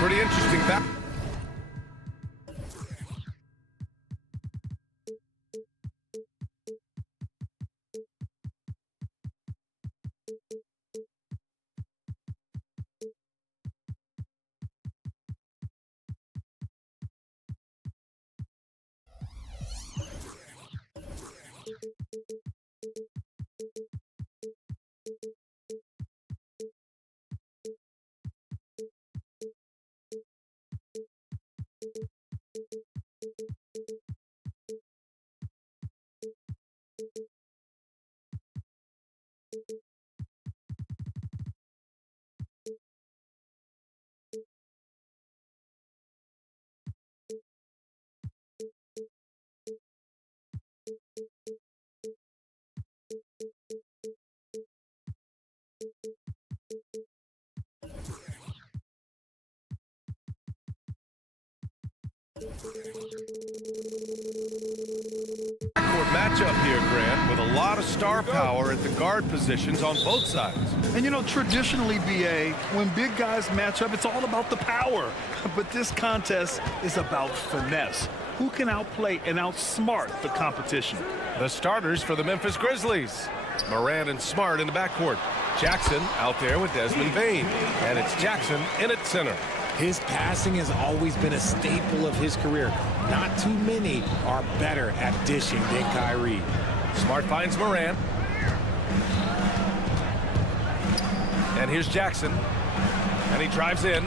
Pretty interesting back. Backcourt matchup here, Grant, with a lot of star power at the guard positions on both sides. And you know, traditionally, BA, when big guys match up, it's all about the power. But this contest is about finesse. Who can outplay and outsmart the competition? The starters for the Memphis Grizzlies. Morant and Smart in the backcourt. Jackson out there with Desmond Bane. And it's Jackson in at center. His passing has always been a staple of his career. Not too many are better at dishing than Kyrie. Smart finds Morant. And here's Jackson. And he drives in.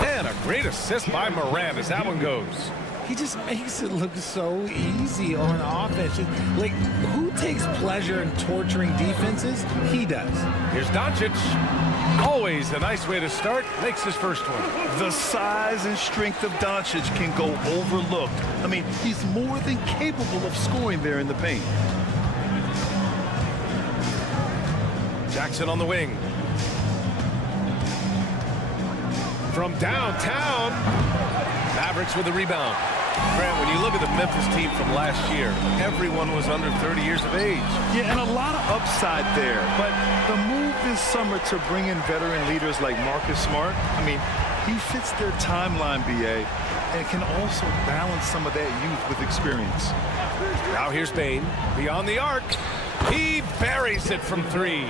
And a great assist by Morant as that one goes. He just makes it look so easy on offense. Like, who takes pleasure in torturing defenses? He does. Here's Doncic. Always a nice way to start. Makes his first one. The size and strength of Doncic can go overlooked. I mean, he's more than capable of scoring there in the paint. Jackson on the wing. From downtown. Mavericks with the rebound. Grant, when you look at the Memphis team from last year, everyone was under 30 years of age. Yeah, and a lot of upside there. But the move this summer to bring in veteran leaders like Marcus Smart, I mean, he fits their timeline, BA, and can also balance some of that youth with experience. Now here's Bane. Beyond the arc. He buries it from three.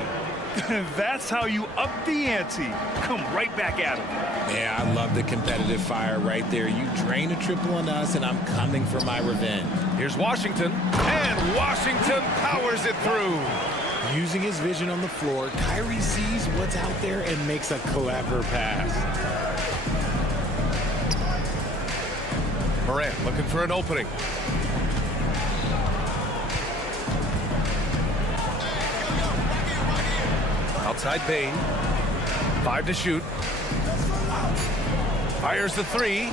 That's how you up the ante. Come right back at him. Yeah, I love the competitive fire right there. You drain a triple on us, and I'm coming for my revenge. Here's Washington, and Washington powers it through. Using his vision on the floor, Kyrie sees what's out there and makes a clever pass. Morant looking for an opening. Outside Bane. 5 to shoot. Fires the three.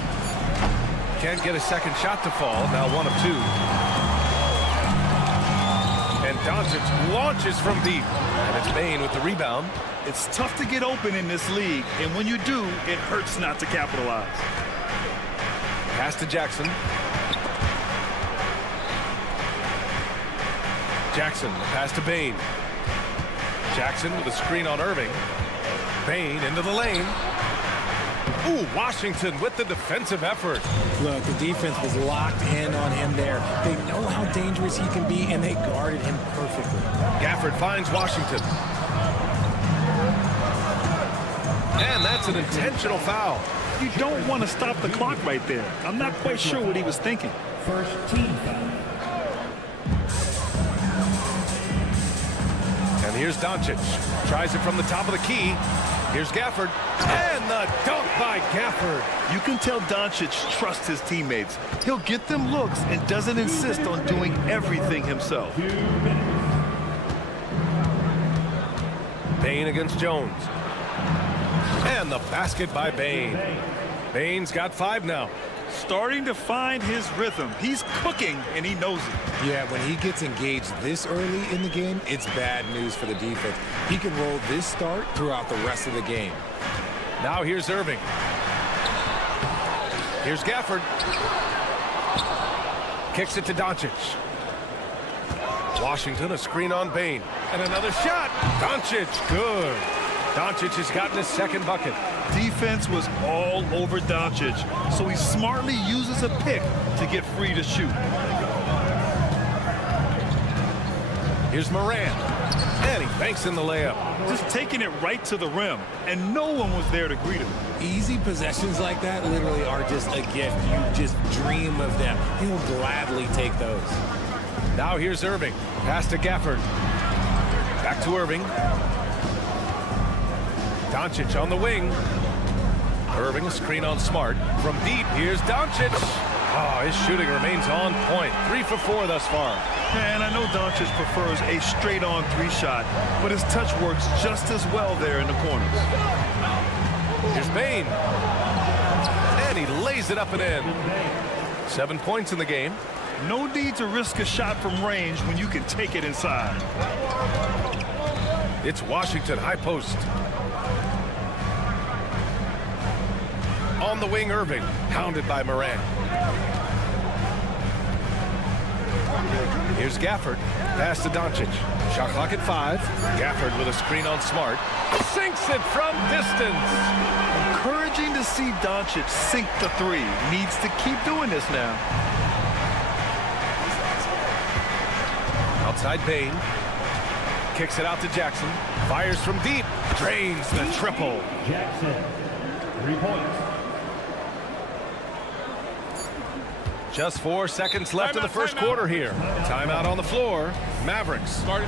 Can't get a second shot to fall. Now 1 of 2. And Doncic launches from deep. And it's Bane with the rebound. It's tough to get open in this league, and when you do, it hurts not to capitalize. Pass to Jackson. Jackson, the pass to Bane. Jackson with a screen on Irving. Bane into the lane. Ooh, Washington with the defensive effort. Look, the defense was locked in on him there. They know how dangerous he can be, and they guarded him perfectly. Gafford finds Washington. And that's an intentional foul. You don't want to stop the clock right there. I'm not quite sure what he was thinking. First team foul. And here's Doncic. Tries it from the top of the key. Here's Gafford. And the dunk by Gafford. You can tell Doncic trusts his teammates. He'll get them looks and doesn't insist on doing everything himself. Bane against Jones. And the basket by Bane. Bane's got 5 now. starting to find his rhythm. He's cooking, and he knows it. Yeah, when he gets engaged this early in the game, it's bad news for the defense. He can roll this start throughout the rest of the game. Now here's Irving. Here's Gafford. Kicks it to Doncic. Washington, a screen on Bane. And another shot. Doncic, good. Doncic has gotten his second bucket. Defense was all over Doncic, so he smartly uses a pick to get free to shoot. Here's Morant. And he banks in the layup. Just taking it right to the rim, and no one was there to greet him. Easy possessions like that literally are just a gift. You just dream of them. He'll gladly take those. Now here's Irving. Pass to Gafford. Back to Irving. Doncic on the wing. Irving, a screen on Smart. From deep, here's Doncic. Oh, his shooting remains on point. 3 for 4 thus far. And I know Doncic prefers a straight-on three-shot, but his touch works just as well there in the corners. Here's Bane. And he lays it up and in. 7 points in the game. No need to risk a shot from range when you can take it inside. It's Washington, high post. On the wing, Irving, hounded by Morant. Here's Gafford. Pass to Doncic. Shot clock at 5. Gafford with a screen on Smart. Sinks it from distance. Encouraging to see Doncic sink the three. Needs to keep doing this now. Outside Bane. Kicks it out to Jackson. Fires from deep. Drains the triple. Jackson, 3 points. Just 4 seconds left in the first quarter here. Timeout on the floor. Mavericks. Started.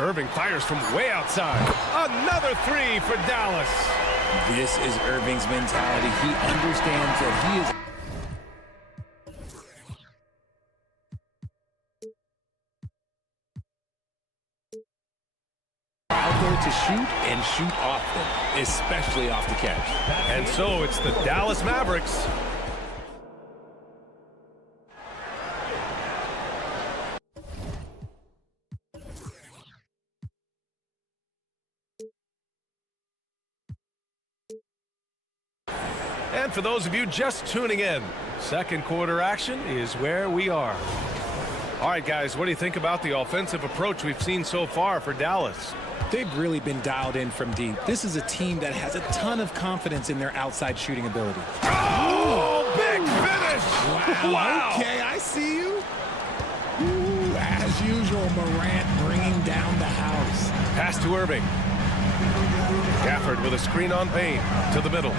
Irving fires from way outside. Another 3 for Dallas. This is Irving's mentality. He understands that he is out there to shoot and shoot often, especially off the catch. And so it's the Dallas Mavericks. And for those of you just tuning in, second quarter action is where we are. All right, guys, what do you think about the offensive approach we've seen so far for Dallas? They've really been dialed in from deep. This is a team that has a ton of confidence in their outside shooting ability. Oh, big finish! Wow. Okay, I see you. Ooh, as usual, Morant bringing down the house. Pass to Irving. Gafford with a screen on Bane to the middle.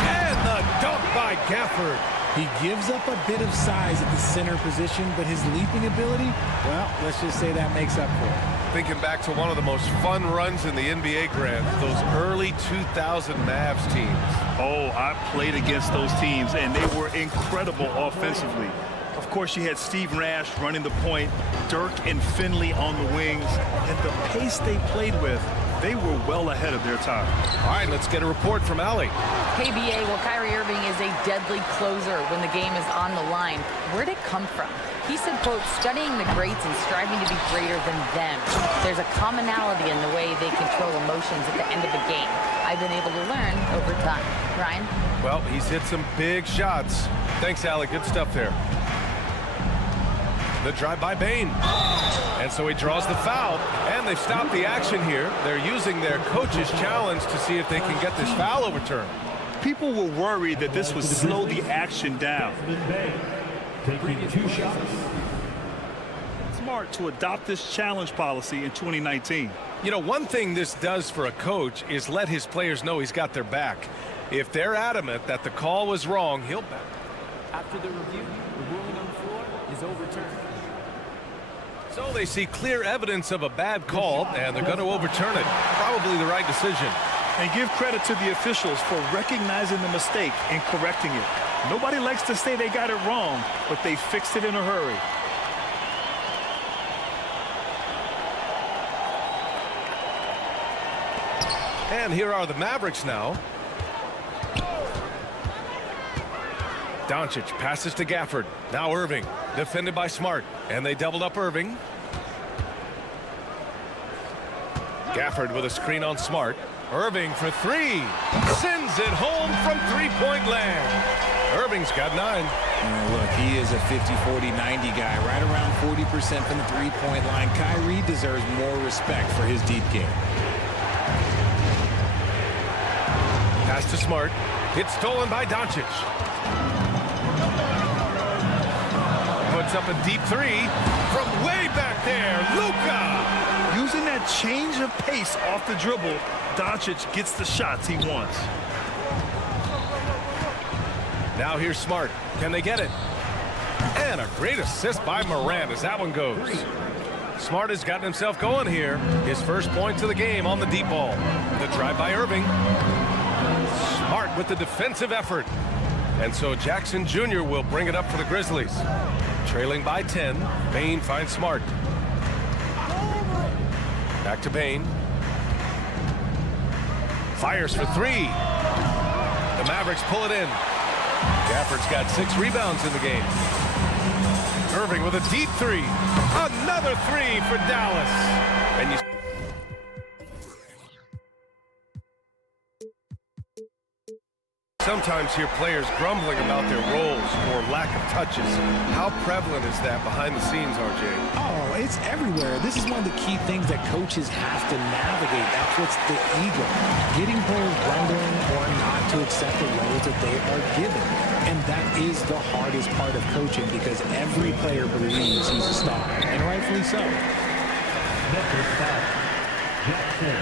And the dunk by Gafford. He gives up a bit of size at the center position, but his leaping ability, well, let's just say that makes up for it. Thinking back to one of the most fun runs in the NBA, Grant, those early 2000 Mavs teams. Oh, I played against those teams, and they were incredible offensively. Of course, you had Steve Nash running the point, Dirk and Finley on the wings, and the pace they played with, they were well ahead of their time. All right, let's get a report from Allie. KBA, well, Kyrie Irving is a deadly closer when the game is on the line. Where'd it come from? He said, quote, studying the greats and striving to be greater than them. There's a commonality in the way they control emotions at the end of the game. I've been able to learn over time. Ryan? Well, he's hit some big shots. Thanks, Allie. Good stuff there. The drive by Bane. And so he draws the foul, and they've stopped the action here. They're using their coach's challenge to see if they can get this foul overturned. People were worried that this would slow the action down. Taking 2 shots. Smart to adopt this challenge policy in 2019. You know, one thing this does for a coach is let his players know he's got their back. If they're adamant that the call was wrong, he'll back. After the review, the ruling on the floor is overturned. So they see clear evidence of a bad call, and they're going to overturn it. Probably the right decision. And give credit to the officials for recognizing the mistake and correcting it. Nobody likes to say they got it wrong, but they fixed it in a hurry. And here are the Mavericks now. Doncic passes to Gafford. Now Irving, defended by Smart. And they doubled up Irving. Gafford with a screen on Smart. Irving for three. Sends it home from three-point land. Irving's got 9. Look, he is a 50, 40, 90 guy, right around 40% from the three-point line. Kyrie deserves more respect for his deep game. Pass to Smart. It's stolen by Doncic. Puts up a deep three from way back there. Luka! Using that change of pace off the dribble, Doncic gets the shots he wants. Now here's Smart. Can they get it? And a great assist by Morant as that one goes. Smart has gotten himself going here. His first points of the game on the deep ball. The drive by Irving. Smart with the defensive effort. And so Jackson Jr. will bring it up for the Grizzlies. Trailing by 10. Bane finds Smart. Back to Bane. Fires for three. The Mavericks pull it in. Gafford's got 6 rebounds in the game. Irving with a deep three. Another three for Dallas. And you sometimes hear players grumbling about their roles or lack of touches. How prevalent is that behind the scenes, RJ? Oh, it's everywhere. This is one of the key things that coaches have to navigate. That's what's the ego. Getting players grumbling or not to accept the roles that they are given. And that is the hardest part of coaching because every player believes he's a star, and rightfully so. Memphis foul. Jackson.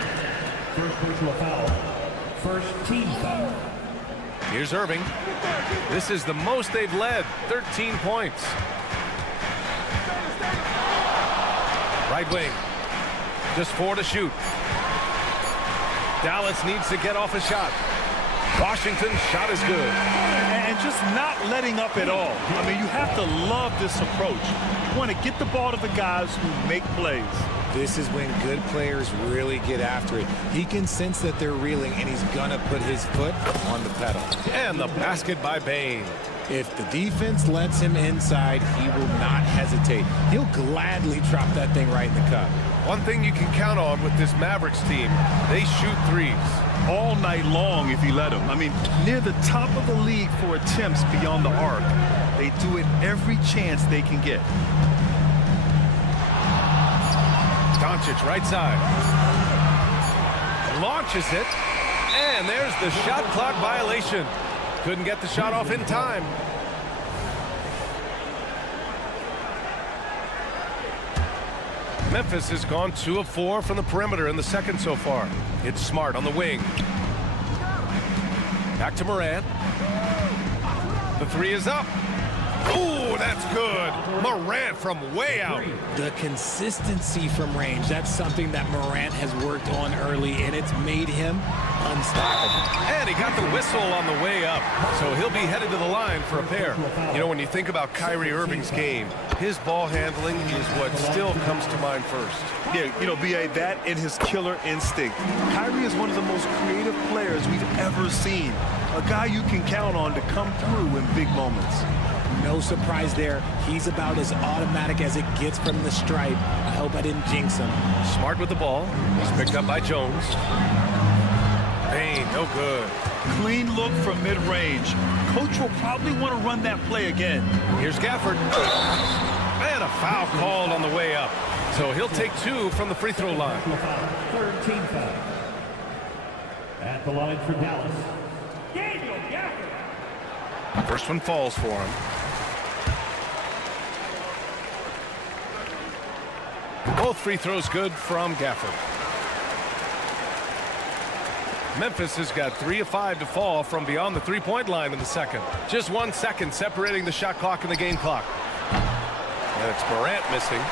First personal foul. First team foul. Here's Irving. This is the most they've led, 13 points. Right wing. Just 4 to shoot. Dallas needs to get off a shot. Washington's shot is good. And just not letting up at all. I mean, you have to love this approach. You want to get the ball to the guys who make plays. This is when good players really get after it. He can sense that they're reeling, and he's going to put his foot on the pedal. And the basket by Bane. If the defense lets him inside, he will not hesitate. He'll gladly drop that thing right in the cup. One thing you can count on with this Mavericks team, they shoot threes. All night long if he let them. I mean, near the top of the league for attempts beyond the arc. They do it every chance they can get. Doncic right side. Launches it. And there's the shot clock violation. Couldn't get the shot off in time. Memphis has gone 2 of 4 from the perimeter in the second so far. It's Smart on the wing. Back to Morant. The three is up. Ooh, that's good. Morant from way out. The consistency from range, that's something that Morant has worked on early, and it's made him unstoppable. And he got the whistle on the way up, so he'll be headed to the line for a pair. You know, when you think about Kyrie Irving's game, his ball handling is what still comes to mind first. Yeah, you know, B.A., that and his killer instinct. Kyrie is one of the most creative players we've ever seen. A guy you can count on to come through in big moments. No surprise there. He's about as automatic as it gets from the stripe. I hope I didn't jinx him. Smart with the ball. He's picked up by Jones. Bane, no good. Clean look from mid-range. Coach will probably want to run that play again. Here's Gafford. And a foul called on the way up. So he'll take 2 from the free throw line. Third team foul. At the line for Dallas. Daniel Gafford. First one falls for him. Both free throws good from Gafford. Memphis has got 3 of 5 to fall from beyond the three-point line in the second. Just 1 second separating the shot clock and the game clock. And it's Morant missing.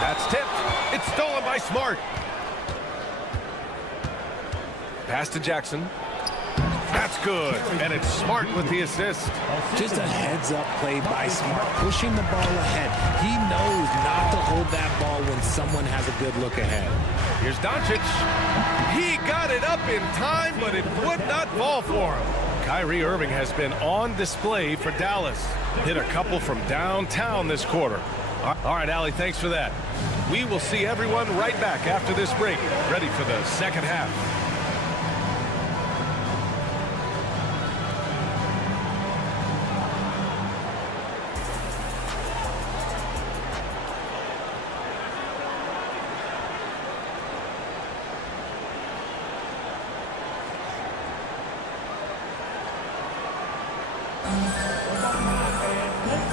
That's tipped. It's stolen by Smart. Pass to Jackson. That's good, and it's Smart with the assist. Just a heads-up play by Smart, pushing the ball ahead. He knows not to hold that ball when someone has a good look ahead. Here's Doncic. He got it up in time, but it would not fall for him. Kyrie Irving has been on display for Dallas. Hit a couple from downtown this quarter. All right, Allie, thanks for that. We will see everyone right back after this break, ready for the second half.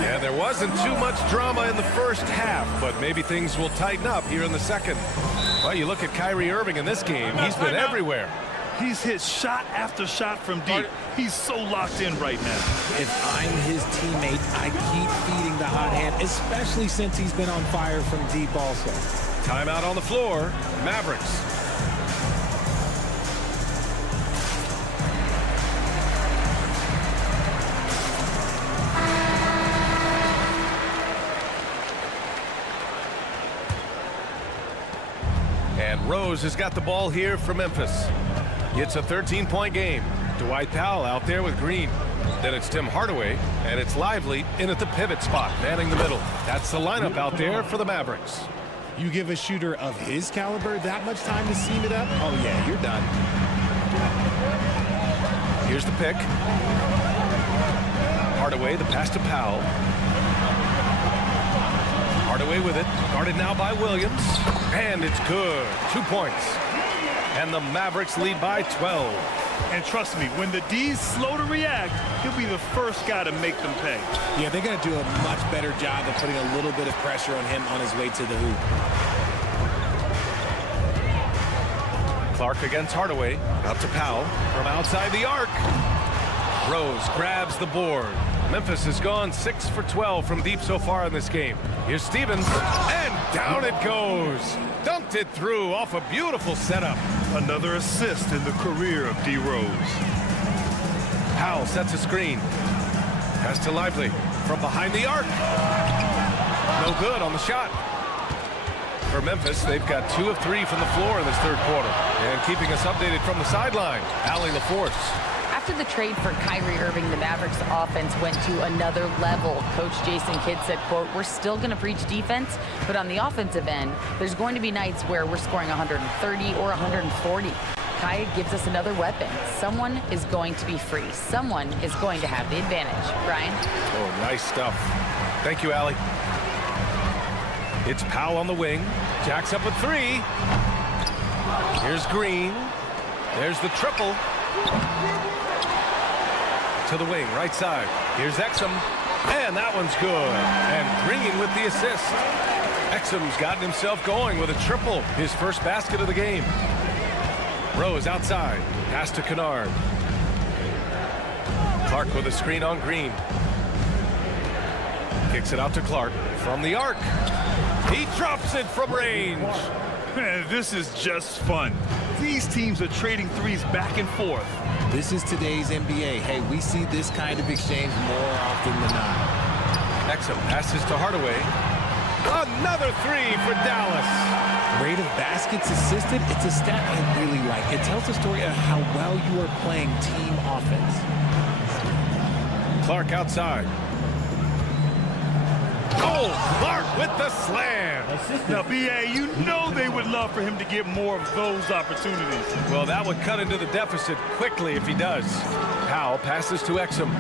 Yeah, there wasn't too much drama in the first half, but maybe things will tighten up here in the second. Well, you look at Kyrie Irving in this game. He's been everywhere. He's hit shot after shot from deep. He's so locked in right now. If I'm his teammate, I keep feeding the hot hand, especially since he's been on fire from deep also. Timeout on the floor. Mavericks. And Rose has got the ball here for Memphis. It's a 13-point game. Dwight Powell out there with Green. Then it's Tim Hardaway, and it's Lively in at the pivot spot, manning the middle. That's the lineup out there for the Mavericks. You give a shooter of his caliber that much time to seam it up? Oh, yeah, you're done. Here's the pick. Hardaway, the pass to Powell. Hardaway with it. Guarded now by Williams. And it's good. 2 points. And the Mavericks lead by 12. And trust me, when the D's slow to react, he'll be the first guy to make them pay. Yeah, they're going to do a much better job of putting a little bit of pressure on him on his way to the hoop. Clark against Hardaway. Out to Powell from outside the arc. Rose grabs the board. Memphis has gone 6 for 12 from deep so far in this game. Here's Stevens, and down it goes. Dunked it through off a beautiful setup. Another assist in the career of D. Rose. Powell sets a screen. Pass to Lively from behind the arc. No good on the shot. For Memphis, they've got 2 of 3 from the floor in this third quarter. And keeping us updated from the sideline, Allie LaForce. After the trade for Kyrie Irving, the Mavericks offense went to another level. Coach Jason Kidd said, quote, "We're still going to preach defense, but on the offensive end, there's going to be nights where we're scoring 130 or 140. Kai gives us another weapon. Someone is going to be free. Someone is going to have the advantage." Brian? Oh, nice stuff. Thank you, Allie. It's Powell on the wing. Jacks up a 3. Here's Green. There's the triple. To the wing, right side. Here's Exum. And that one's good. And Green with the assist. Exum's gotten himself going with a triple. His first basket of the game. Rose outside. Pass to Kennard. Clark with a screen on Green. Kicks it out to Clark from the arc. He drops it from range. Man, this is just fun. These teams are trading threes back and forth. This is today's NBA. Hey, we see this kind of exchange more often than not. Exum passes to Hardaway. Another 3 for Dallas. Rate of baskets assisted, it's a stat I really like. It tells the story of how well you are playing team offense. Clark outside. Oh, Clark with the slam. Now, B.A., you know they would love for him to get more of those opportunities. Well, that would cut into the deficit quickly if he does. Powell passes to Exum.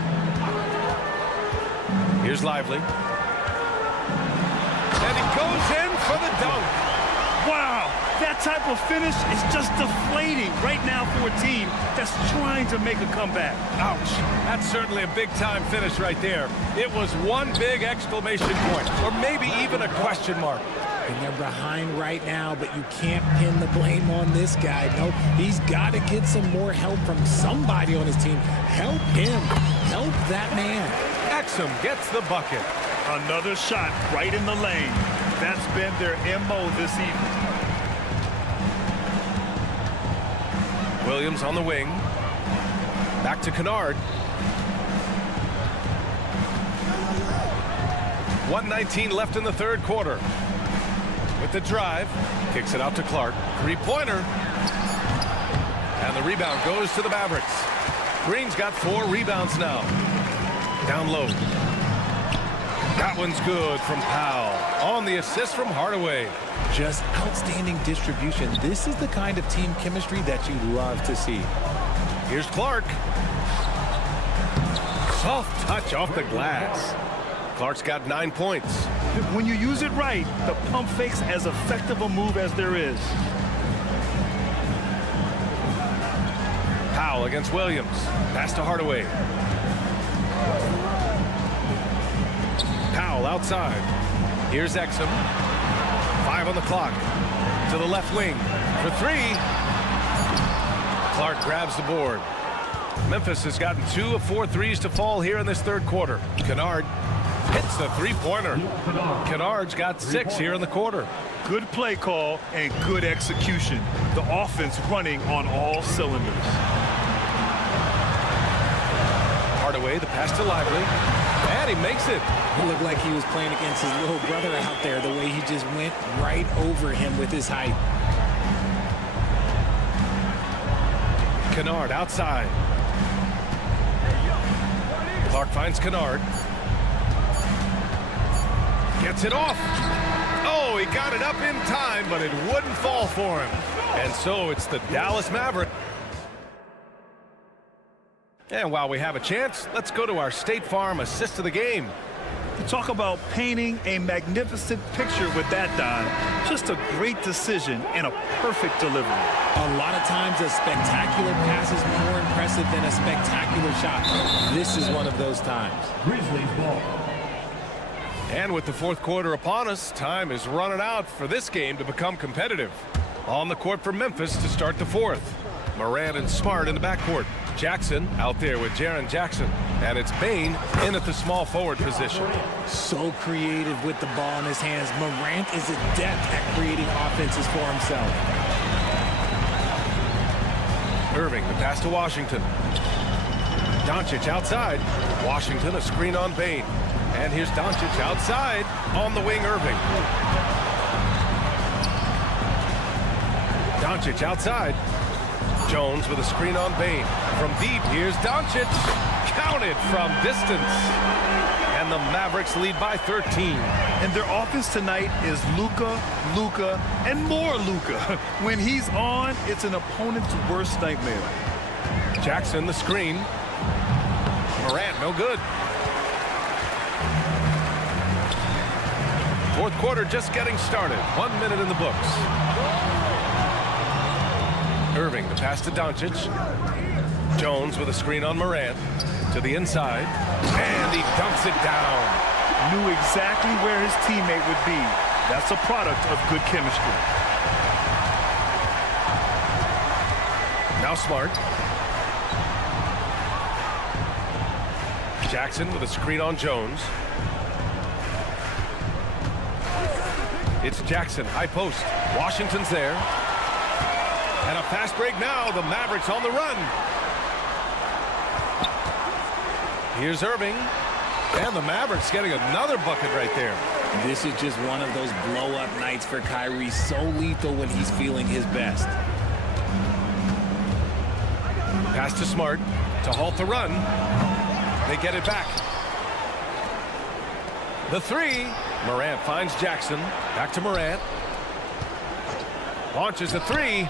Here's Lively. And he goes in for the dunk. Wow, that type of finish is just deflating right now for a team that's trying to make a comeback. Ouch. That's certainly a big-time finish right there. It was one big exclamation point, or maybe even a question mark. And they're behind right now, but you can't pin the blame on this guy. Nope, he's got to get some more help from somebody on his team. Help him. Help that man. Exum gets the bucket. Another shot right in the lane. That's been their MO this evening. Williams on the wing. Back to Kennard. 1:19 left in the third quarter. With the drive, kicks it out to Clark. Three-pointer. And the rebound goes to the Mavericks. Green's got 4 rebounds now. Down low. That one's good from Powell. On the assist from Hardaway. Just outstanding distribution. This is the kind of team chemistry that you love to see. Here's Clark. Soft touch off the glass. Clark's got 9 points. When you use it right, the pump fake's as effective a move as there is. Powell against Williams. Pass to Hardaway. Powell outside. Here's Exum. 5 on the clock. To the left wing for 3. Clark grabs the board. Memphis has gotten 2 of 4 threes to fall here in this third quarter. Kennard hits the three-pointer. Kennard's got 6 here in the quarter. Good play call and good execution. The offense running on all cylinders. Hardaway, the pass to Lively. And he makes it. It looked like he was playing against his little brother out there, the way he just went right over him with his height. Kennard outside. Clark finds Kennard. Gets it off. Oh, he got it up in time, but it wouldn't fall for him. And so it's the Dallas Mavericks. And while we have a chance, let's go to our State Farm assist of the game. Talk about painting a magnificent picture with that dime. Just a great decision and a perfect delivery. A lot of times a spectacular pass is more impressive than a spectacular shot. This is one of those times. Grizzlies ball. And with the fourth quarter upon us, time is running out for this game to become competitive. On the court for Memphis to start the fourth. Morant and Smart in the backcourt. Jackson out there with Jaren Jackson. And it's Bane in at the small forward position. So creative with the ball in his hands. Morant is adept at creating offenses for himself. Irving, the pass to Washington. Doncic outside. Washington, a screen on Bane. And here's Doncic outside. On the wing, Irving. Doncic outside. Jones with a screen on Bane. From deep, here's Doncic. Counted from distance. And the Mavericks lead by 13. And their offense tonight is Luka, and more Luka. When he's on, it's an opponent's worst nightmare. Jackson, the screen. Morant, no good. Fourth quarter just getting started. 1 minute in the books. Irving, the pass to Doncic. Jones with a screen on Morant. To the inside. And he dunks it down. Knew exactly where his teammate would be. That's a product of good chemistry. Now Smart. Jackson with a screen on Jones. It's Jackson, high post. Washington's there. And a fast break now. The Mavericks on the run. Here's Irving. And the Mavericks getting another bucket right there. This is just one of those blow-up nights for Kyrie. So lethal when he's feeling his best. Pass to Smart to halt the run. They get it back. The three. Morant finds Jackson. Back to Morant. Launches the three.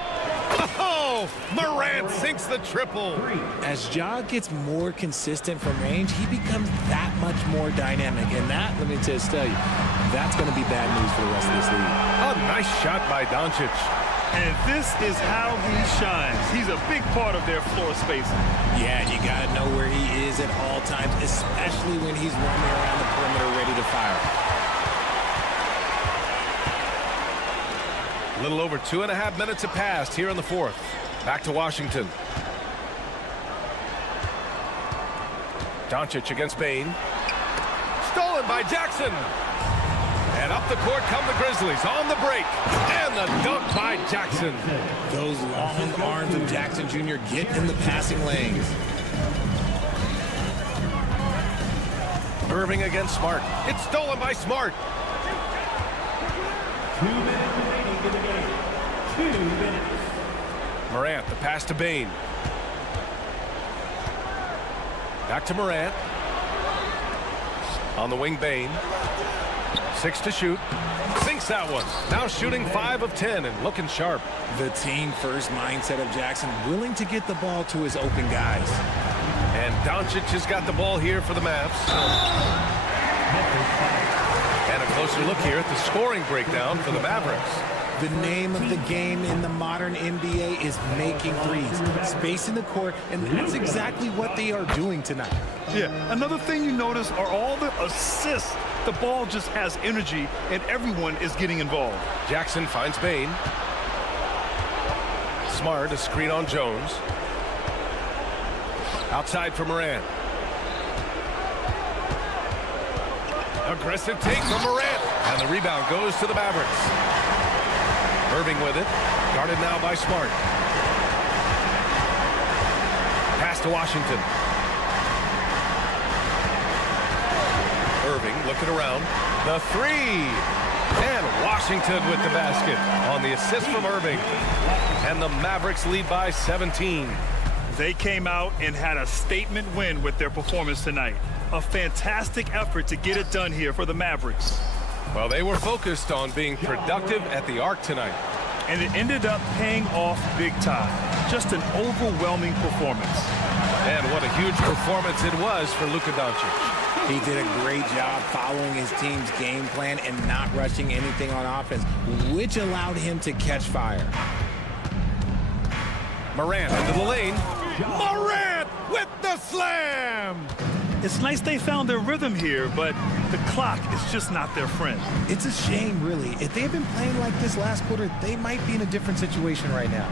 Oh! Morant sinks the triple. As Ja gets more consistent from range, he becomes that much more dynamic. And that, let me just tell you, that's going to be bad news for the rest of this league. A nice shot by Doncic. And this is how he shines. He's a big part of their floor spacing. Yeah, you got to know where he is at all times, especially when he's roaming around the perimeter ready to fire. A little over 2.5 minutes have passed here in the fourth. Back to Washington. Doncic against Bane. Stolen by Jackson. And up the court come the Grizzlies on the break. And the dunk by Jackson. Those long arms of Jackson Jr. get in the passing lanes. Irving against Smart. It's stolen by Smart. 2 minutes remaining in the game. 2 minutes. Morant, the pass to Bane. Back to Morant. On the wing, Bane. 6 to shoot. Sinks that one. Now shooting 5 of 10 and looking sharp. The team-first mindset of Jackson, willing to get the ball to his open guys. And Doncic has got the ball here for the Mavs. And a closer look here at the scoring breakdown for the Mavericks. The name of the game in the modern NBA is making threes, spacing the court, and that's exactly what they are doing tonight. Yeah, another thing you notice are all the assists. The ball just has energy, and everyone is getting involved. Jackson finds Bane. Smart, a screen on Jones. Outside for Morant. Aggressive take from Morant. And the rebound goes to the Mavericks. Irving with it. Guarded now by Smart. Pass to Washington. Irving looking around. The three. And Washington with the basket on the assist from Irving. And the Mavericks lead by 17. They came out and had a statement win with their performance tonight. A fantastic effort to get it done here for the Mavericks. Well, they were focused on being productive at the arc tonight. And it ended up paying off big time. Just an overwhelming performance. And what a huge performance it was for Luka Doncic. He did a great job following his team's game plan and not rushing anything on offense, which allowed him to catch fire. Morant into the lane. Morant with the slam! It's nice they found their rhythm here, but the clock is just not their friend. It's a shame, really. If they had been playing like this last quarter, they might be in a different situation right now.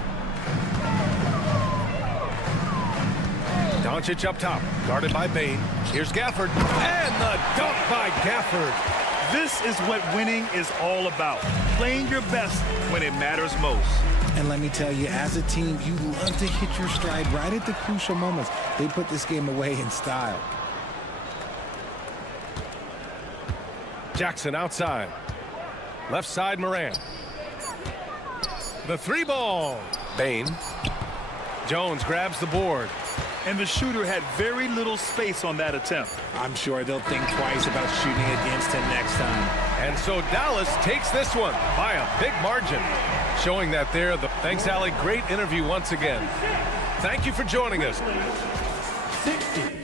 Doncic up top, guarded by Bane. Here's Gafford, and the dunk by Gafford. This is what winning is all about. Playing your best when it matters most. And let me tell you, as a team, you love to hit your stride right at the crucial moments. They put this game away in style. Jackson outside. Left side, Morant. The three ball. Bane. Jones grabs the board. And the shooter had very little space on that attempt. I'm sure they'll think twice about shooting against him next time. And so Dallas takes this one by a big margin. Showing that there. Thanks, Allie. Great interview once again. Thank you for joining us. 60.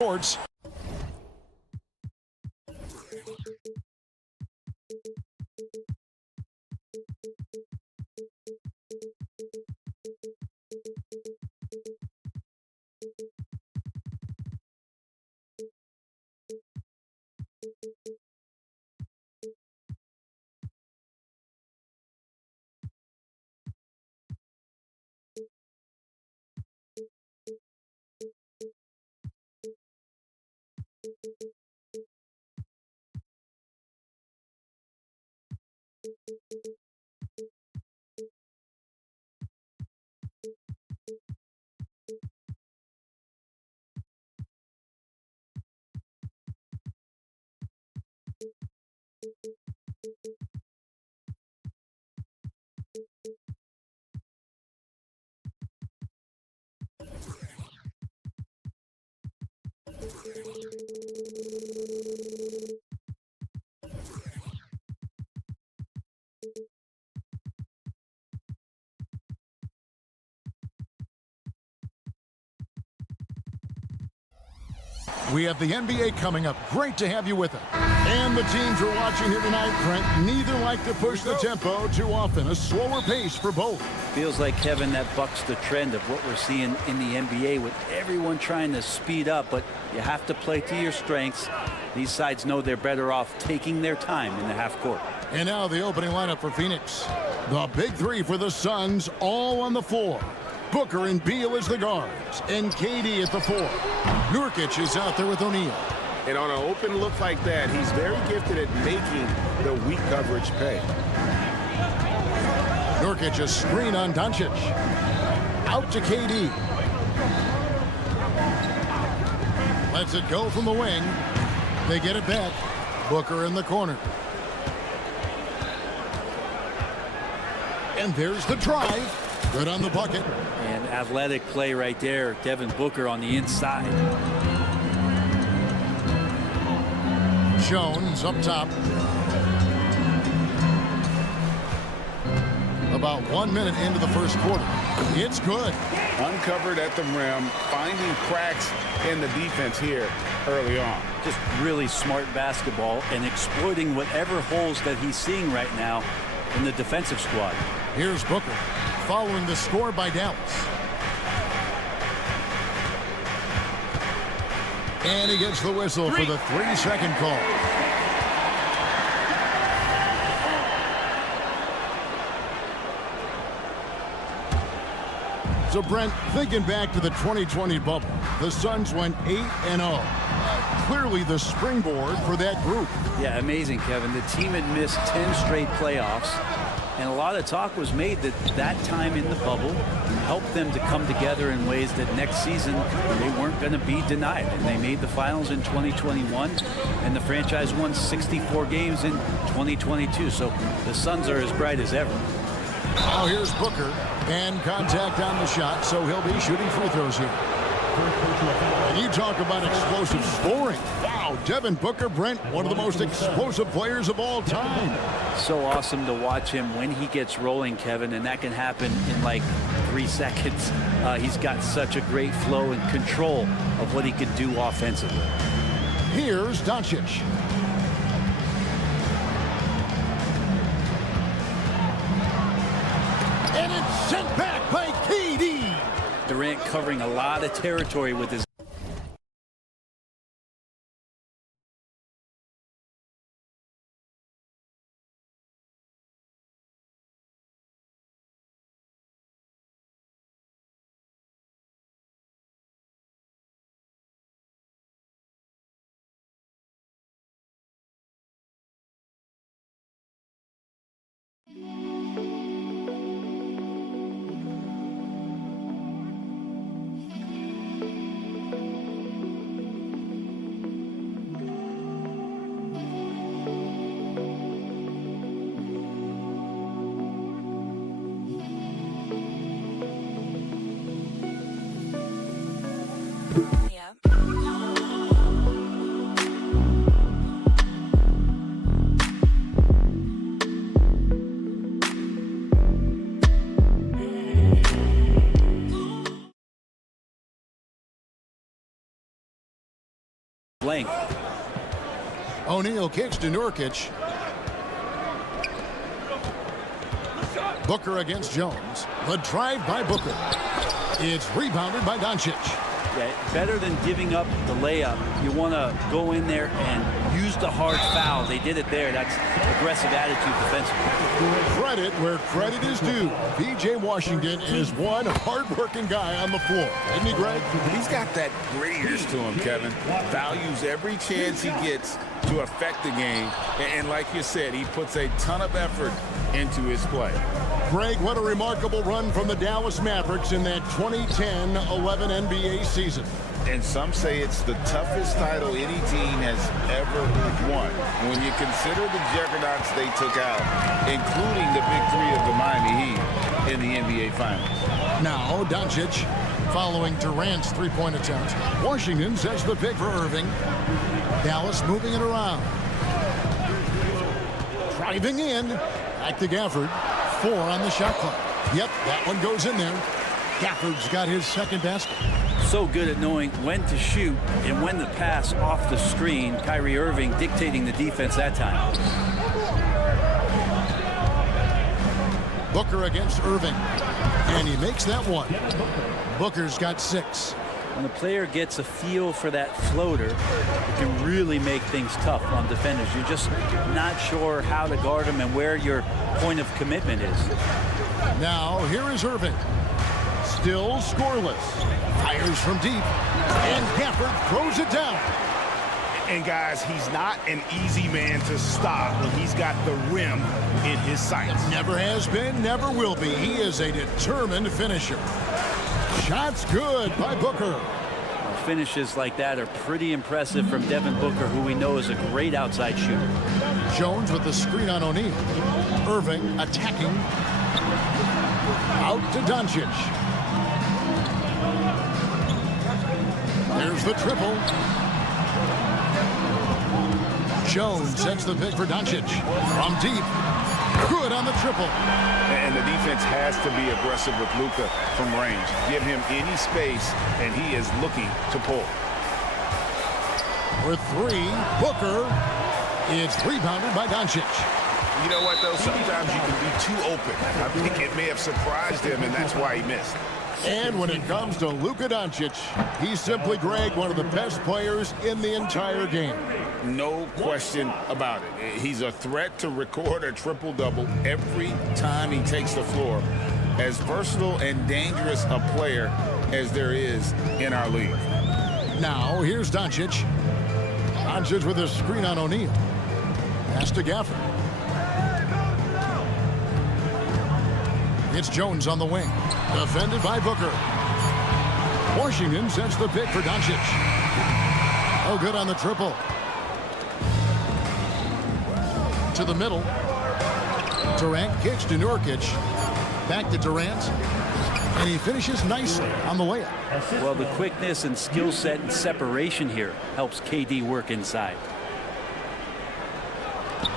Sports. We have the NBA coming up. Great to have you with us. And the teams we're watching here tonight, Brent, neither like to push the tempo too often. A slower pace for both. Feels like, Kevin, that bucks the trend of what we're seeing in the NBA with everyone trying to speed up, but you have to play to your strengths. These sides know they're better off taking their time in the half court. And now the opening lineup for Phoenix. The big three for the Suns, all on the floor. Booker and Beal as the guards, and KD at the 4. Nurkic is out there with O'Neal. And on an open look like that, he's very gifted at making the weak coverage pay. Nurkic a screen on Doncic. Out to KD. Lets it go from the wing. They get it back. Booker in the corner. And there's the drive. Good on the bucket. And athletic play right there. Devin Booker on the inside. Jones up top. About 1 minute into the first quarter. It's good. Uncovered at the rim, finding cracks in the defense here early on. Just really smart basketball and exploiting whatever holes that he's seeing right now in the defensive squad. Here's Booker following the score by Dallas. And he gets the whistle for the 3-second call. So, Brent, thinking back to the 2020 bubble, the Suns went 8-0. Clearly the springboard for that group. Yeah, amazing, Kevin. The team had missed 10 straight playoffs, and a lot of talk was made that that time in the bubble helped them to come together in ways that next season they weren't going to be denied. And they made the finals in 2021, and the franchise won 64 games in 2022. So the Suns are as bright as ever. Now here's Booker, and contact on the shot, so he'll be shooting free throws here. And you talk about explosive scoring. Wow, Devin Booker, Brent, one of the most explosive players of all time. So awesome to watch him when he gets rolling, Kevin, and that can happen in like 3 seconds. He's got such a great flow and control of what he can do offensively. Here's Doncic. And it's sent back by KD. Durant covering a lot of territory with his O'Neal kicks to Nurkic. Booker against Jones. The drive by Booker. It's rebounded by Doncic. Yeah, better than giving up the layup. You want to go in there and use the hard foul. They did it there. That's aggressive attitude defensively. Credit where credit is due. P.J. Washington is one hard-working guy on the floor. Isn't he, Greg? He's got that grittiness to him, Kevin. Values every chance he gets to affect the game. And like you said, he puts a ton of effort into his play. Greg, what a remarkable run from the Dallas Mavericks in that 2010-11 NBA season. And some say it's the toughest title any team has ever won. When you consider the juggernauts they took out, including the big three of the Miami Heat in the NBA Finals. Now, Doncic following Durant's three-point attempt. Washington sets the pick for Irving. Dallas moving it around. Driving in. Back to Gafford. 4 on the shot clock. Yep, that one goes in there. Gafford's got his second basket. So good at knowing when to shoot and when to pass off the screen. Kyrie Irving dictating the defense that time. Booker against Irving. And he makes that one. Booker's got 6. When a player gets a feel for that floater, it can really make things tough on defenders. You're just not sure how to guard them and where your point of commitment is. Now, here is Irving. Still scoreless. Fires from deep. And Gafford throws it down. And guys, he's not an easy man to stop when he's got the rim in his sights. Never has been, never will be. He is a determined finisher. Shots good by Booker. Finishes like that are pretty impressive from Devin Booker, who we know is a great outside shooter. Jones with the screen on O'Neal. Irving attacking. Out to Doncic. There's the triple. Jones sets the pick for Doncic. From deep. Good on the triple. And the defense has to be aggressive with Luka from range. Give him any space, and he is looking to pull. For 3, Booker. It's rebounded by Doncic. You know what, though? Sometimes you can be too open. I think it may have surprised him, and that's why he missed. And when it comes to Luka Doncic, he's simply, Greg, one of the best players in the entire game. No question about it. He's a threat to record a triple-double every time he takes the floor. As versatile and dangerous a player as there is in our league. Now, here's Doncic. Doncic with a screen on O'Neal. Pass to Gafford. It's Jones on the wing. Defended by Booker. Washington sets the pick for Doncic. Oh, good on the triple. To the middle. Durant kicks to Nurkic. Back to Durant. And he finishes nicely on the layup. Well, the quickness and skill set and separation here helps KD work inside.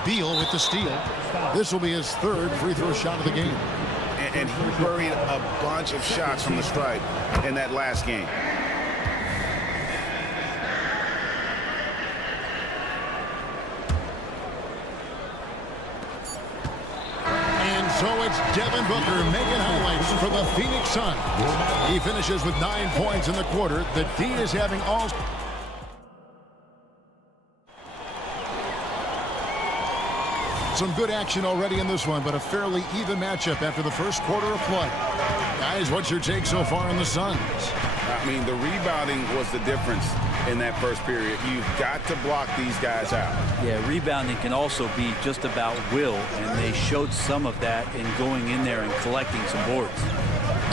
Beal with the steal. This will be his 3rd free throw shot of the game. And he buried a bunch of shots from the stripe in that last game. And so it's Devin Booker making highlights for the Phoenix Suns. He finishes with 9 points in the quarter. The D is having all... Some good action already in this one, but a fairly even matchup after the first quarter of play. Guys, what's your take so far on the Suns? I mean, the rebounding was the difference in that first period. You've got to block these guys out. Yeah, rebounding can also be just about will, and they showed some of that in going in there and collecting some boards.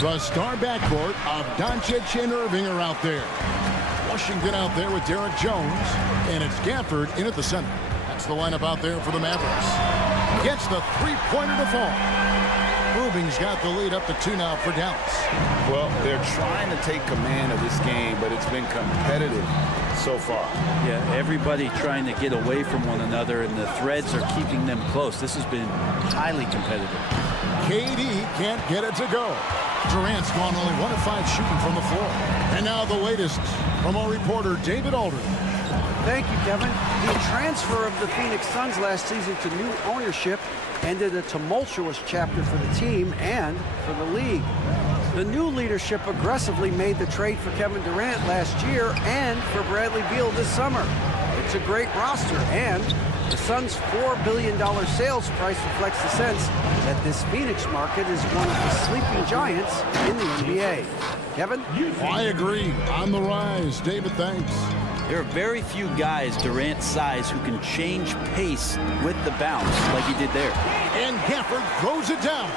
The star backcourt of Doncic and Irving are out there. Washington out there with Derek Jones, and it's Gafford in at the center. That's the lineup out there for the Mavericks. Gets the three-pointer to fall. Irving's got the lead up to 2 now for Dallas. Well, they're trying to take command of this game, but it's been competitive so far. Yeah, everybody trying to get away from one another, and the threads are keeping them close. This has been highly competitive. KD can't get it to go. Durant's gone only 1 of 5 shooting from the floor. And now the latest from our reporter, David Aldridge. Thank you, Kevin. The transfer of the Phoenix Suns last season to new ownership ended a tumultuous chapter for the team and for the league. The new leadership aggressively made the trade for Kevin Durant last year and for Bradley Beal this summer. It's a great roster, and the Suns' $4 billion sales price reflects the sense that this Phoenix market is one of the sleeping giants in the NBA. Kevin? I agree. On the rise. David, thanks. There are very few guys Durant's size who can change pace with the bounce like he did there. And Gafford throws it down.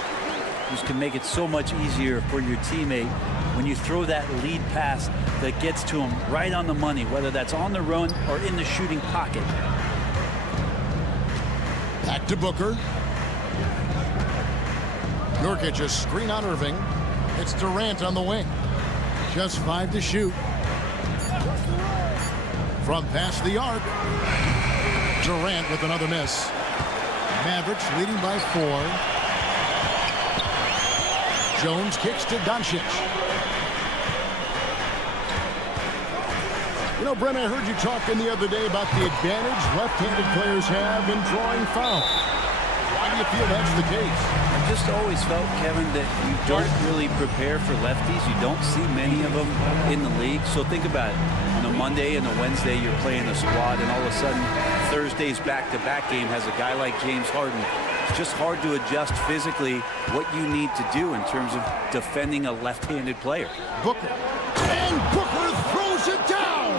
This can make it so much easier for your teammate when you throw that lead pass that gets to him right on the money, whether that's on the run or in the shooting pocket. Back to Booker. Nurkic, a screen on Irving. It's Durant on the wing. Just 5 to shoot. From past the arc. Durant with another miss. Mavericks leading by 4. Jones kicks to Doncic. You know, Brent, I heard you talking the other day about the advantage left-handed players have in drawing fouls. Why do you feel that's the case? I've just always felt, Kevin, that you don't really prepare for lefties. You don't see many of them in the league. So think about it. On a Monday and a Wednesday, you're playing a squad, and all of a sudden, Thursday's back-to-back game has a guy like James Harden. It's just hard to adjust physically what you need to do in terms of defending a left-handed player. Booker. And Booker throws it down.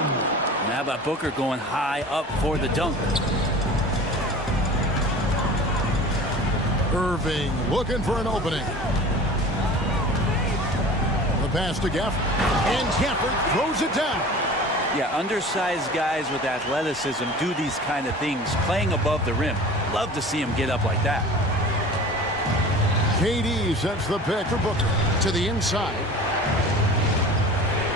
And how about Booker going high up for the dunk? Irving looking for an opening. The pass to Gafford. And Gafford throws it down. Yeah, undersized guys with athleticism do these kind of things, playing above the rim. Love to see him get up like that. KD sets the pick for Booker to the inside.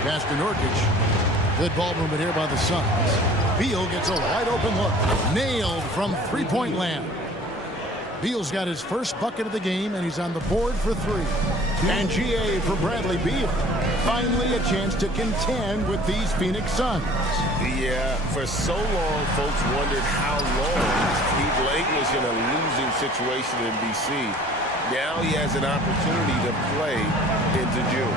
Pass to Nurkic. Good ball movement here by the Suns. Beal gets a wide open look. Nailed from three-point land. Beal's got his first bucket of the game, and he's on the board for 3. And GA for Bradley Beal. Finally a chance to contend with these Phoenix Suns. Yeah, for so long, folks wondered how long Steve Lake was in a losing situation in D.C. Now he has an opportunity to play into June.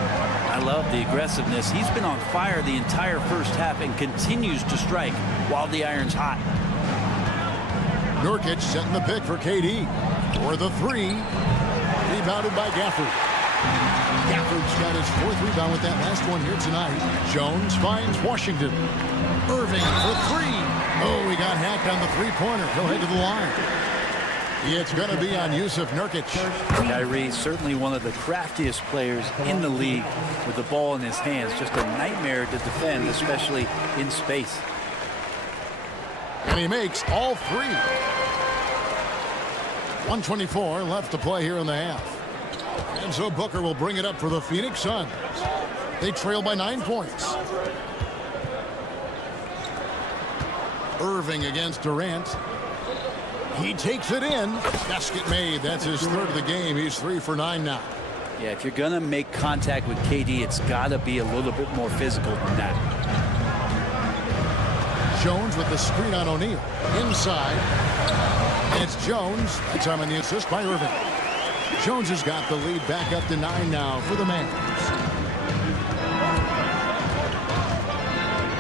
I love the aggressiveness. He's been on fire the entire first half and continues to strike while the iron's hot. Nurkic setting the pick for KD. For the 3. Rebounded by Gafford. Gafford's got his 4th rebound with that last one here tonight. Jones finds Washington. Irving for 3. Oh, he got hacked on the three-pointer. He'll head to the line. It's going to be on Yusuf Nurkic. Kyrie, certainly one of the craftiest players in the league with the ball in his hands. Just a nightmare to defend, especially in space. And he makes all 3. 1:24 left to play here in the half. And so Booker will bring it up for the Phoenix Suns. They trail by 9 points. Irving against Durant. He takes it in. Basket made. That's his 3rd of the game. He's 3 for 9 now. Yeah, if you're going to make contact with KD, it's got to be a little bit more physical than that. Jones with the screen on O'Neal. Inside. And it's Jones. That time on the assist by Irving. Jones has got the lead back up to 9 now for the Mavericks.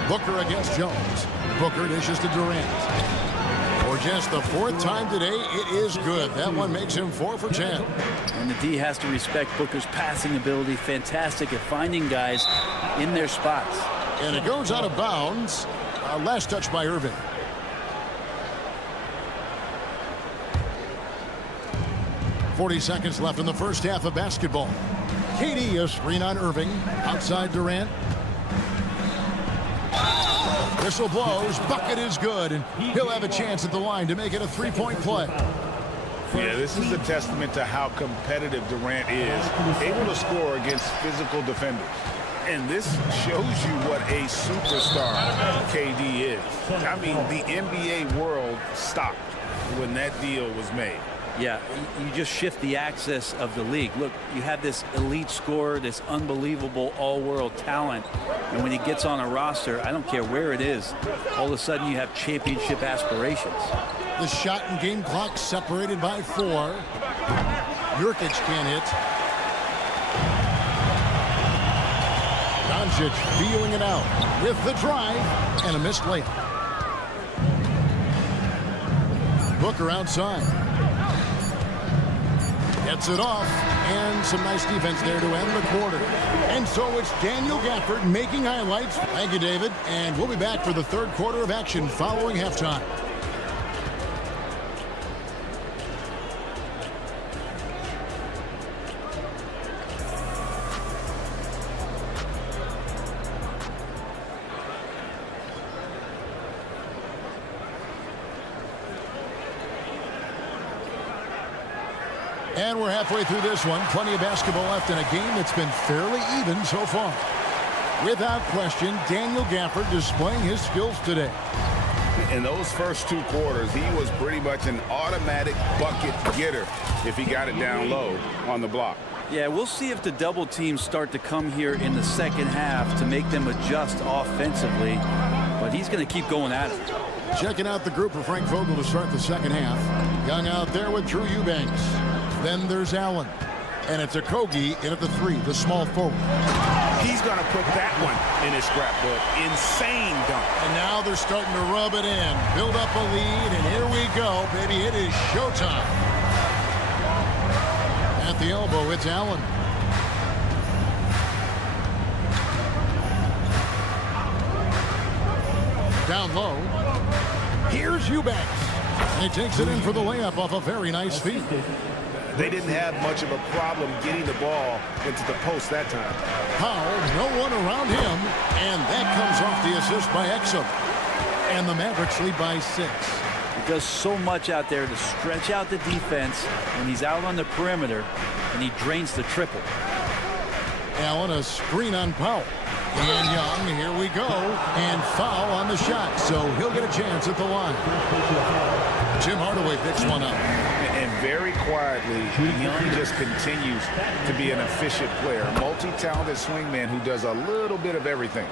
Booker against Jones. Booker dishes to Durant. For just the 4th time today, it is good. That one makes him 4 for 10. And the D has to respect Booker's passing ability. Fantastic at finding guys in their spots. And it goes out of bounds. Last touch by Irving. .40 seconds left in the first half of basketball. KD, a screen on Irving. Outside Durant. Whistle blows. Bucket is good. And he'll have a chance at the line to make it a 3-point play. Yeah, this is a testament to how competitive Durant is. Able to score against physical defenders. And this shows you what a superstar KD is. I mean, the NBA world stopped when that deal was made. Yeah, you just shift the axis of the league. Look, you have this elite scorer, this unbelievable all-world talent, and when he gets on a roster, I don't care where it is, all of a sudden you have championship aspirations. The shot and game clock separated by 4. Jurkic can't hit. Doncic feeling it out with the drive and a missed layup. Booker outside. Gets it off, and some nice defense there to end the quarter. And so it's Daniel Gafford making highlights. Thank you, David. And we'll be back for the third quarter of action following halftime. And we're halfway through this one. Plenty of basketball left in a game that's been fairly even so far. Without question, Daniel Gafford displaying his skills today. In those first 2 quarters, he was pretty much an automatic bucket getter if he got it down low on the block. Yeah, we'll see if the double teams start to come here in the second half to make them adjust offensively. But he's going to keep going at it. Checking out the group for Frank Vogel to start the second half. Young out there with Drew Eubanks. Then there's Allen. And it's Okogie in at the 3, the small forward. He's going to put that one in his scrapbook. Insane dunk. And now they're starting to rub it in. Build up a lead, and here we go, baby. It is showtime. At the elbow, it's Allen. Down low. Here's Eubanks. And he takes it in for the layup off a very nice feed. They didn't have much of a problem getting the ball into the post that time. Powell, no one around him, and that comes off the assist by Exum. And the Mavericks lead by 6. He does so much out there to stretch out the defense when he's out on the perimeter, and he drains the triple. Allen, a screen on Powell. And Young, here we go, and foul on the shot, so he'll get a chance at the line. Tim Hardaway picks one up. And very quietly, Young just continues to be an efficient player. Multi-talented swingman who does a little bit of everything.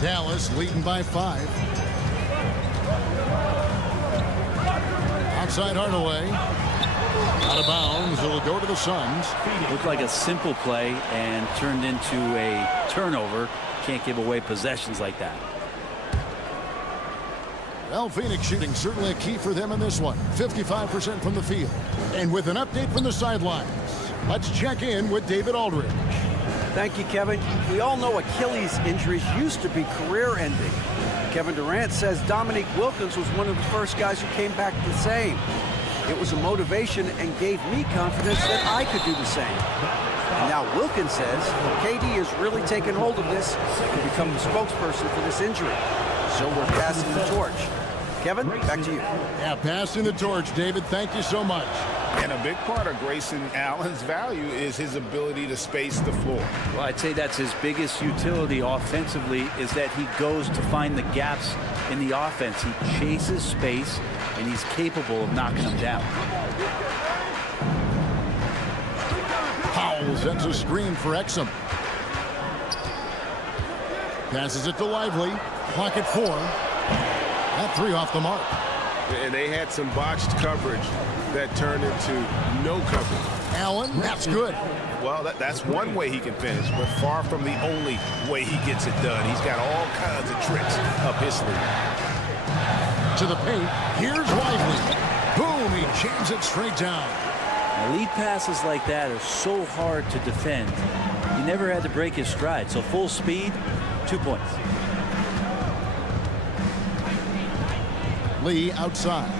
Dallas leading by 5. Outside Hardaway. Out of bounds. It'll go to the Suns. Looked like a simple play and turned into a turnover. Can't give away possessions like that. Well, Phoenix shooting certainly a key for them in this one. 55% from the field. And with an update from the sidelines, let's check in with David Aldridge. Thank you, Kevin. We all know Achilles injuries used to be career-ending. Kevin Durant says Dominique Wilkins was one of the first guys who came back the same. It was a motivation and gave me confidence that I could do the same. And now Wilkins says KD has really taken hold of this and become the spokesperson for this injury. So we're passing the torch. Kevin, back to you. Yeah, passing the torch, David. Thank you so much. And a big part of Grayson Allen's value is his ability to space the floor. Well, I'd say that's his biggest utility offensively, is that he goes to find the gaps in the offense. He chases space, and he's capable of knocking them down. Powell sends a screen for Exum. Passes it to Lively. Clock at 4. That 3 off the mark. And they had some botched coverage that turned into no coverage. Allen, that's good. Well, that's one way he can finish, but far from the only way he gets it done. He's got all kinds of tricks up his sleeve. To the paint. Here's Lively. Boom, he jams it straight down. Lead passes like that are so hard to defend. He never had to break his stride, so full speed, 2 points. Lee outside.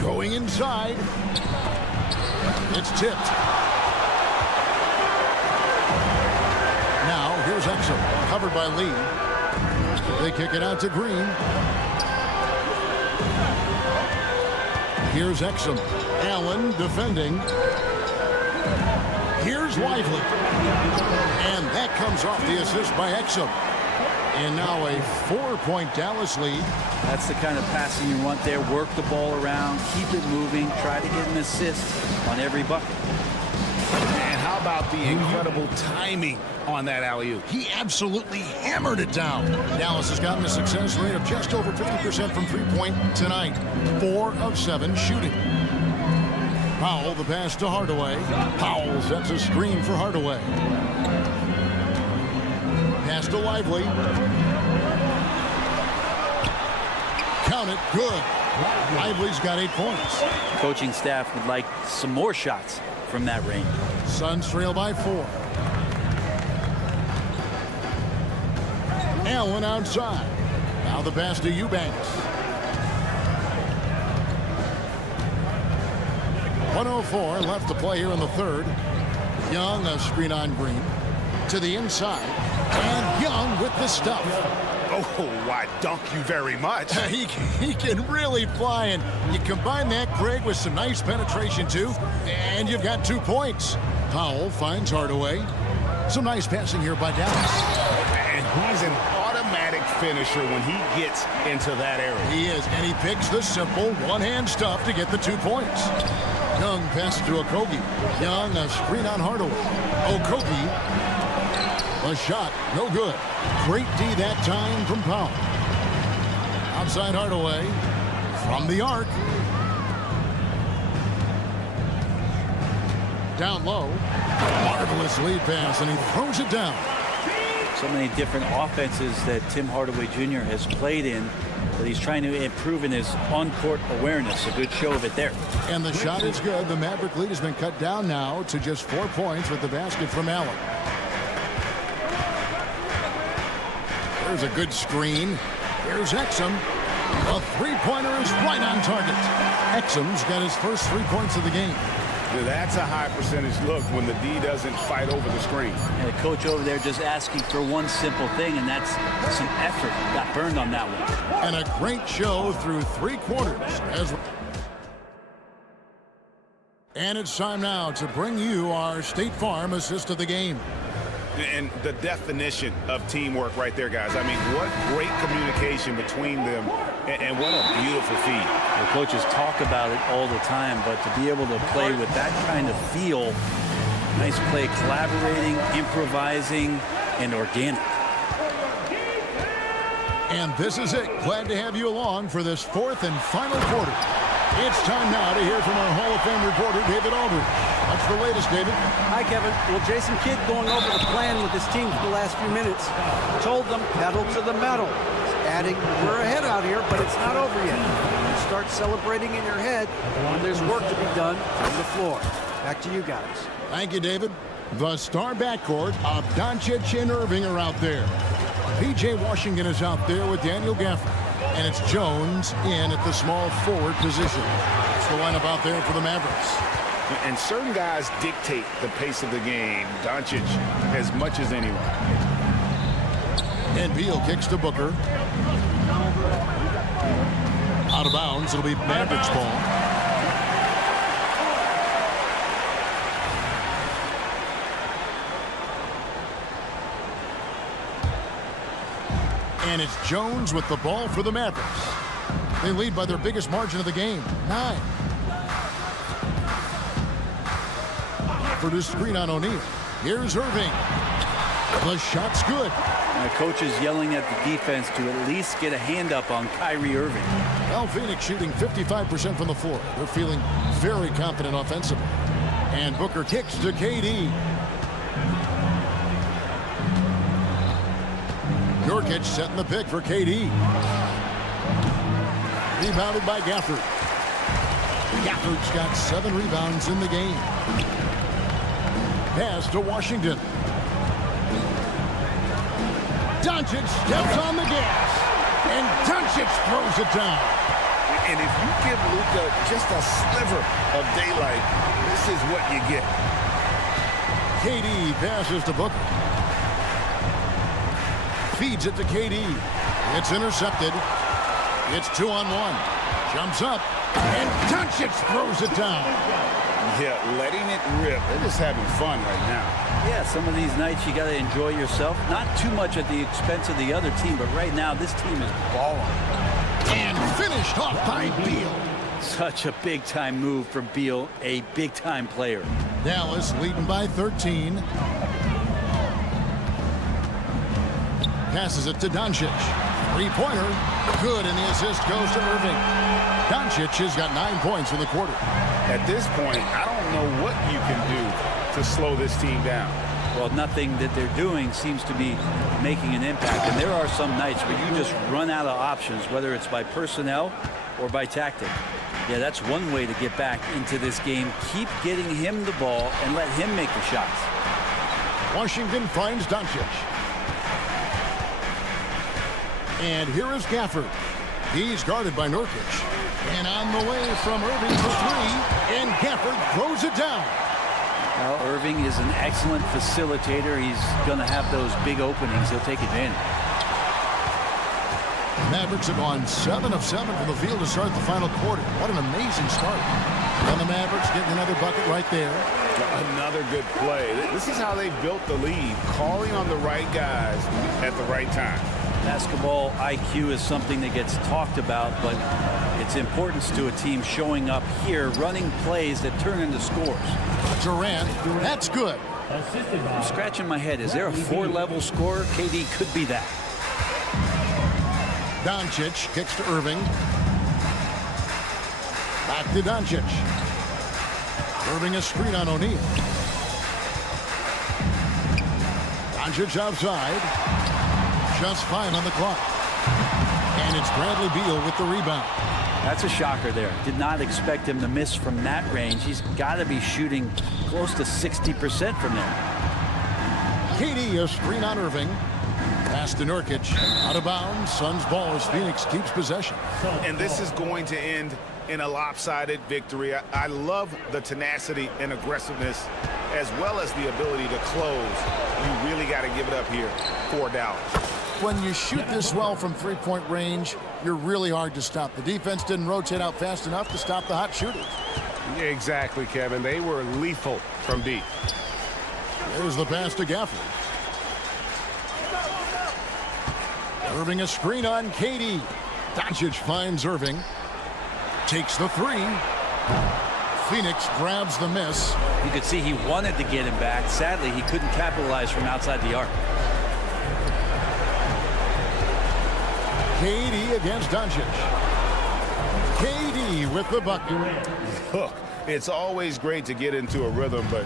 Going inside. It's tipped. Now here's Exum, covered by Lee. They kick it out to Green. Here's Exum. Allen defending. Here's Lively. And that comes off the assist by Exum. And now a 4-point Dallas lead. That's the kind of passing you want there. Work the ball around, keep it moving, try to get an assist on every bucket. And how about the incredible timing on that alley-oop? He absolutely hammered it down. Dallas has gotten a success rate of just over 50% from three-point tonight. 4 of 7 shooting. Powell, the pass to Hardaway. Powell sets a screen for Hardaway. Pass to Lively. Count it. Good. Lively's got 8 points. Coaching staff would like some more shots from that range. Suns trail by 4. Allen outside. Now the pass to Eubanks. 1:04 left to play here in the third. Young, a screen on Green. To the inside. And Young with the stuff. Oh, why, dunk you very much. He can really fly, and you combine that, Greg, with some nice penetration, too, and you've got 2 points. Powell finds Hardaway. Some nice passing here by Dallas. And he's an automatic finisher when he gets into that area. He is, and he picks the simple one-hand stuff to get the 2 points. Young passes to Okogie. Young, a screen on Hardaway. Okogie, a shot, no good. Great D that time from Powell. Outside Hardaway, from the arc. Down low, marvelous lead pass, and he throws it down. So many different offenses that Tim Hardaway Jr. has played in, but he's trying to improve in his on-court awareness. A good show of it there. And the shot is good. The Maverick lead has been cut down now to just 4 points with the basket from Allen. There's a good screen. Here's Exum. A three-pointer is right on target. Exum's got his first 3 points of the game. That's a high percentage look when the D doesn't fight over the screen. And the coach over there just asking for one simple thing, and that's some effort. Got burned on that one. And a great show through 3 quarters. And it's time now to bring you our State Farm assist of the game. And the definition of teamwork right there, guys. I mean, what great communication between them, and what a beautiful feed. The coaches talk about it all the time, but to be able to play with that kind of feel, nice play, collaborating, improvising, and organic. And this is it. Glad to have you along for this 4th and final quarter. It's time now to hear from our Hall of Fame reporter, David Aldridge. What's the latest, David? Hi, Kevin. Well, Jason Kidd, going over the plan with his team for the last few minutes, told them pedal to the metal. Adding, we're ahead out here, but it's not over yet. You start celebrating in your head when there's work to be done on the floor. Back to you guys. Thank you, David. The star backcourt of Doncic and Irving are out there. P.J. Washington is out there with Daniel Gafford. And it's Jones in at the small forward position. That's the lineup out there for the Mavericks. And certain guys dictate the pace of the game. Doncic as much as anyone. And Beal kicks to Booker. Out of bounds. It'll be Mavericks ball. And it's Jones with the ball for the Mavericks. They lead by their biggest margin of the game, 9. For the screen on O'Neal. Here's Irving. The shot's good. And the coach is yelling at the defense to at least get a hand up on Kyrie Irving. Well, Phoenix shooting 55% from the floor. They're feeling very confident offensively. And Booker kicks to KD. Nurkic setting the pick for KD. Rebounded by Gafford. Gafford's got 7 rebounds in the game. Pass to Washington. Doncic steps on the gas. And Doncic throws it down. And if you give Luka just a sliver of daylight, this is what you get. KD passes to Booker. Feeds it to KD. It's intercepted. It's 2-on-1. Jumps up. And Doncic throws it down. Yeah, letting it rip. They're just having fun right now. Yeah, some of these nights you got to enjoy yourself. Not too much at the expense of the other team, but right now this team is balling. And finished off by Beal. Such a big-time move from Beal, a big-time player. Dallas leading by 13. Passes it to Doncic. Three-pointer. Good, and the assist goes to Irving. Doncic has got 9 points in the quarter. At this point, I don't know what you can do to slow this team down. Well, nothing that they're doing seems to be making an impact. And there are some nights where you just run out of options, whether it's by personnel or by tactic. Yeah, that's one way to get back into this game. Keep getting him the ball and let him make the shots. Washington finds Doncic. And here is Gafford. He's guarded by Nurkic. And on the way from Irving for three. And Gafford throws it down. Well, Irving is an excellent facilitator. He's going to have those big openings. He'll take advantage. Mavericks have gone 7 of 7 from the field to start the final quarter. What an amazing start. And the Mavericks getting another bucket right there. Another good play. This is how they built the lead, calling on the right guys at the right time. Basketball IQ is something that gets talked about, but its importance to a team showing up here, running plays that turn into scores. Durant, that's good. I'm scratching my head. Is there a 4-level scorer? KD could be that. Doncic kicks to Irving. Back to Doncic. Irving a screen on O'Neal. Doncic outside. Just 5 on the clock. And it's Bradley Beal with the rebound. That's a shocker there. Did not expect him to miss from that range. He's got to be shooting close to 60% from there. KD a screen on Irving. Pass to Nurkic. Out of bounds. Suns ball as Phoenix keeps possession. And this is going to end in a lopsided victory. I love the tenacity and aggressiveness as well as the ability to close. You really got to give it up here for Dallas. When you shoot this well from three-point range, you're really hard to stop. The defense didn't rotate out fast enough to stop the hot shooters. Exactly, Kevin. They were lethal from deep. There's the pass to Gafford. Irving a screen on KD. Doncic finds Irving. Takes the three. Phoenix grabs the miss. You could see he wanted to get him back. Sadly, he couldn't capitalize from outside the arc. KD against Doncic. KD with the bucket. Look, it's always great to get into a rhythm, but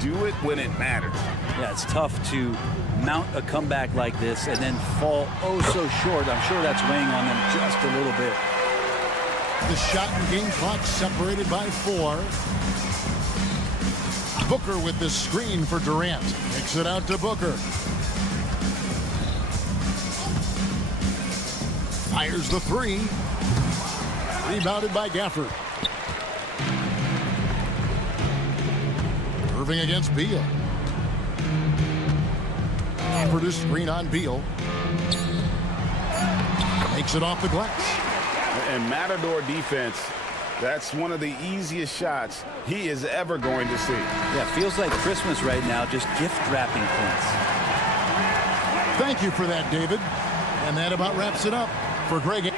do it when it matters. Yeah, it's tough to mount a comeback like this and then fall oh so short. I'm sure that's weighing on them just a little bit. The shot and game clock separated by 4. Booker with the screen for Durant. Kicks it out to Booker. Fires the three. Rebounded by Gafford. Irving against Beal. Gafford is screen on Beal. Makes it off the glass. And Matador defense, that's one of the easiest shots he is ever going to see. Yeah, feels like Christmas right now, just gift wrapping points. Thank you for that, David. And that about wraps it up for Greg.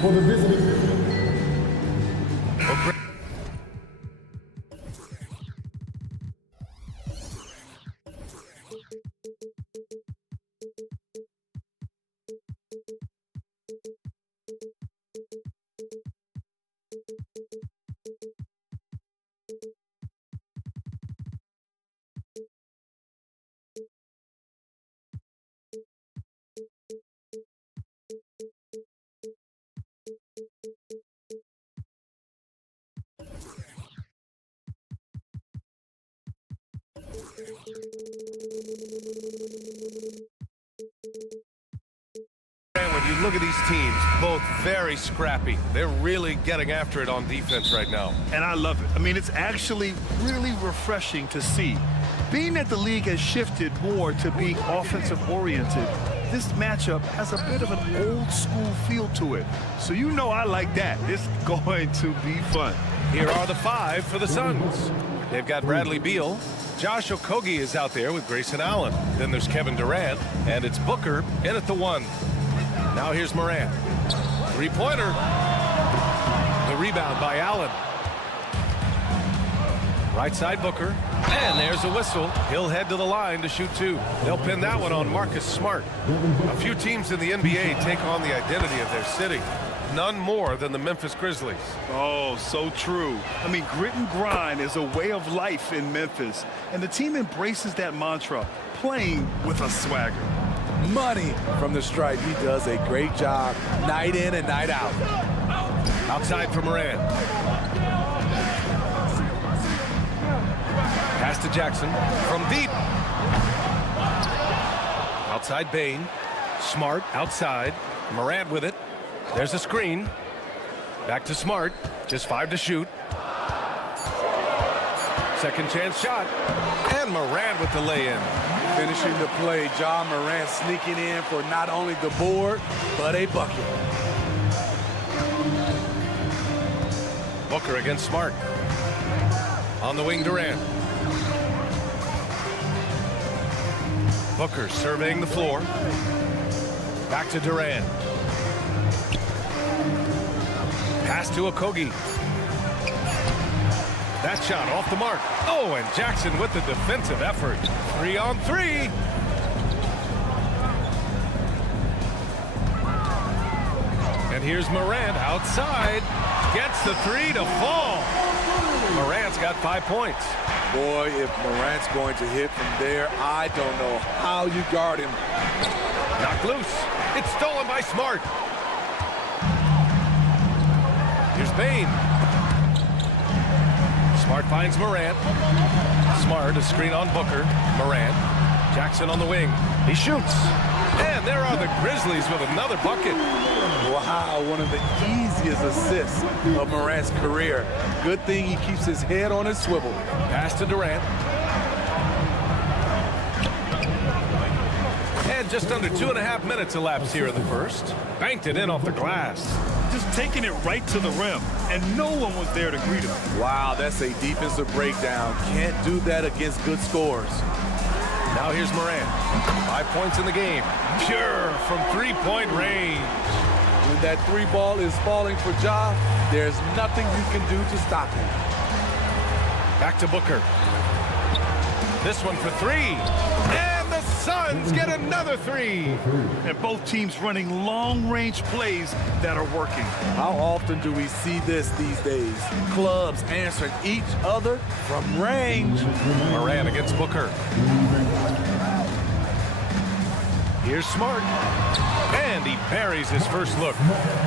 For the visiting. And when you look at these teams, both very scrappy. They're really getting after it on defense right now. And I love it. I mean, it's actually really refreshing to see. Being that the league has shifted more to being offensive-oriented, this matchup has a bit of an old-school feel to it. So you know I like that. It's going to be fun. Here are the 5 for the Suns. They've got Bradley Beal. Josh Okogie is out there with Grayson Allen. Then there's Kevin Durant, and it's Booker in at the 1. Now here's Morant. Three-pointer. The rebound by Allen. Right side Booker. And there's a whistle. He'll head to the line to shoot 2. They'll pin that one on Marcus Smart. A few teams in the NBA take on the identity of their city. None more than the Memphis Grizzlies. Oh, so true. I mean, grit and grind is a way of life in Memphis. And the team embraces that mantra, playing with a swagger. Money from the stripe. He does a great job night in and night out. Outside for Morant. Pass to Jackson from deep. Outside Bane. Smart outside. Morant with it. There's a screen. Back to Smart. Just 5 to shoot. Second chance shot. And Morant with the lay-in. Finishing the play, John Morant sneaking in for not only the board, but a bucket. Booker against Smart. On the wing, Durant. Booker surveying the floor. Back to Durant. Pass to Okogie. That shot off the mark. Oh, and Jackson with the defensive effort. 3 on 3. And here's Morant outside. Gets the 3 to fall. Morant's got 5 points. Boy, if Morant's going to hit from there, I don't know how you guard him. Knocked loose. It's stolen by Smart. Here's Bane. Smart finds Morant. Smart, a screen on Booker. Morant. Jackson on the wing. He shoots. And there are the Grizzlies with another bucket. Wow, one of the easiest assists of Morant's career. Good thing he keeps his head on his swivel. Pass to Durant. And just under 2.5 minutes elapsed here in the first. Banked it in off the glass. Just taking it right to the rim, and no one was there to greet him. Wow, that's a defensive breakdown. Can't do that against good scores. Now here's Morant. 5 points in the game. Pure from three-point range. When that 3 ball is falling for Ja, there's nothing you can do to stop him. Back to Booker. This one for 3. And the Suns get another 3. And both teams running long-range plays that are working. How often do we see this these days? Clubs answering each other from range. Morant against Booker. Here's Smart. And he buries his first look.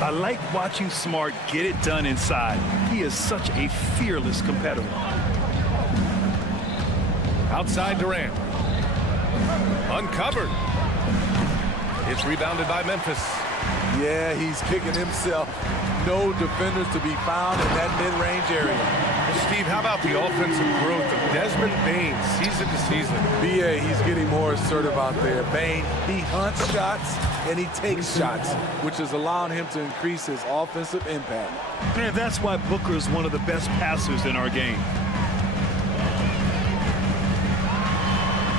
I like watching Smart get it done inside. He is such a fearless competitor. Outside Durant. Uncovered. It's rebounded by Memphis. Yeah, he's kicking himself. No defenders to be found in that mid-range area. Steve, how about the offensive growth of Desmond Bane season to season? BA, he's getting more assertive out there. Bane, he hunts shots and he takes shots, which is allowing him to increase his offensive impact. Man, that's why Booker is one of the best passers in our game.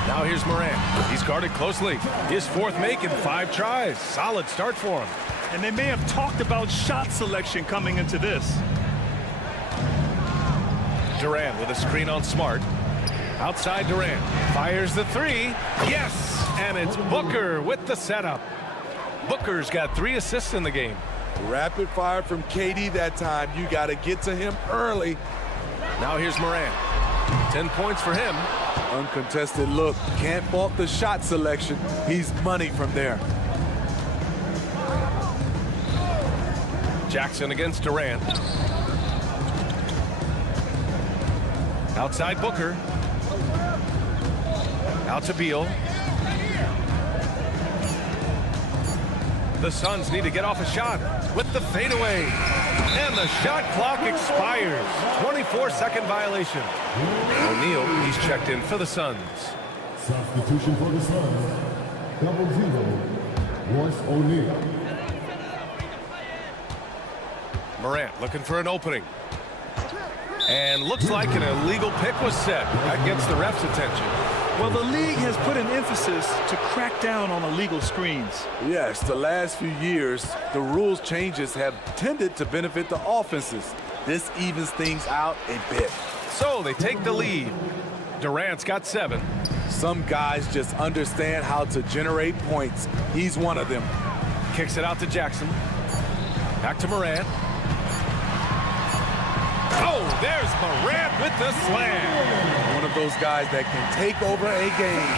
Now here's Morant. He's guarded closely. His fourth make in 5 tries. Solid start for him. And they may have talked about shot selection coming into this. Durant with a screen on Smart. Outside Durant. Fires the 3. Yes! And it's Booker with the setup. Booker's got 3 assists in the game. Rapid fire from KD that time. You got to get to him early. Now here's Morant. 10 points for him. Uncontested look. Can't fault the shot selection. He's money from there. Jackson against Durant. Outside Booker. Out to Beal. The Suns need to get off a shot with the fadeaway. And the shot clock expires. 24-second violation. O'Neal, he's checked in for the Suns. Substitution for the Suns. 0-0. Royce O'Neal. Morant looking for an opening. And looks like an illegal pick was set. That gets the ref's attention. Well, the league has put an emphasis to crack down on illegal screens. Yes, the last few years, the rules changes have tended to benefit the offenses. This evens things out a bit. So they take the lead. Durant's got 7. Some guys just understand how to generate points. He's one of them. Kicks it out to Jackson. Back to Morant. Oh, there's Morant with the slam. One of those guys that can take over a game.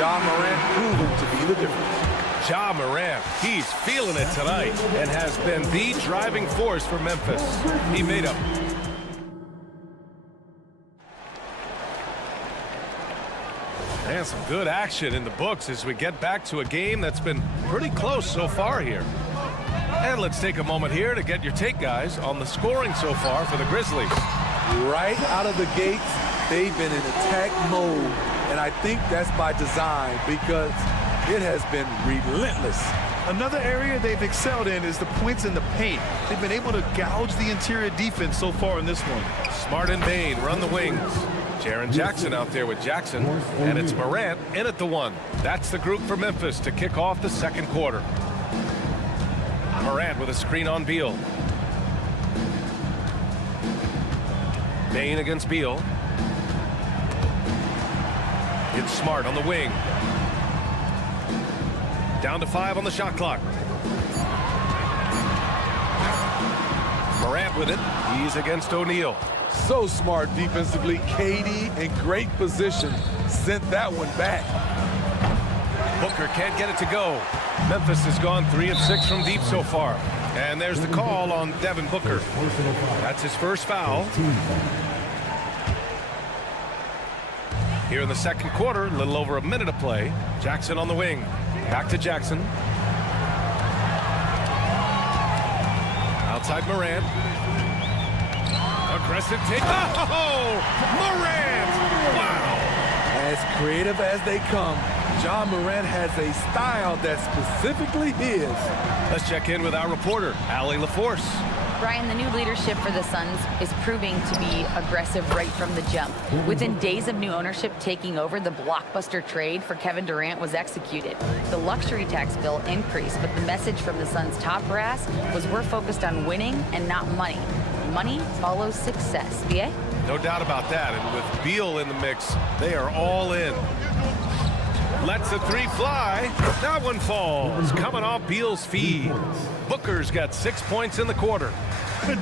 Ja Morant proven to be the difference. Ja Morant, he's feeling it tonight and has been the driving force for Memphis. He made up. And some good action in the books as we get back to a game that's been pretty close so far here. And let's take a moment here to get your take, guys, on the scoring so far for the Grizzlies. Right out of the gates, they've been in attack mode, and I think that's by design because it has been relentless. Another area they've excelled in is the points in the paint. They've been able to gouge the interior defense so far in this one. Smart and Bane run the wings. Jaren Jackson out there with Jackson, and it's Morant in at the 1. That's the group for Memphis to kick off the second quarter. Morant with a screen on Beal. Bane against Beal. It's Smart on the wing. Down to 5 on the shot clock. Morant with it. He's against O'Neal. So smart defensively. KD in great position. Sent that one back. Booker can't get it to go. Memphis has gone 3 of 6 from deep so far. And there's the call on Devin Booker. That's his first foul. Here in the second quarter, a little over a minute of play. Jackson on the wing. Back to Jackson. Outside Morant. Aggressive take. Oh, Morant! Wow! As creative as they come, Ja Morant has a style that's specifically his. Let's check in with our reporter, Allie LaForce. Brian, the new leadership for the Suns is proving to be aggressive right from the jump. Within days of new ownership taking over, the blockbuster trade for Kevin Durant was executed. The luxury tax bill increased, but the message from the Suns' top brass was we're focused on winning and not money. Money follows success. BA? No doubt about that. And with Beal in the mix, they are all in. Lets the 3 fly. That one falls. Coming off Beal's feed. Booker's got 6 points in the quarter.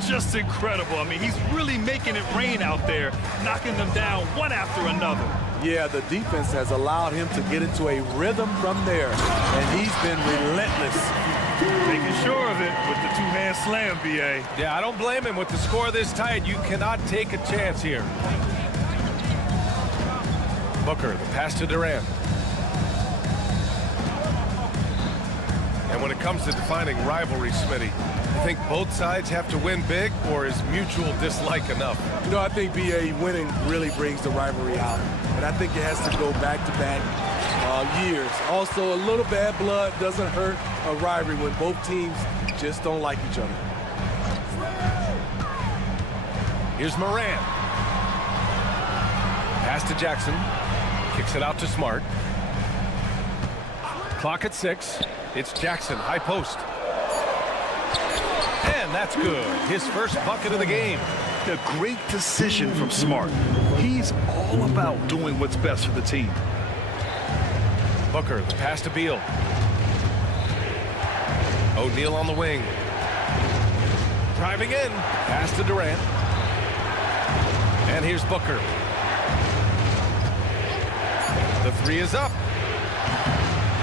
Just incredible. I mean, he's really making it rain out there, knocking them down one after another. Yeah, the defense has allowed him to get into a rhythm from there, and he's been relentless. Making sure of it with the 2-hand slam, BA. Yeah, I don't blame him. With the score this tight, you cannot take a chance here. Booker, the pass to Durant. And when it comes to defining rivalry, Smitty, you think both sides have to win big, or is mutual dislike enough? You know, I think BA winning really brings the rivalry out. And I think it has to go back-to-back years. Also, a little bad blood doesn't hurt a rivalry when both teams just don't like each other. Here's Moran. Pass to Jackson. Kicks it out to Smart. Clock at 6. It's Jackson, high post. And that's good. His first bucket of the game. A great decision from Smart. He's all about doing what's best for the team. Booker, the pass to Beal. O'Neal on the wing. Driving in. Pass to Durant. And here's Booker. The three is up.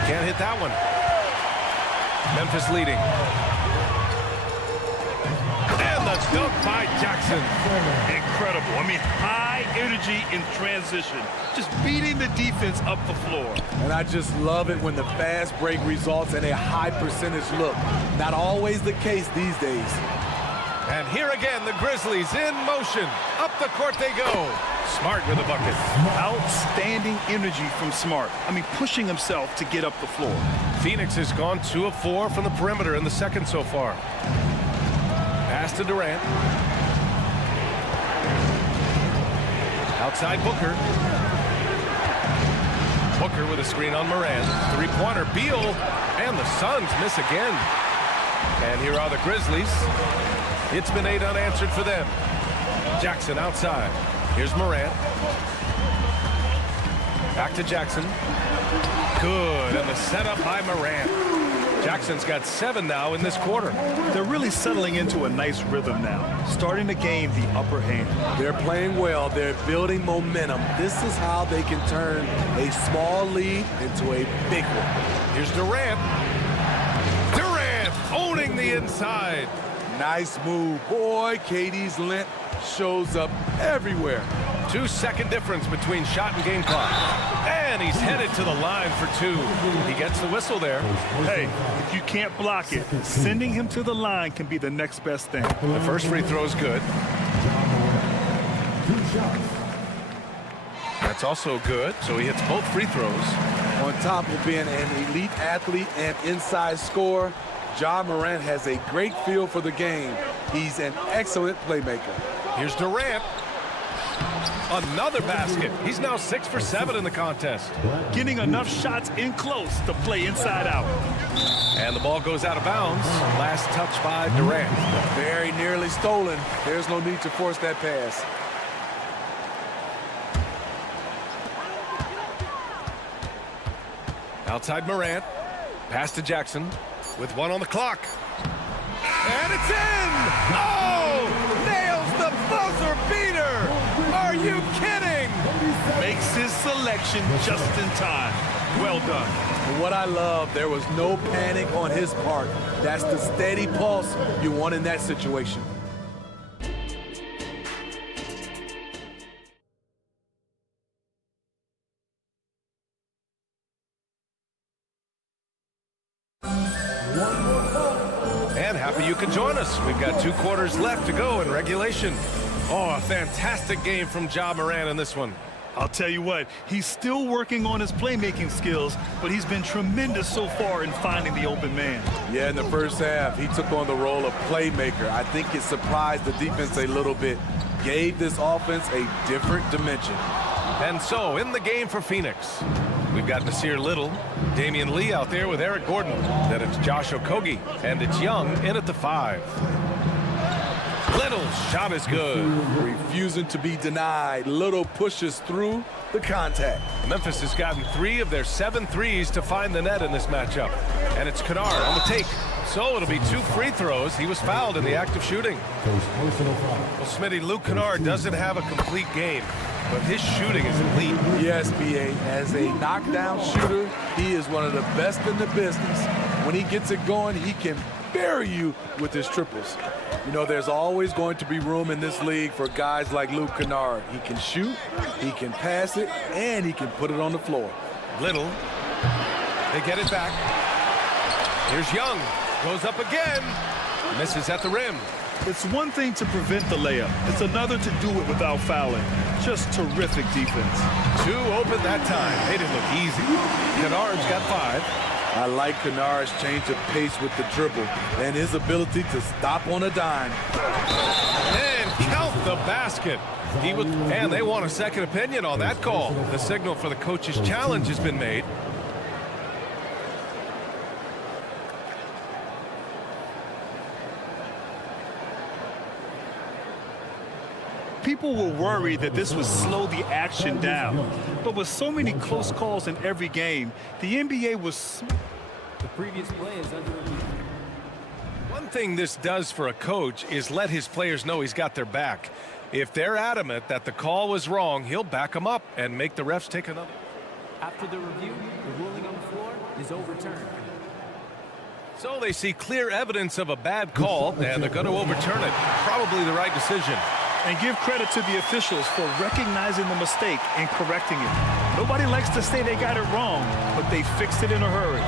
Can't hit that one. Memphis leading. And the dunk by Jackson. Incredible. I mean, high energy in transition. Just beating the defense up the floor. And I just love it when the fast break results in a high percentage look. Not always the case these days. And here again, the Grizzlies in motion. Up the court they go. Smart with a bucket. Outstanding energy from Smart. I mean, pushing himself to get up the floor. Phoenix has gone 2 of 4 from the perimeter in the second so far. Pass to Durant. Outside Booker. Booker with a screen on Moran. Three-pointer, Beal. And the Suns miss again. And here are the Grizzlies. It's been 8 unanswered for them. Jackson outside. Here's Moran. Back to Jackson. Good, and the setup by Moran. Jackson's got 7 now in this quarter. They're really settling into a nice rhythm now, starting to gain the upper hand. They're playing well. They're building momentum. This is how they can turn a small lead into a big one. Here's Durant. Durant owning the inside. Nice move. Boy, KD's length shows up everywhere. 2-second difference between shot and game clock. And he's headed to the line for 2. He gets the whistle there. Hey, if you can't block it, sending him to the line can be the next best thing. The first free throw is good. That's also good, so he hits both free throws. On top of being an elite athlete and inside scorer, Ja Morant has a great feel for the game. He's an excellent playmaker. Here's Durant. Another basket. He's now 6 for 7 in the contest. Getting enough shots in close to play inside out. And the ball goes out of bounds. Last touch by Durant. Very nearly stolen. There's no need to force that pass. Outside Morant. Pass to Jackson with 1 on the clock. And it's in! Oh! Nails the buzzer beater! Are you kidding? Makes his selection just in time. Well done. And what I love, there was no panic on his part. That's the steady pulse you want in that situation. And happy you could join us. We've got 2 quarters left to go in regulation. Oh, a fantastic game from Ja Morant in this one. I'll tell you what, he's still working on his playmaking skills, but he's been tremendous so far in finding the open man. Yeah, in the first half, he took on the role of playmaker. I think it surprised the defense a little bit, gave this offense a different dimension. And so, in the game for Phoenix, we've got Nasir Little, Damian Lee out there with Eric Gordon. Then it's Josh Okogie, and it's Young in at the 5. Little's shot is good. Refusing to be denied. Little pushes through the contact. Memphis has gotten 3 of their 7 threes to find the net in this matchup. And it's Kennard on the take. So it'll be 2 free throws. He was fouled in the act of shooting. Well, Smitty, Luke Kennard doesn't have a complete game, but his shooting is elite. Yes, B.A. As a knockdown shooter, he is one of the best in the business. When he gets it going, he can bury you with his triples. You know, there's always going to be room in this league for guys like Luke Kennard. He can shoot, he can pass it, and he can put it on the floor. Little, they get it back. Here's Young. Goes up again. Misses at the rim. It's one thing to prevent the layup. It's another to do it without fouling. Just terrific defense. 2 open that time. Made it look easy. Kennard's got 5. I like Kennard's change of pace with the dribble and his ability to stop on a dime. And count the basket. And they want a second opinion on that call. The signal for the coach's challenge has been made. People were worried that this would slow the action down. But with so many close calls in every game, the NBA was... The previous play is under review. One thing this does for a coach is let his players know he's got their back. If they're adamant that the call was wrong, he'll back them up and make the refs take another. After the review, the ruling on the floor is overturned. So they see clear evidence of a bad call, and they're going to overturn it. Probably the right decision. And give credit to the officials for recognizing the mistake and correcting it. Nobody likes to say they got it wrong, but they fixed it in a hurry.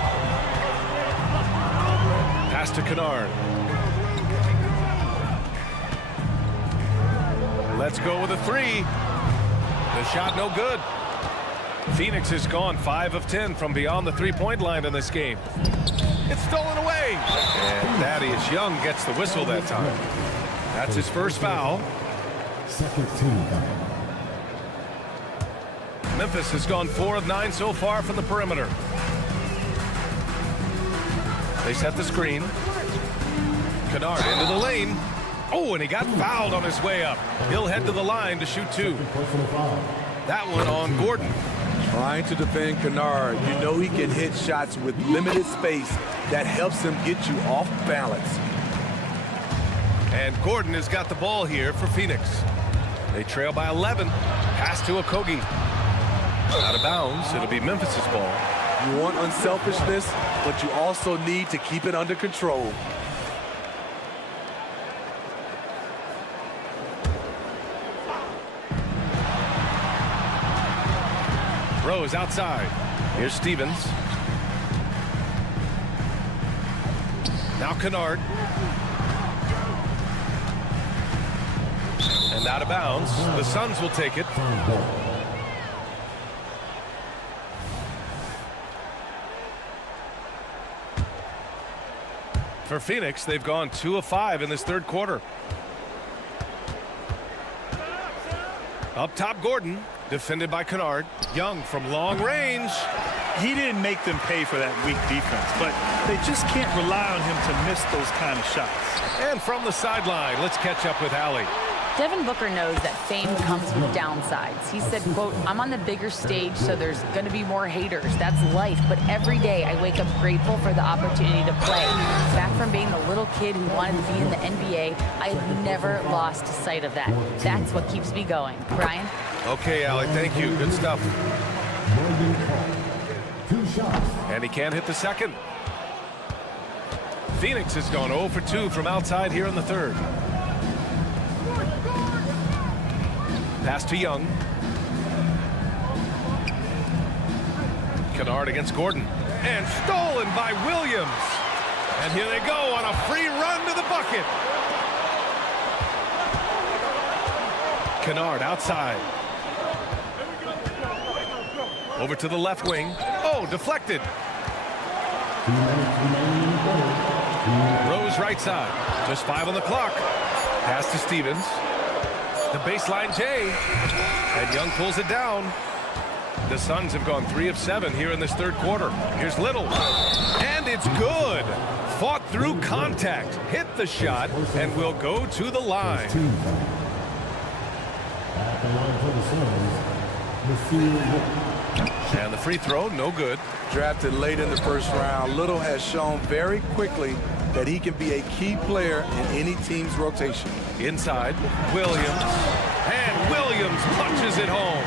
Pass to Kennard. Let's go with a 3. The shot no good. Phoenix has gone 5 of 10 from beyond the three-point line in this game. It's stolen away. And Thaddeus Young gets the whistle that time. That's his first foul. Second team foul. Memphis has gone 4 of 9 so far from the perimeter. They set the screen. Kennard into the lane. Oh, and he got fouled on his way up. He'll head to the line to shoot 2. That one on Gordon. Trying to defend Kennard. You know he can hit shots with limited space. That helps him get you off balance. And Gordon has got the ball here for Phoenix. They trail by 11. Pass to Okogie. Out of bounds. It'll be Memphis's ball. You want unselfishness, but you also need to keep it under control. Rose outside. Here's Stevens. Now Kennard. And out of bounds. The Suns will take it. For Phoenix, they've gone 2 of 5 in this third quarter. Up top, Gordon. Defended by Kennard. Young from long range. He didn't make them pay for that weak defense, but they just can't rely on him to miss those kind of shots. And from the sideline, let's catch up with Allie. Devin Booker knows that fame comes with downsides. He said, quote, "I'm on the bigger stage, so there's going to be more haters. That's life. But every day I wake up grateful for the opportunity to play. Back from being the little kid who wanted to be in the NBA, I have never lost sight of that. That's what keeps me going." Brian? Okay, Allie, thank you. Good stuff. 2 shots. And he can't hit the second. Phoenix has gone 0 for 2 from outside here in the third. Pass to Young. Kennard against Gordon. And stolen by Williams. And here they go on a free run to the bucket. Kennard outside. Over to the left wing. Oh, deflected. Rose right side. Just 5 on the clock. Pass to Stevens. The baseline J. And Young pulls it down. The Suns have gone 3 of 7 here in this third quarter. Here's Little. And it's good. Fought through contact. Hit the shot and will go to the line. At the line for the Suns, And the free throw, no good. Drafted late in the first round, Little has shown very quickly that he can be a key player in any team's rotation. Inside, Williams. And Williams punches it home.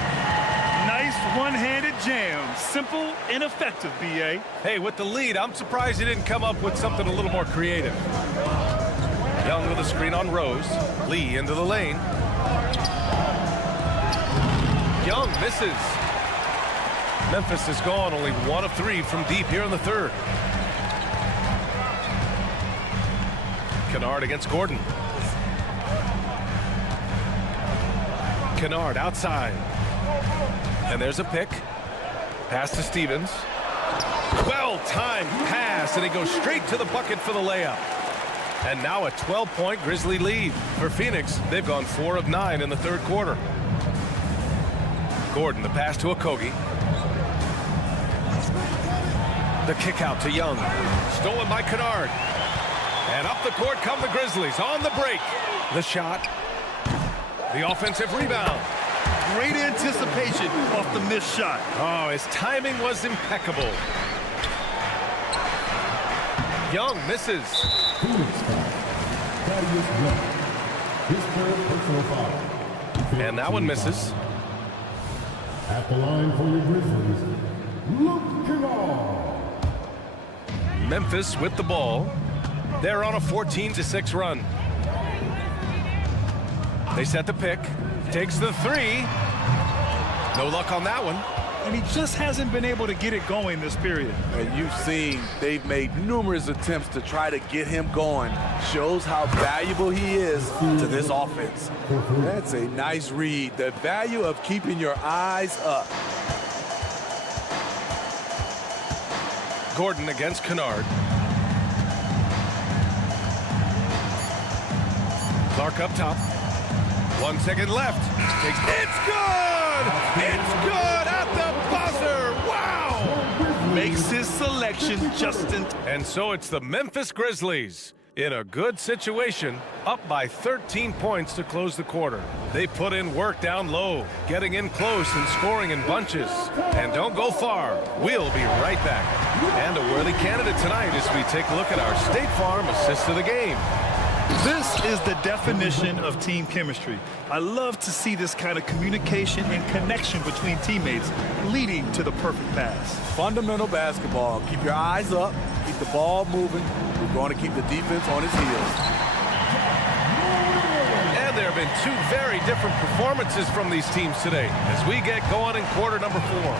Nice one-handed jam. Simple and effective, B.A. Hey, with the lead, I'm surprised he didn't come up with something a little more creative. Young with a screen on Rose. Lee into the lane. Young misses. Memphis has gone only 1 of 3 from deep here in the third. Kennard against Gordon. Kennard outside. And there's a pick. Pass to Stevens. Well-timed pass, and he goes straight to the bucket for the layup. And now a 12-point Grizzly lead. For Phoenix, they've gone 4 of 9 in the third quarter. Gordon, the pass to Okogie. The kick out to Young. Stolen by Kennard. And up the court come the Grizzlies on the break. The shot. The offensive rebound. Great anticipation off the missed shot. Oh, his timing was impeccable. Young misses. And that one misses. At the line for your Grizzlies, Luke Kennard. Memphis with the ball. They're on a 14-6 run. They set the pick. Takes the three. No luck on that one. And he just hasn't been able to get it going this period. And you've seen they've made numerous attempts to try to get him going. Shows how valuable he is to this offense. That's a nice read. The value of keeping your eyes up. Gordon against Kennard. Clark up top. 1 second left. It's good! It's good at the buzzer! Wow! Makes his selection just in. And so it's the Memphis Grizzlies in a good situation, up by 13 points to close the quarter. They put in work down low, getting in close and scoring in bunches. And don't go far. We'll be right back. And a worthy candidate tonight as we take a look at our State Farm assist of the game. This is the definition of team chemistry. I love to see this kind of communication and connection between teammates leading to the perfect pass. Fundamental basketball. Keep your eyes up. Keep the ball moving. We're going to keep the defense on its heels. And there have been 2 very different performances from these teams today as we get going in quarter number 4.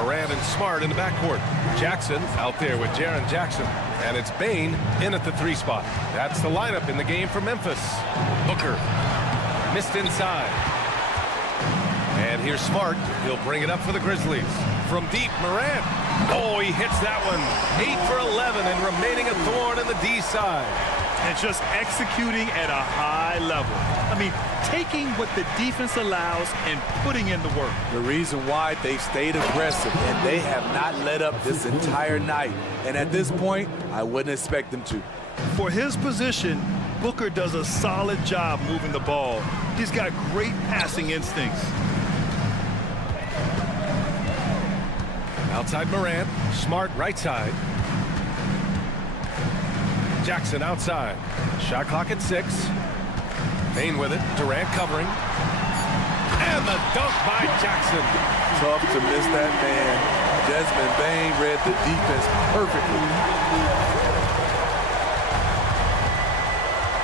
Moran and Smart in the backcourt. Jackson out there with Jaren Jackson. And it's Bane in at the 3 spot. That's the lineup in the game for Memphis. Booker missed inside. And here's Smart. He'll bring it up for the Grizzlies. From deep, Moran. Oh, he hits that one. 8 for 11 and remaining a thorn in the D side. And just executing at a high level. I mean, taking what the defense allows and putting in the work. The reason why they stayed aggressive and they have not let up this entire night. And at this point, I wouldn't expect them to. For his position, Booker does a solid job moving the ball. He's got great passing instincts. Outside Moran. Smart right side. Jackson outside. Shot clock at 6. Bane with it. Durant covering. And the dunk by Jackson. Tough to miss that man. Desmond Bane read the defense perfectly.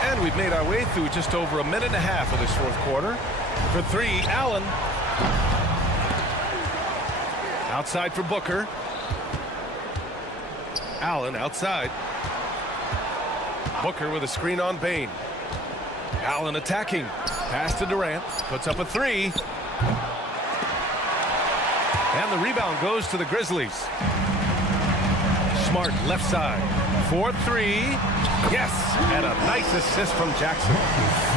And we've made our way through just over a minute and a half of this fourth quarter. For 3, Allen. Outside for Booker. Allen outside. Booker with a screen on Bane. Allen attacking. Pass to Durant. Puts up a 3. And the rebound goes to the Grizzlies. Smart left side. 4-3. Yes. And a nice assist from Jackson.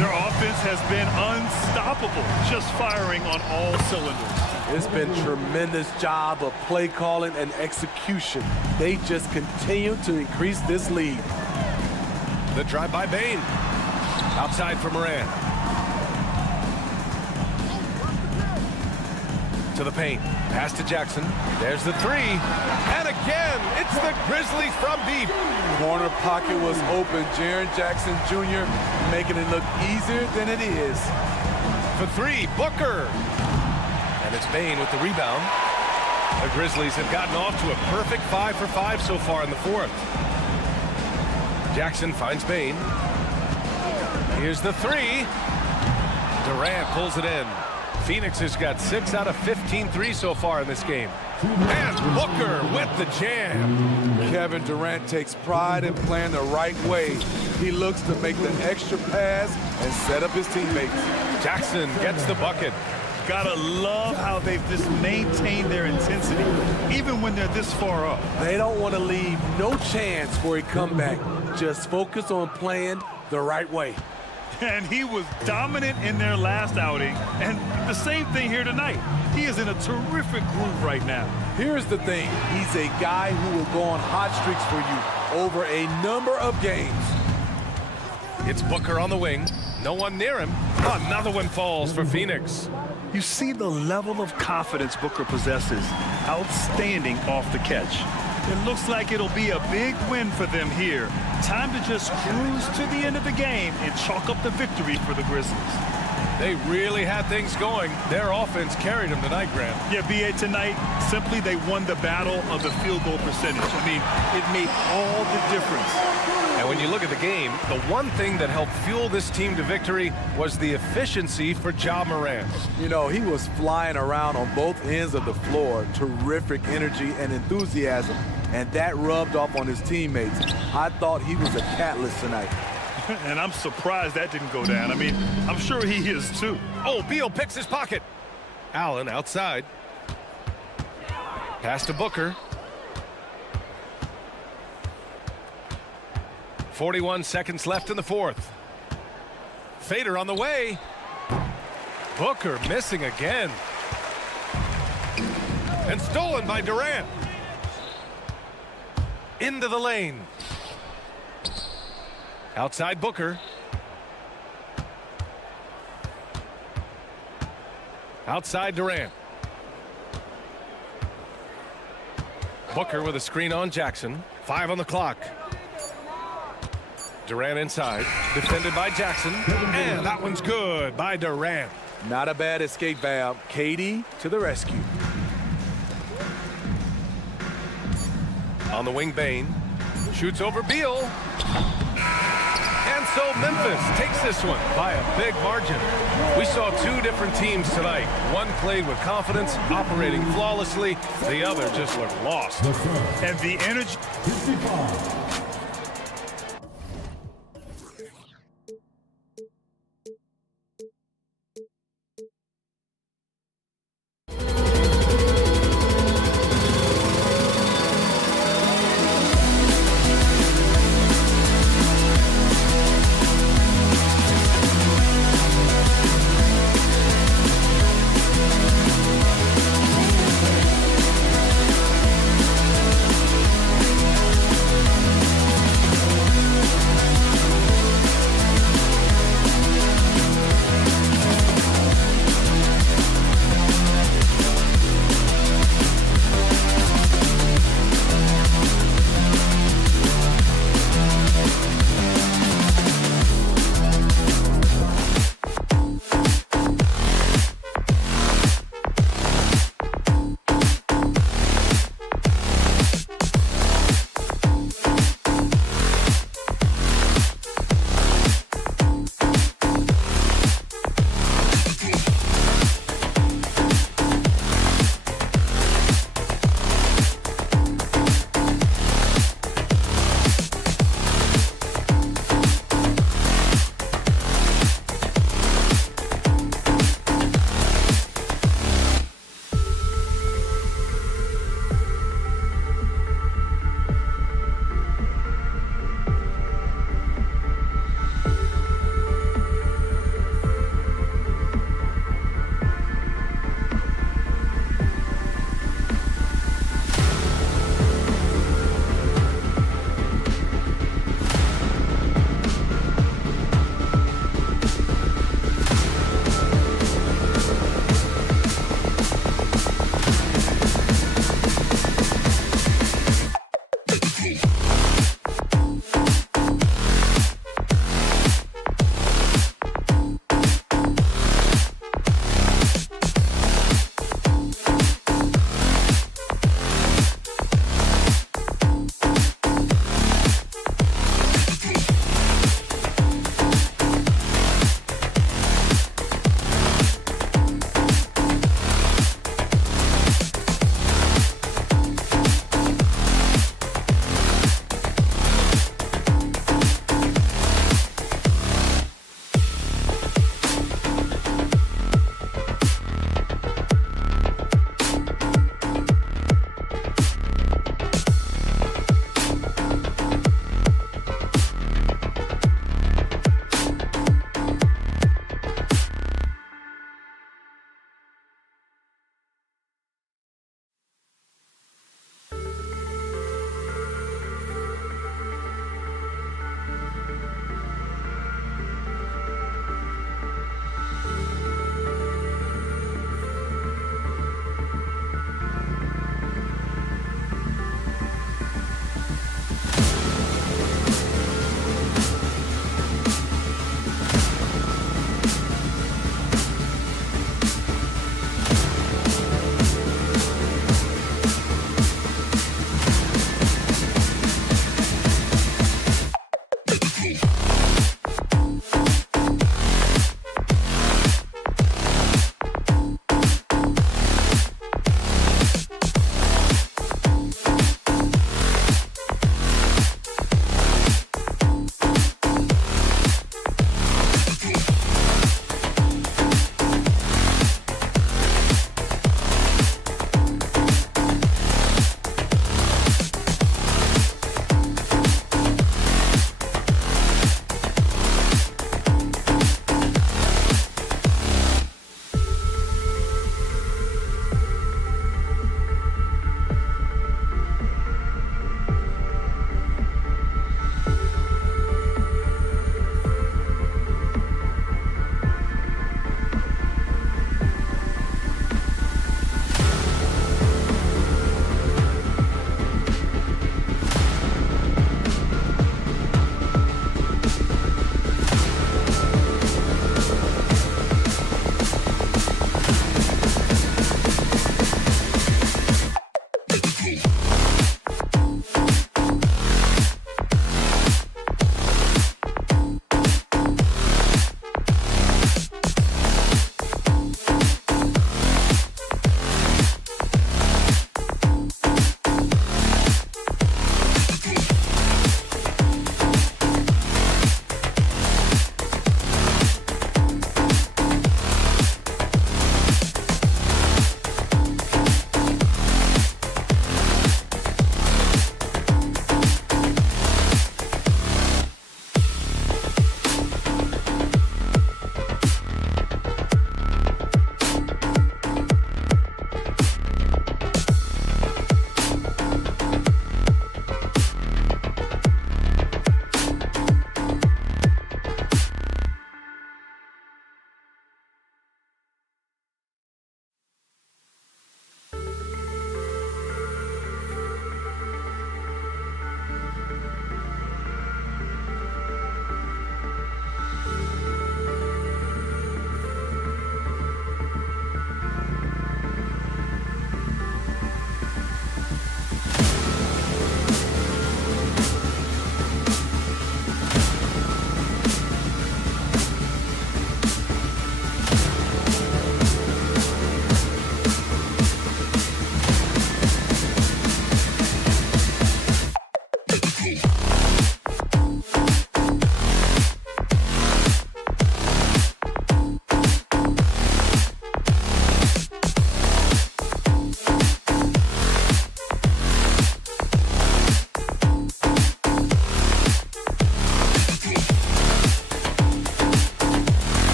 Their offense has been unstoppable. Just firing on all cylinders. It's been tremendous job of play calling and execution. They just continue to increase this lead. The drive by Bane. Outside for Moran. To the paint. Pass to Jackson. There's the 3. And again, it's the Grizzlies from deep. Corner pocket was open. Jaren Jackson Jr. making it look easier than it is. For 3, Booker. And it's Bane with the rebound. The Grizzlies have gotten off to a perfect 5 for 5 so far in the fourth. Jackson finds Bane. Here's the 3. Durant pulls it in. Phoenix has got 6 out of 15 threes so far in this game. And Booker with the jam. Kevin Durant takes pride in playing the right way. He looks to make the extra pass and set up his teammates. Jackson gets the bucket. Gotta love how they've just maintained their intensity, even when they're this far up. They don't want to leave no chance for a comeback. Just focus on playing the right way. And he was dominant in their last outing, and the same thing here tonight. He is in a terrific groove right now. Here's the thing. He's a guy who will go on hot streaks for you over a number of games. It's Booker on the wing. No one near him. Another one falls for Phoenix. You see the level of confidence Booker possesses. Outstanding off the catch. It looks like it'll be a big win for them here. Time to just cruise to the end of the game and chalk up the victory for the Grizzlies. They really had things going. Their offense carried them tonight, Grant. Yeah, B.A., tonight, simply they won the battle of the field goal percentage. I mean, it made all the difference. And when you look at the game, the one thing that helped fuel this team to victory was the efficiency for Ja Morant. You know, he was flying around on both ends of the floor. Terrific energy and enthusiasm. And that rubbed off on his teammates. I thought he was a catalyst tonight. And I'm surprised that didn't go down. I mean, I'm sure he is too. Oh, Beal picks his pocket. Allen outside. Pass to Booker. 41 seconds left in the fourth. Fader on the way. Booker missing again. And stolen by Durant. Into the lane. Outside Booker. Outside Durant. Booker with a screen on Jackson. 5 on the clock. Durant inside. Defended by Jackson. And that one's good by Durant. Not a bad escape valve. KD to the rescue. On the wing, Bane. Shoots over Beal. And so Memphis takes this one by a big margin. We saw two different teams tonight. One played with confidence, operating flawlessly. The other just looked lost. And the energy... 55.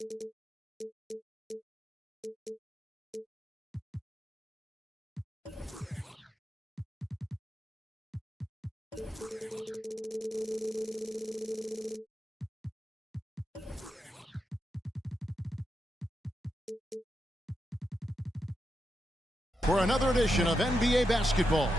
For another edition of NBA basketball.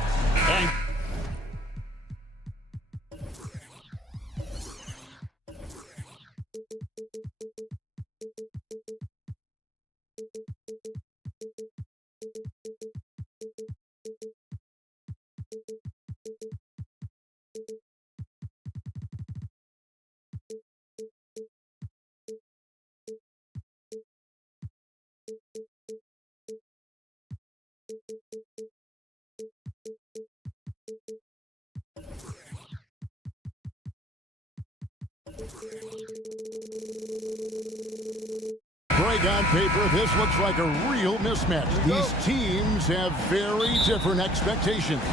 Greg, on paper, this looks like a real mismatch. These teams have very different expectations.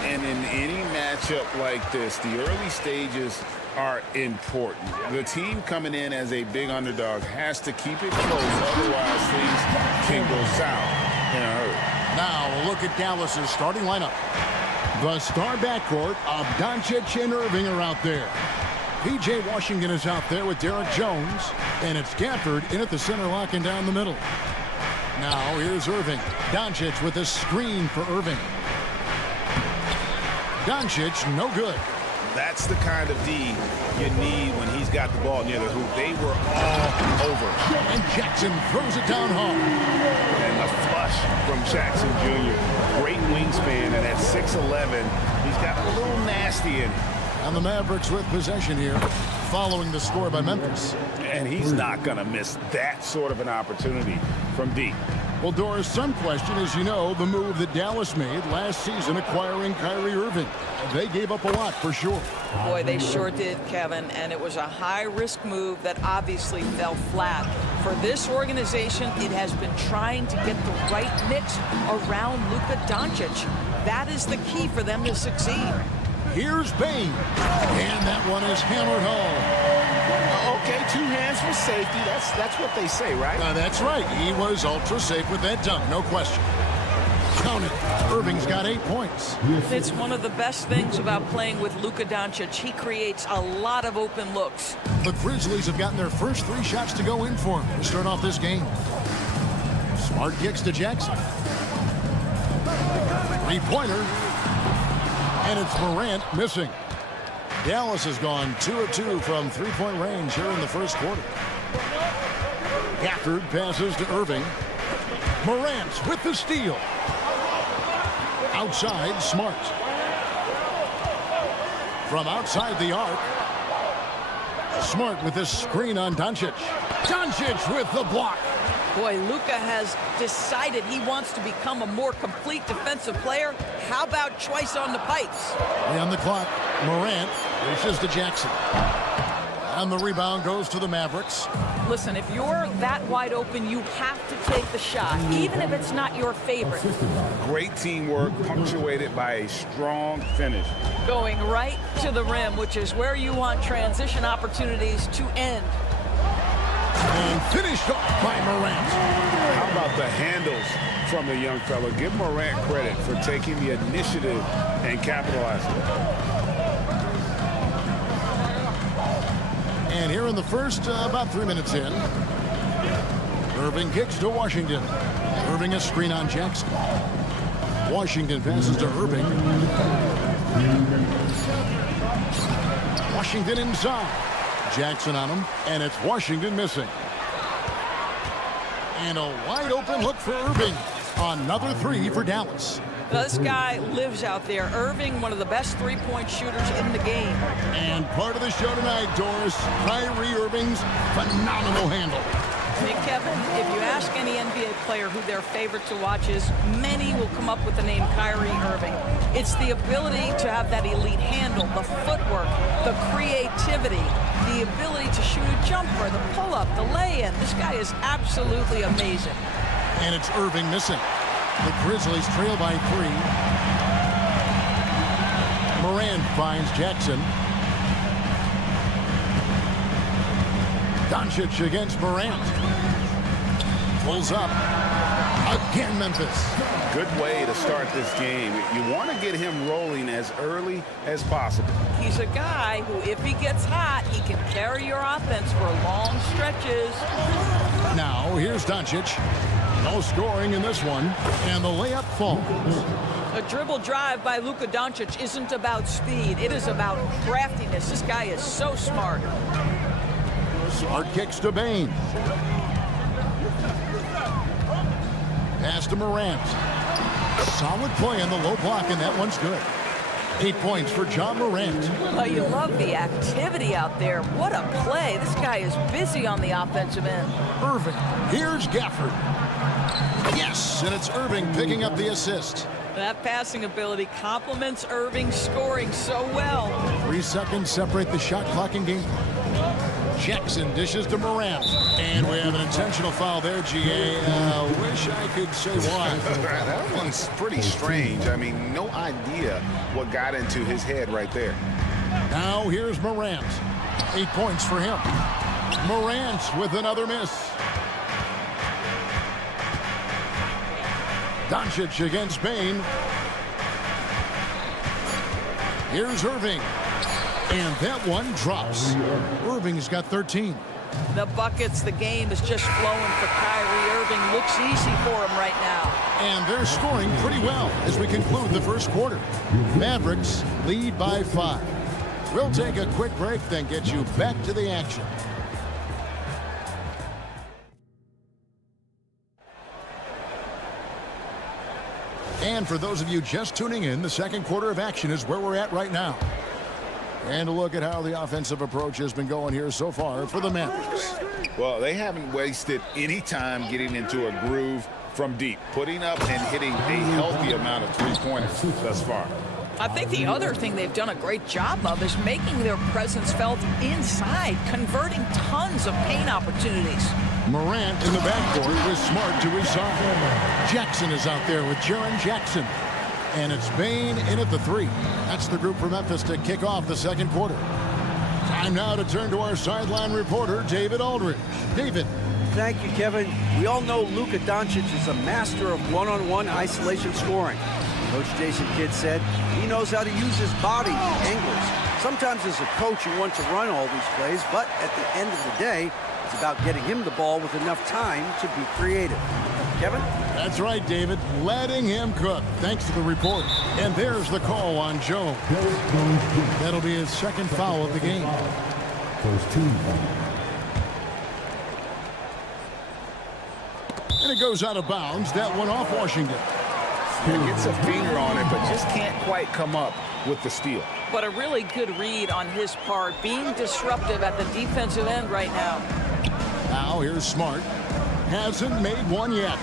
And in any matchup like this, the early stages are important. The team coming in as a big underdog has to keep it close, otherwise things can go south in a hurry. Now, a look at Dallas's starting lineup. The star backcourt of Doncic and Irving are out there. P.J. Washington is out there with Derek Jones, and it's Gafford in at the center, locking down the middle. Now, here's Irving. Doncic with a screen for Irving. Doncic, no good. That's the kind of D you need when he's got the ball near the hoop. They were all over. And Jackson throws it down hard. And a flush from Jackson Jr. Great wingspan, and at 6'11", he's got a little nasty in him. And the Mavericks with possession here, following the score by Memphis. And he's not going to miss that sort of an opportunity from deep. Well, Doris, some question, as you know, the move that Dallas made last season acquiring Kyrie Irving. They gave up a lot, for sure. Boy, they sure did, Kevin, and it was a high-risk move that obviously fell flat. For this organization, it has been trying to get the right mix around Luka Doncic. That is the key for them to succeed. Here's Bain, and that one is hammered home. Okay, 2 hands for safety. That's what they say, right? That's right. He was ultra safe with that dunk, no question. Count it. Irving's got 8 points. It's one of the best things about playing with Luka Doncic. He creates a lot of open looks. The Grizzlies have gotten their first 3 shots to go in for him to start off this game. Smart kicks to Jackson. 3-pointer. And it's Morant missing. Dallas has gone 2 of 2 from 3-point range here in the first quarter. Gafford passes to Irving. Morant with the steal. Outside, Smart. From outside the arc. Smart with this screen on Doncic. Doncic with the block. Boy, Luka has decided he wants to become a more complete defensive player. How about twice on the pipes? On the clock, Morant reaches to Jackson. And the rebound goes to the Mavericks. Listen, if you're that wide open, you have to take the shot, even if it's not your favorite. Great teamwork, punctuated by a strong finish. Going right to the rim, which is where you want transition opportunities to end. And finished off by Morant. How about the handles from the young fella? Give Morant credit for taking the initiative and capitalizing. And here in the first, about 3 minutes in, Irving kicks to Washington. Irving a screen on Jackson. Washington passes to Irving. Washington inside. Jackson on him, and it's Washington missing. And a wide open look for Irving. Another 3 for Dallas. Now, this guy lives out there. Irving, one of the best three-point shooters in the game. And part of the show tonight, Doris, Kyrie Irving's phenomenal handle. Hey, Kevin, if you ask any NBA player who their favorite to watch is, many will come up with the name Kyrie Irving. It's the ability to have that elite handle, the footwork, the creativity, the ability to shoot a jumper, the pull-up, the lay-in. This guy is absolutely amazing. And it's Irving missing. The Grizzlies trail by 3. Morant finds Jackson. Doncic against Morant. Pulls up. Again, Memphis. Good way to start this game. You want to get him rolling as early as possible. He's a guy who, if he gets hot, he can carry your offense for long stretches. Now, here's Doncic. No scoring in this one, and the layup falls. A dribble drive by Luka Doncic isn't about speed. It is about craftiness. This guy is so smart. Smart kicks to Bane. Pass to Morant. Solid play on the low block, and that one's good. 8 points for John Morant. Well, you love the activity out there. What a play. This guy is busy on the offensive end. Irving. Here's Gafford. Yes, and it's Irving picking up the assist. That passing ability complements Irving scoring so well. 3 seconds separate the shot clock and game clock. Jackson dishes to Morant. And we have an intentional foul there, GA. Wish I could say why. That one's pretty strange. I mean, no idea what got into his head right there. Now here's Morant. 8 points for him. Morant with another miss. Doncic against Bane. Here's Irving. And that one drops. Irving's got 13. The buckets, the game is just flowing for Kyrie Irving. Looks easy for him right now. And they're scoring pretty well as we conclude the first quarter. Mavericks lead by 5. We'll take a quick break, then get you back to the action. And for those of you just tuning in, the second quarter of action is where we're at right now. And a look at how the offensive approach has been going here so far for the Mavericks. Well, they haven't wasted any time getting into a groove from deep, putting up and hitting a healthy amount of three-pointers thus far. I think the other thing they've done a great job of is making their presence felt inside, converting tons of paint opportunities. Morant in the backcourt with Smart to his side. Jackson is out there with Jaren Jackson. And it's Bane in at the 3. That's the group for Memphis to kick off the second quarter. Time now to turn to our sideline reporter, David Aldridge. David. Thank you, Kevin. We all know Luka Doncic is a master of one-on-one isolation scoring. Coach Jason Kidd said he knows how to use his body angles. Sometimes as a coach you want to run all these plays, but at the end of the day, it's about getting him the ball with enough time to be creative. Kevin? That's right, David. Letting him cook. Thanks to the report. And there's the call on Joe. That'll be his second foul of the game. First team foul. And it goes out of bounds. That one off Washington. Gets a finger on it, but just can't quite come up with the steal. But a really good read on his part, being disruptive at the defensive end right now. Now here's Smart. Hasn't made one yet.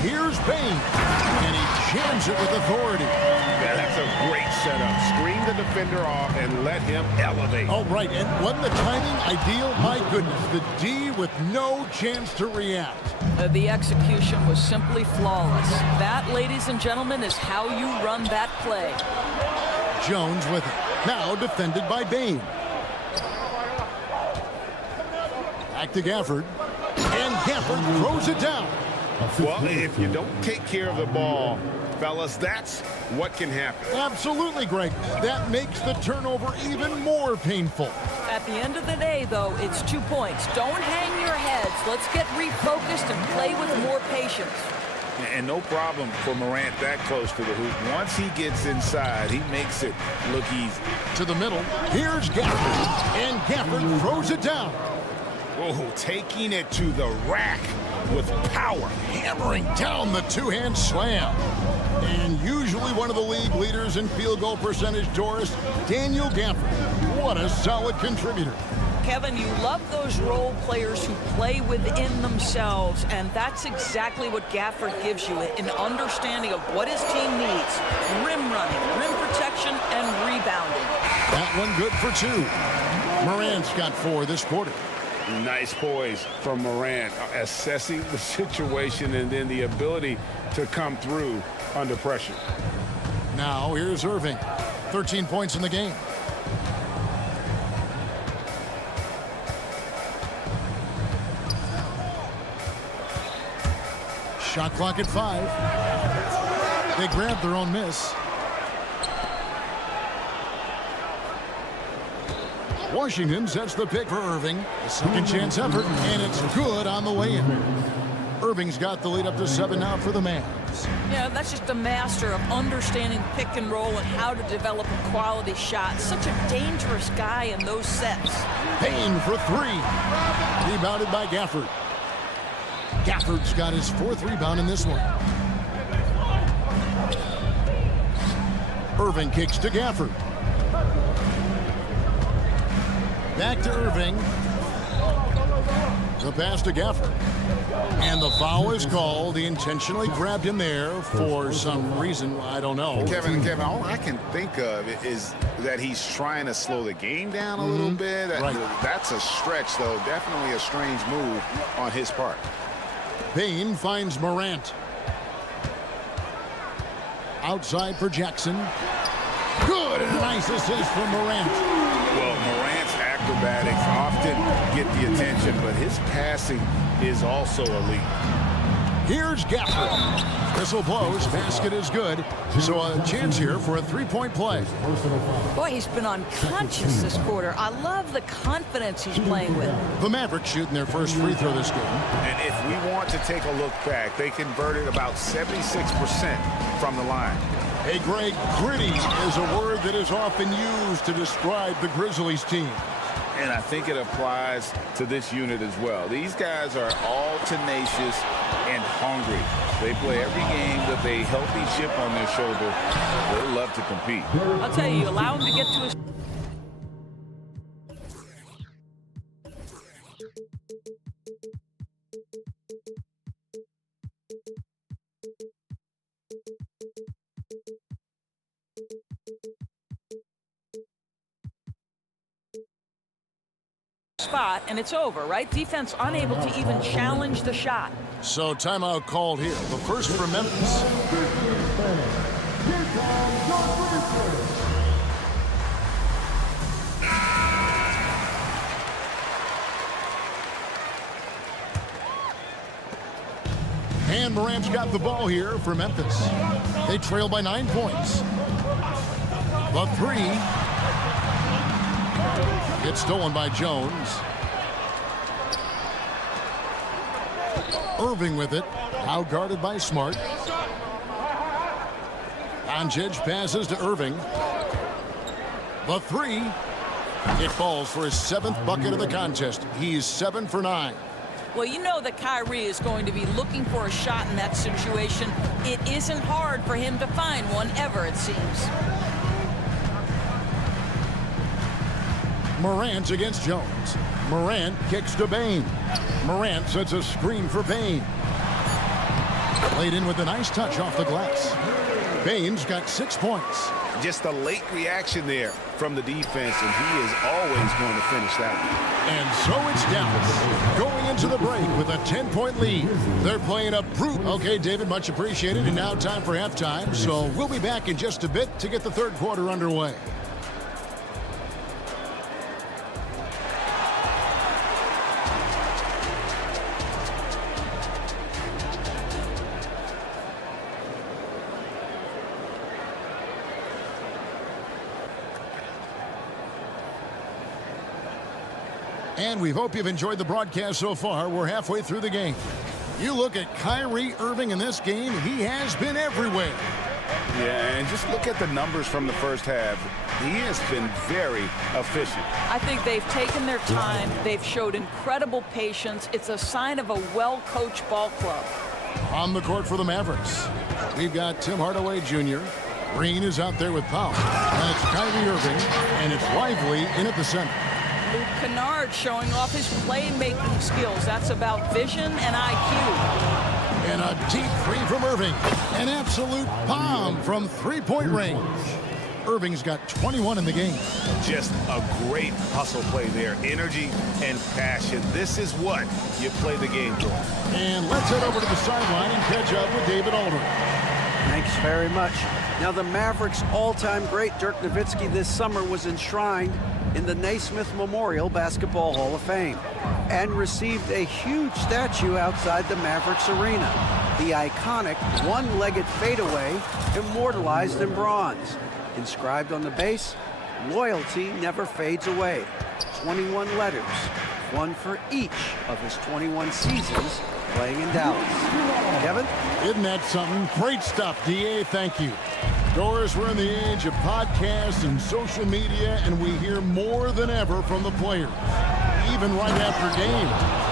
Here's Bane. And he jams it with authority. Yeah, that's a great setup. Screen the defender off and let him elevate. Oh, right. And wasn't the timing ideal? My goodness. The D with no chance to react. The execution was simply flawless. That, ladies and gentlemen, is how you run that play. Jones with it. Now defended by Bane. Back to Gafford. And Gafford throws it down. Well, if you don't take care of the ball, fellas, that's what can happen. Absolutely, Greg. That makes the turnover even more painful. At the end of the day, though, it's 2 points. Don't hang your heads. Let's get refocused and play with more patience. And no problem for Morant that close to the hoop. Once he gets inside, he makes it look easy. To the middle. Here's Gafford. And Gafford throws it down. Oh, taking it to the rack with power. Hammering down the two-hand slam. And usually one of the league leaders in field goal percentage, Doris, Daniel Gafford. What a solid contributor. Kevin, you love those role players who play within themselves, and that's exactly what Gafford gives you, an understanding of what his team needs. Rim running, rim protection, and rebounding. That one good for 2. Morant's got 4 this quarter. Nice poise from Morant, assessing the situation and then the ability to come through under pressure. Now here's Irving. 13 points in the game. Shot clock at 5. They grab their own miss. Washington sets the pick for Irving. A second chance effort, and it's good on the way in. Irving's got the lead up to 7 now for the Mavs. Yeah, that's just a master of understanding pick and roll and how to develop a quality shot. Such a dangerous guy in those sets. Payne for 3. Rebounded by Gafford. Gafford's got his 4th rebound in this one. Irving kicks to Gafford. Back to Irving. The pass to Gafford. And the foul is called. He intentionally grabbed him there for some reason. I don't know. Kevin, all I can think of is that he's trying to slow the game down a little bit. Right. That's a stretch, though. Definitely a strange move on his part. Payne finds Morant. Outside for Jackson. Good, and a nice assist from Morant. Well, Morant's acrobatics often get the attention, but his passing is also elite. Here's Gafford. Whistle blows. Basket is good. So a chance here for a 3-point play. Boy, he's been unconscious this quarter. I love the confidence he's playing with. The Mavericks shooting their first free throw this game. And if we want to take a look back, they converted about 76% from the line. Hey, Greg, gritty is a word that is often used to describe the Grizzlies team. And I think it applies to this unit as well. These guys are all tenacious and hungry. They play every game with a healthy chip on their shoulder. They love to compete. I'll tell you, allow him to get to his... spot, and it's over, right? Defense unable to even challenge the shot. So timeout called here. The first for Memphis. And Morant's got the ball here for Memphis. They trail by 9 points. The 3. It's stolen by Jones. Irving with it. Now guarded by Smart. Doncic passes to Irving. The 3. It falls for his 7th bucket of the contest. He's 7 for 9. Well, you know that Kyrie is going to be looking for a shot in that situation. It isn't hard for him to find one ever, it seems. Morant against Jones. Morant kicks to Payne. Morant sets a screen for Payne. Played in with a nice touch off the glass. Payne's got 6 points. Just a late reaction there from the defense, and he is always going to finish that one. And so it's Dallas going into the break with a 10-point lead. They're playing a brute. Okay, David, much appreciated. And now time for halftime. So we'll be back in just a bit to get the third quarter underway. And we hope you've enjoyed the broadcast so far. We're halfway through the game. You look at Kyrie Irving in this game, he has been everywhere. Yeah, and just look at the numbers from the first half. He has been very efficient. I think they've taken their time. They've showed incredible patience. It's a sign of a well-coached ball club. On the court for the Mavericks, we've got Tim Hardaway Jr. Green is out there with Powell. And it's Kyrie Irving, and it's Lively in at the center. Luke Kennard showing off his playmaking skills. That's about vision and IQ. And a deep 3 from Irving. An absolute bomb from three-point range. Irving's got 21 in the game. Just a great hustle play there. Energy and passion. This is what you play the game for. And let's head over to the sideline and catch up with David Aldridge. Thanks very much. Now, the Mavericks' all-time great Dirk Nowitzki this summer was enshrined in the Naismith Memorial Basketball Hall of Fame and received a huge statue outside the Mavericks arena. the iconic one-legged fadeaway immortalized in bronze. Inscribed on the base, loyalty never fades away. 21 letters, one for each of his 21 seasons playing in Dallas. Kevin? Isn't that something? Great stuff, DA. Thank you. Doris, we're in the age of podcasts and social media, and we hear more than ever from the players, even right after games.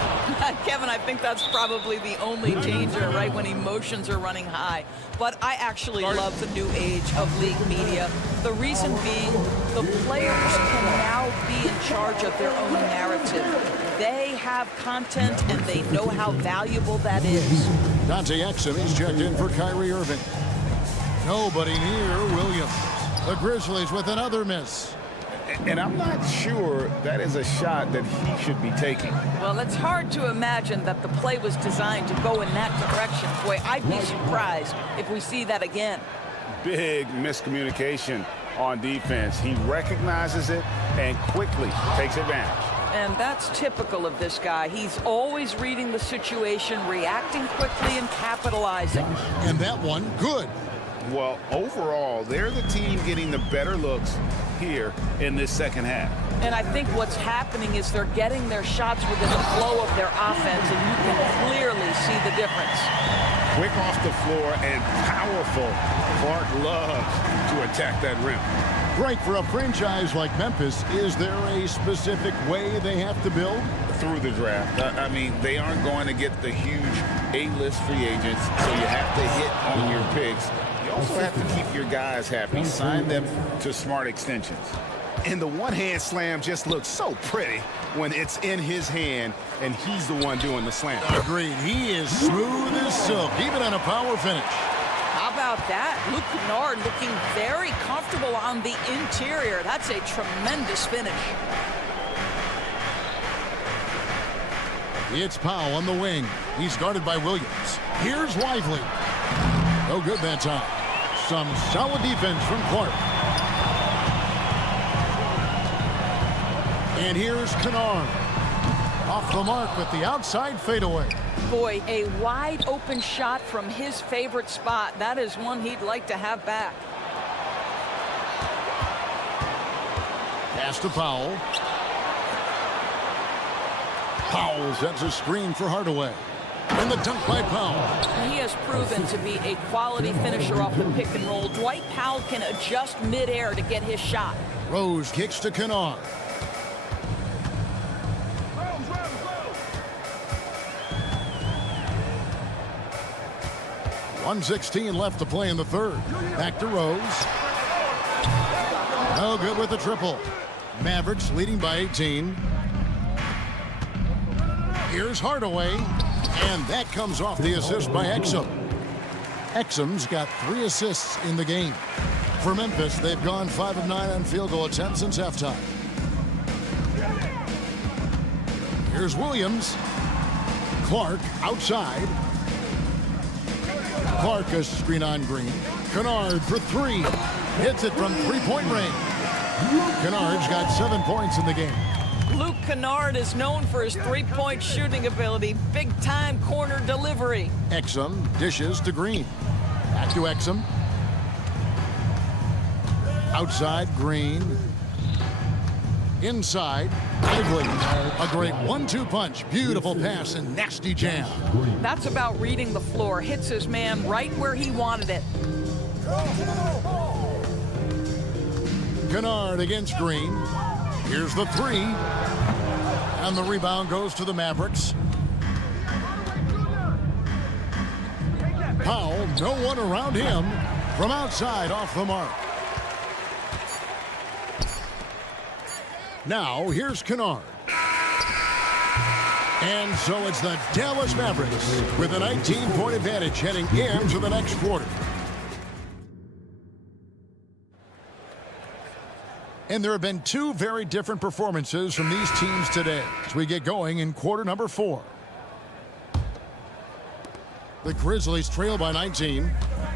Kevin, I think that's probably the only danger, right, when emotions are running high. But I actually love the new age of league media. The reason being, the players can now be in charge of their own narrative. They have content, and they know how valuable that is. Dante Exum is checked in for Kyrie Irving. Nobody near Williams. The Grizzlies with another miss. And I'm not sure that is a shot that he should be taking. Well, it's hard to imagine that the play was designed to go in that direction. Boy, I'd be surprised if we see that again. Big miscommunication on defense. He recognizes it and quickly takes advantage. And that's typical of this guy. He's always reading the situation, reacting quickly, and capitalizing. And that one, good. Well, overall, they're the team getting the better looks here in this second half. And I think what's happening is they're getting their shots within the flow of their offense, and you can clearly see the difference. Quick off the floor and powerful. Clark loves to attack that rim. Great for a franchise like Memphis. Is there a specific way they have to build? Through the draft. I mean, they aren't going to get the huge A-list free agents, so you have to hit on your picks. You also have to keep your guys happy. Sign them to smart extensions. And the one-hand slam just looks so pretty when it's in his hand and he's the one doing the slam. Agreed. He is smooth as silk, even on a power finish. How about that? Luke Kennard looking very comfortable on the interior. That's a tremendous finish. It's Powell on the wing. He's guarded by Williams. Here's Lively. No good that time. Some solid defense from Clark. And here's Kennard. Off the mark with the outside fadeaway. Boy, a wide open shot from his favorite spot. That is one he'd like to have back. Pass to Powell. Powell sets a screen for Hardaway. And the dunk by Powell. He has proven to be a quality finisher off the pick and roll. Dwight Powell can adjust midair to get his shot. Rose kicks to Kennard. .116 left to play in the third. Back to Rose. No good with the triple. Mavericks leading by 18. Here's Hardaway, and that comes off the assist by Exum. Exum's got 3 assists in the game. For Memphis, they've gone 5 of 9 on field goal attempts since halftime. Here's Williams. Clark outside. Clark a screen on Green. Kennard for 3. Hits it from three-point range. Kennard's got 7 points in the game. Luke Kennard is known for his three-point shooting ability. Big-time corner delivery. Exum dishes to Green. Back to Exum. Outside, Green. Inside, Lively. A great 1-2 punch. Beautiful pass and nasty jam. That's about reading the floor. Hits his man right where he wanted it. Kennard against Green. Here's the 3. And the rebound goes to the Mavericks. Powell, no one around him. From outside, off the mark. Now, here's Kennard. And so it's the Dallas Mavericks with a 19-point advantage heading into the next quarter. And there have been 2 very different performances from these teams today as we get going in quarter number 4. The Grizzlies trail by 19.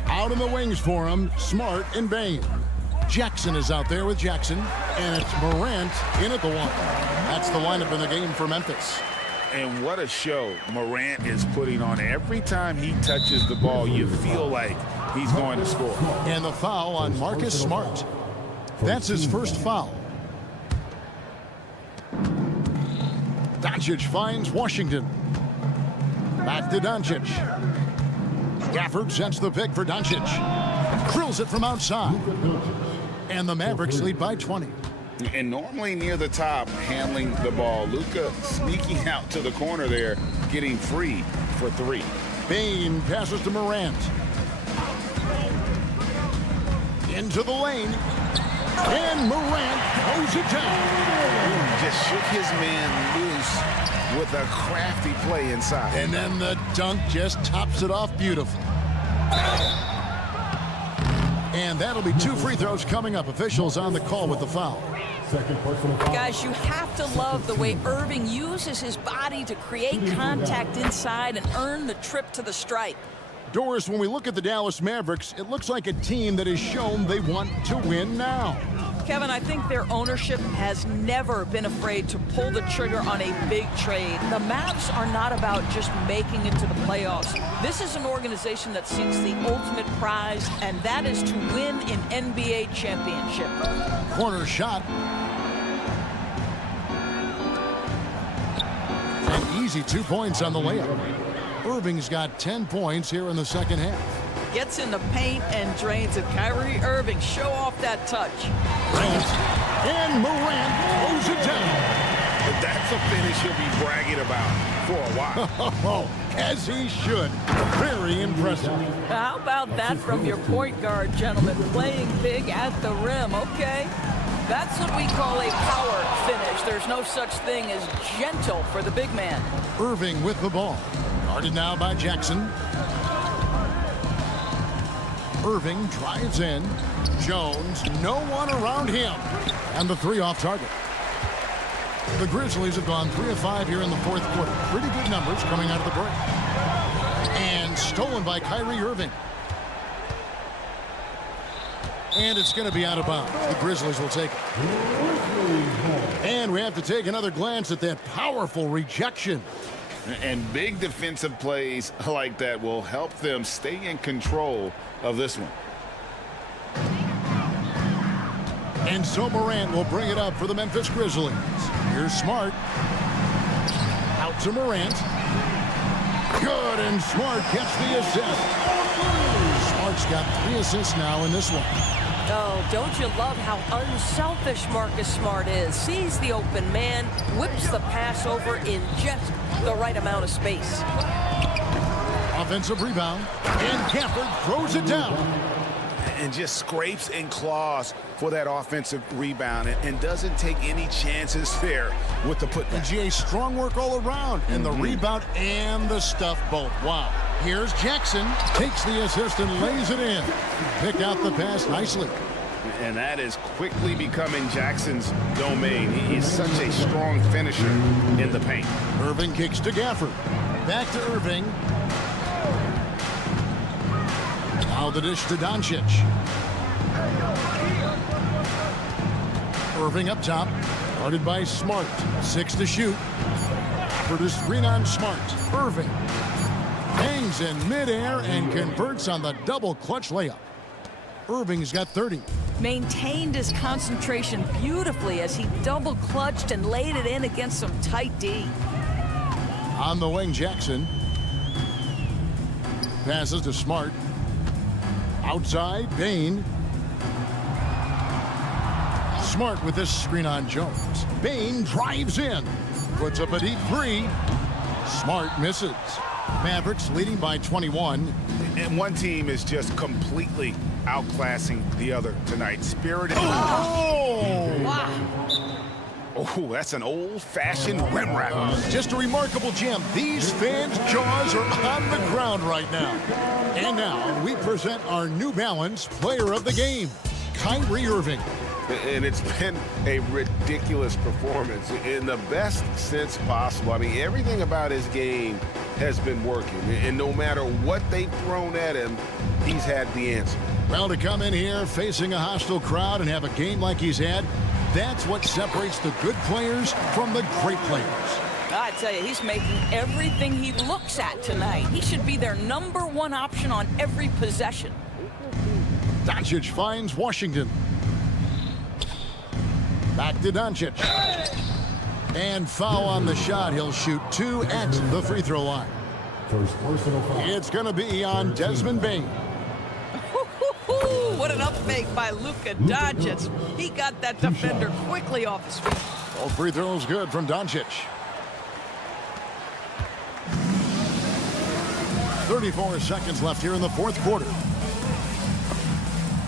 Out in the wings for them, Smart and Bane. Jackson is out there with Jackson, and it's Morant in at the 1. That's the lineup in the game for Memphis. And what a show Morant is putting on. Every time he touches the ball, you feel like he's going to score. And the foul on Marcus Smart. That's his first foul. Doncic finds Washington. Back to Doncic. Gafford sets the pick for Doncic. Drills it from outside. And the Mavericks lead by 20. And normally near the top, handling the ball. Luka sneaking out to the corner there, getting free for three. Bane passes to Morant. Into the lane. And Morant throws it down. Just shook his man loose with a crafty play inside. And then the dunk just tops it off beautifully. And that'll be 2 free throws coming up. Officials on the call with the foul. Guys, you have to love the way Irving uses his body to create contact inside and earn the trip to the stripe. Doris, when we look at the Dallas Mavericks, it looks like a team that has shown they want to win now. Kevin, I think their ownership has never been afraid to pull the trigger on a big trade. The Mavs are not about just making it to the playoffs. This is an organization that seeks the ultimate prize, and that is to win an NBA championship. Corner shot. An easy 2 points on the layup. Irving's got 10 points here in the second half. Gets in the paint and drains it. Kyrie Irving, show off that touch. Grant and Morant throws it down. But that's a finish he'll be bragging about for a while. As he should. Very impressive. How about that from your point guard, gentlemen? Playing big at the rim, okay? That's what we call a power finish. There's no such thing as gentle for the big man. Irving with the ball. Guarded now by Jackson. Irving drives in. Jones, no one around him. And the 3 off target. The Grizzlies have gone 3 of 5 here in the fourth quarter. Pretty good numbers coming out of the break. And stolen by Kyrie Irving. And it's going to be out of bounds. The Grizzlies will take it. And we have to take another glance at that powerful rejection. And big defensive plays like that will help them stay in control of this one. And so Morant will bring it up for the Memphis Grizzlies. Here's Smart. Out to Morant. Good, and Smart gets the assist. Smart's got 3 assists now in this one. Oh, don't you love how unselfish Marcus Smart is? Sees the open man, whips the pass over in just the right amount of space. Offensive rebound, and Gafford throws it down. And just scrapes and claws for that offensive rebound and doesn't take any chances there with the putback. And GA, strong work all around, and the rebound and the stuff both. Wow. Here's Jackson, takes the assist and lays it in. Pick out the pass nicely. And that is quickly becoming Jackson's domain. He is such a strong finisher in the paint. Irving kicks to Gafford. Back to Irving. Now the dish to Doncic. Irving up top. Guarded by Smart. 6 to shoot. For the screen on Smart. Irving hangs in midair and converts on the double clutch layup. Irving's got 30. Maintained his concentration beautifully as he double clutched and laid it in against some tight D. On the wing, Jackson. Passes to Smart. Outside, Bane. Smart with this screen on Jones. Bane drives in. Puts up a deep 3. Smart misses. Mavericks leading by 21. And one team is just completely outclassing the other tonight. Spirited. Oh! Wow. Oh, that's an old-fashioned rim wrap. Just a remarkable gem. These fans' jaws are on the ground right now. And now we present our New Balance Player of the Game, Kyrie Irving. And it's been a ridiculous performance in the best sense possible. I mean, everything about his game has been working. And no matter what they've thrown at him, he's had the answer. Well, to come in here facing a hostile crowd and have a game like he's had, that's what separates the good players from the great players. I tell you, he's making everything he looks at tonight. He should be their #1 option on every possession. Doncic finds Washington. Back to Doncic. And foul on the shot. He'll shoot 2 at the free throw line. It's going to be on Desmond Bane. What an up fake by Luka Doncic. He got that defender quickly off his feet. All free throws good from Doncic. 34 seconds left here in the fourth quarter.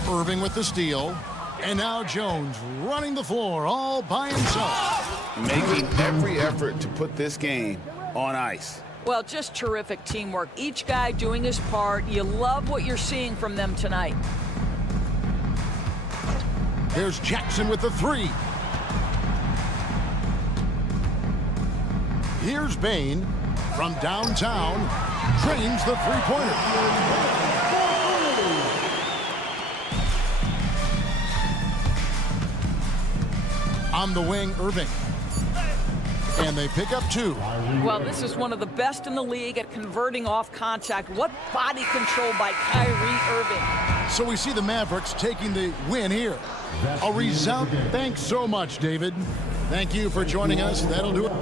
Irving with the steal. And now Jones running the floor all by himself. Making every effort to put this game on ice. Well, just terrific teamwork. Each guy doing his part. You love what you're seeing from them tonight. Here's Jackson with the 3. Here's Bane from downtown. Drains the three-pointer. On the wing, Irving. And they pick up 2. Well, this is one of the best in the league at converting off contact. What body control by Kyrie Irving. So we see the Mavericks taking the win here. A resounding thanks so much, David. Thank you for joining us. That'll do it.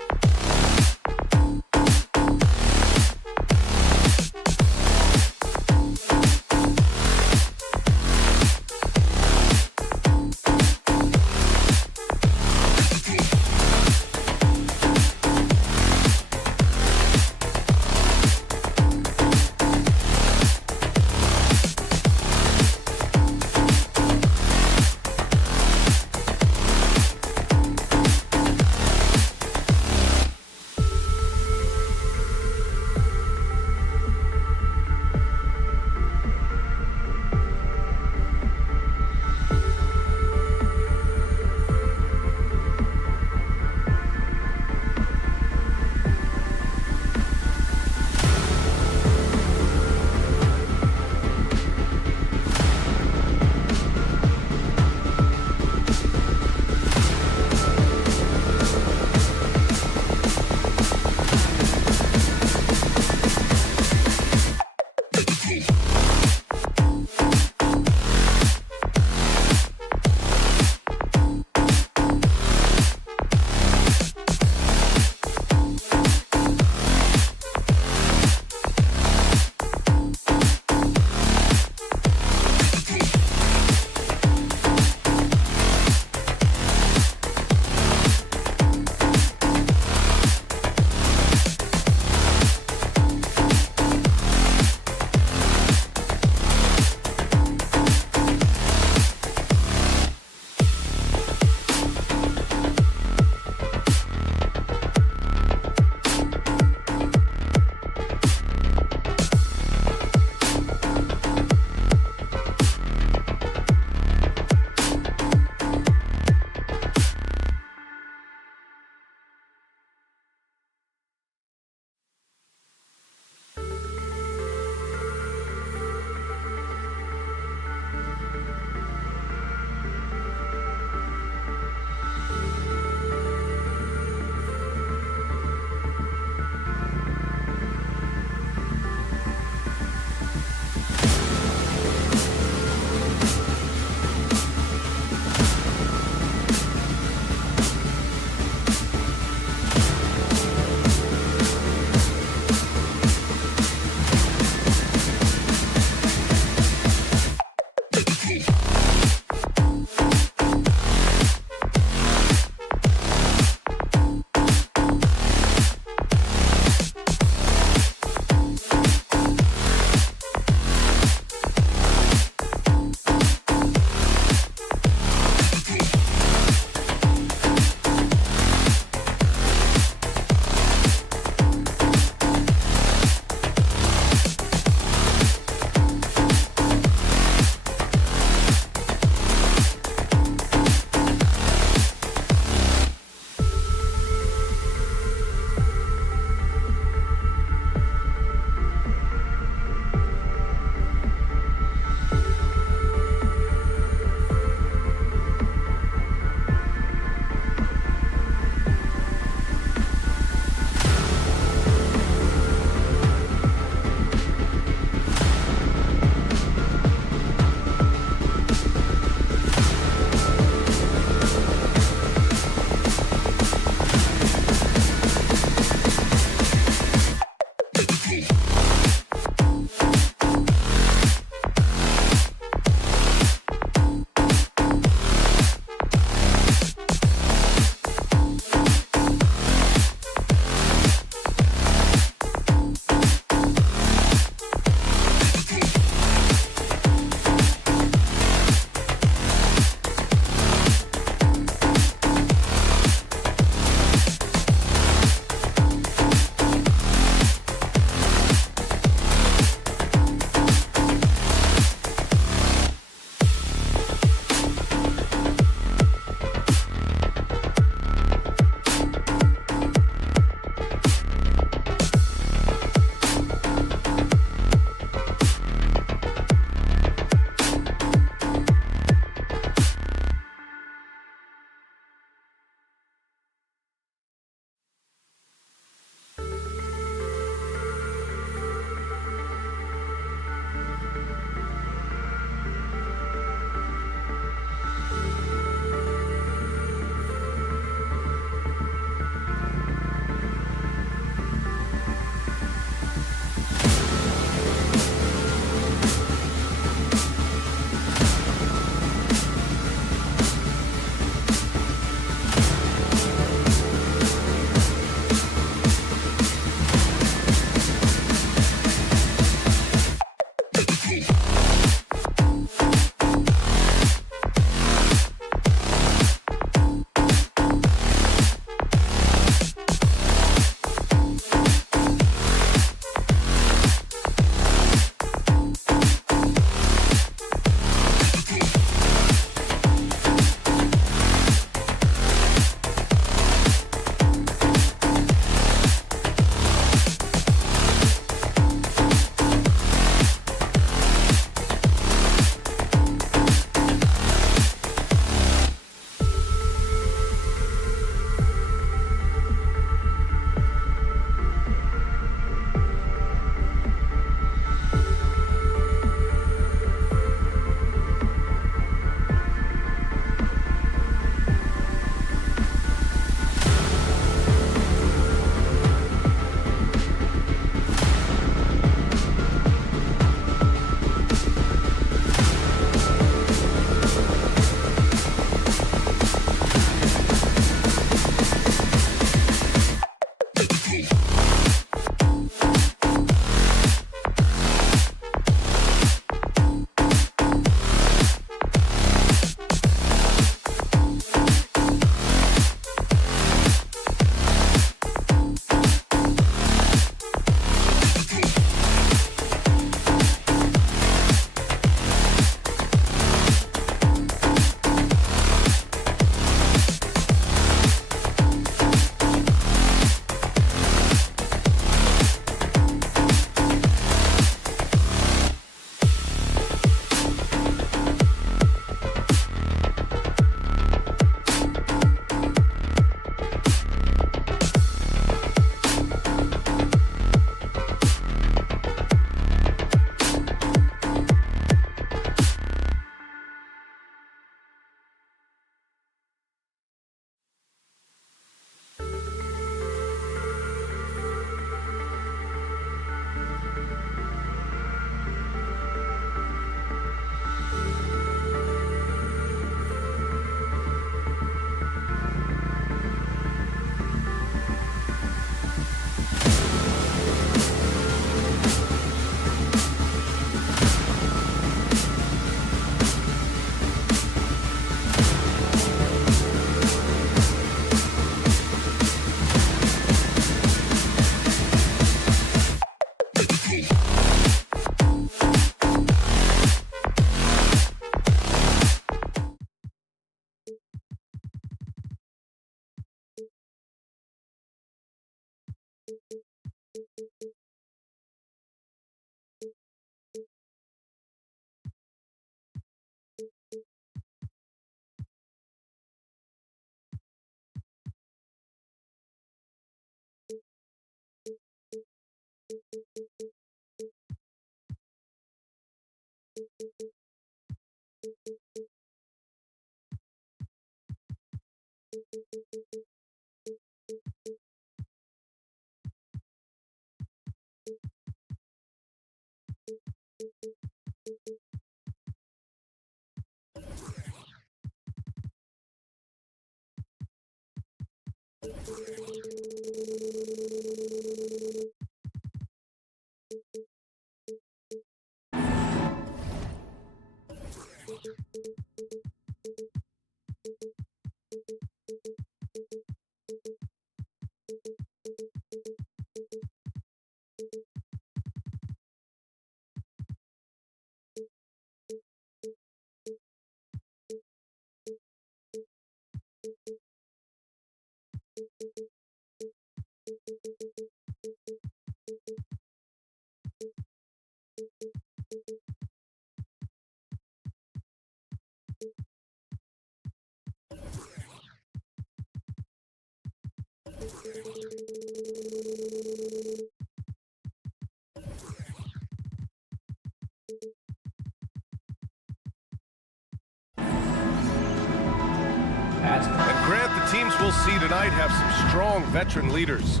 And Grant, the teams we'll see tonight have some strong veteran leaders.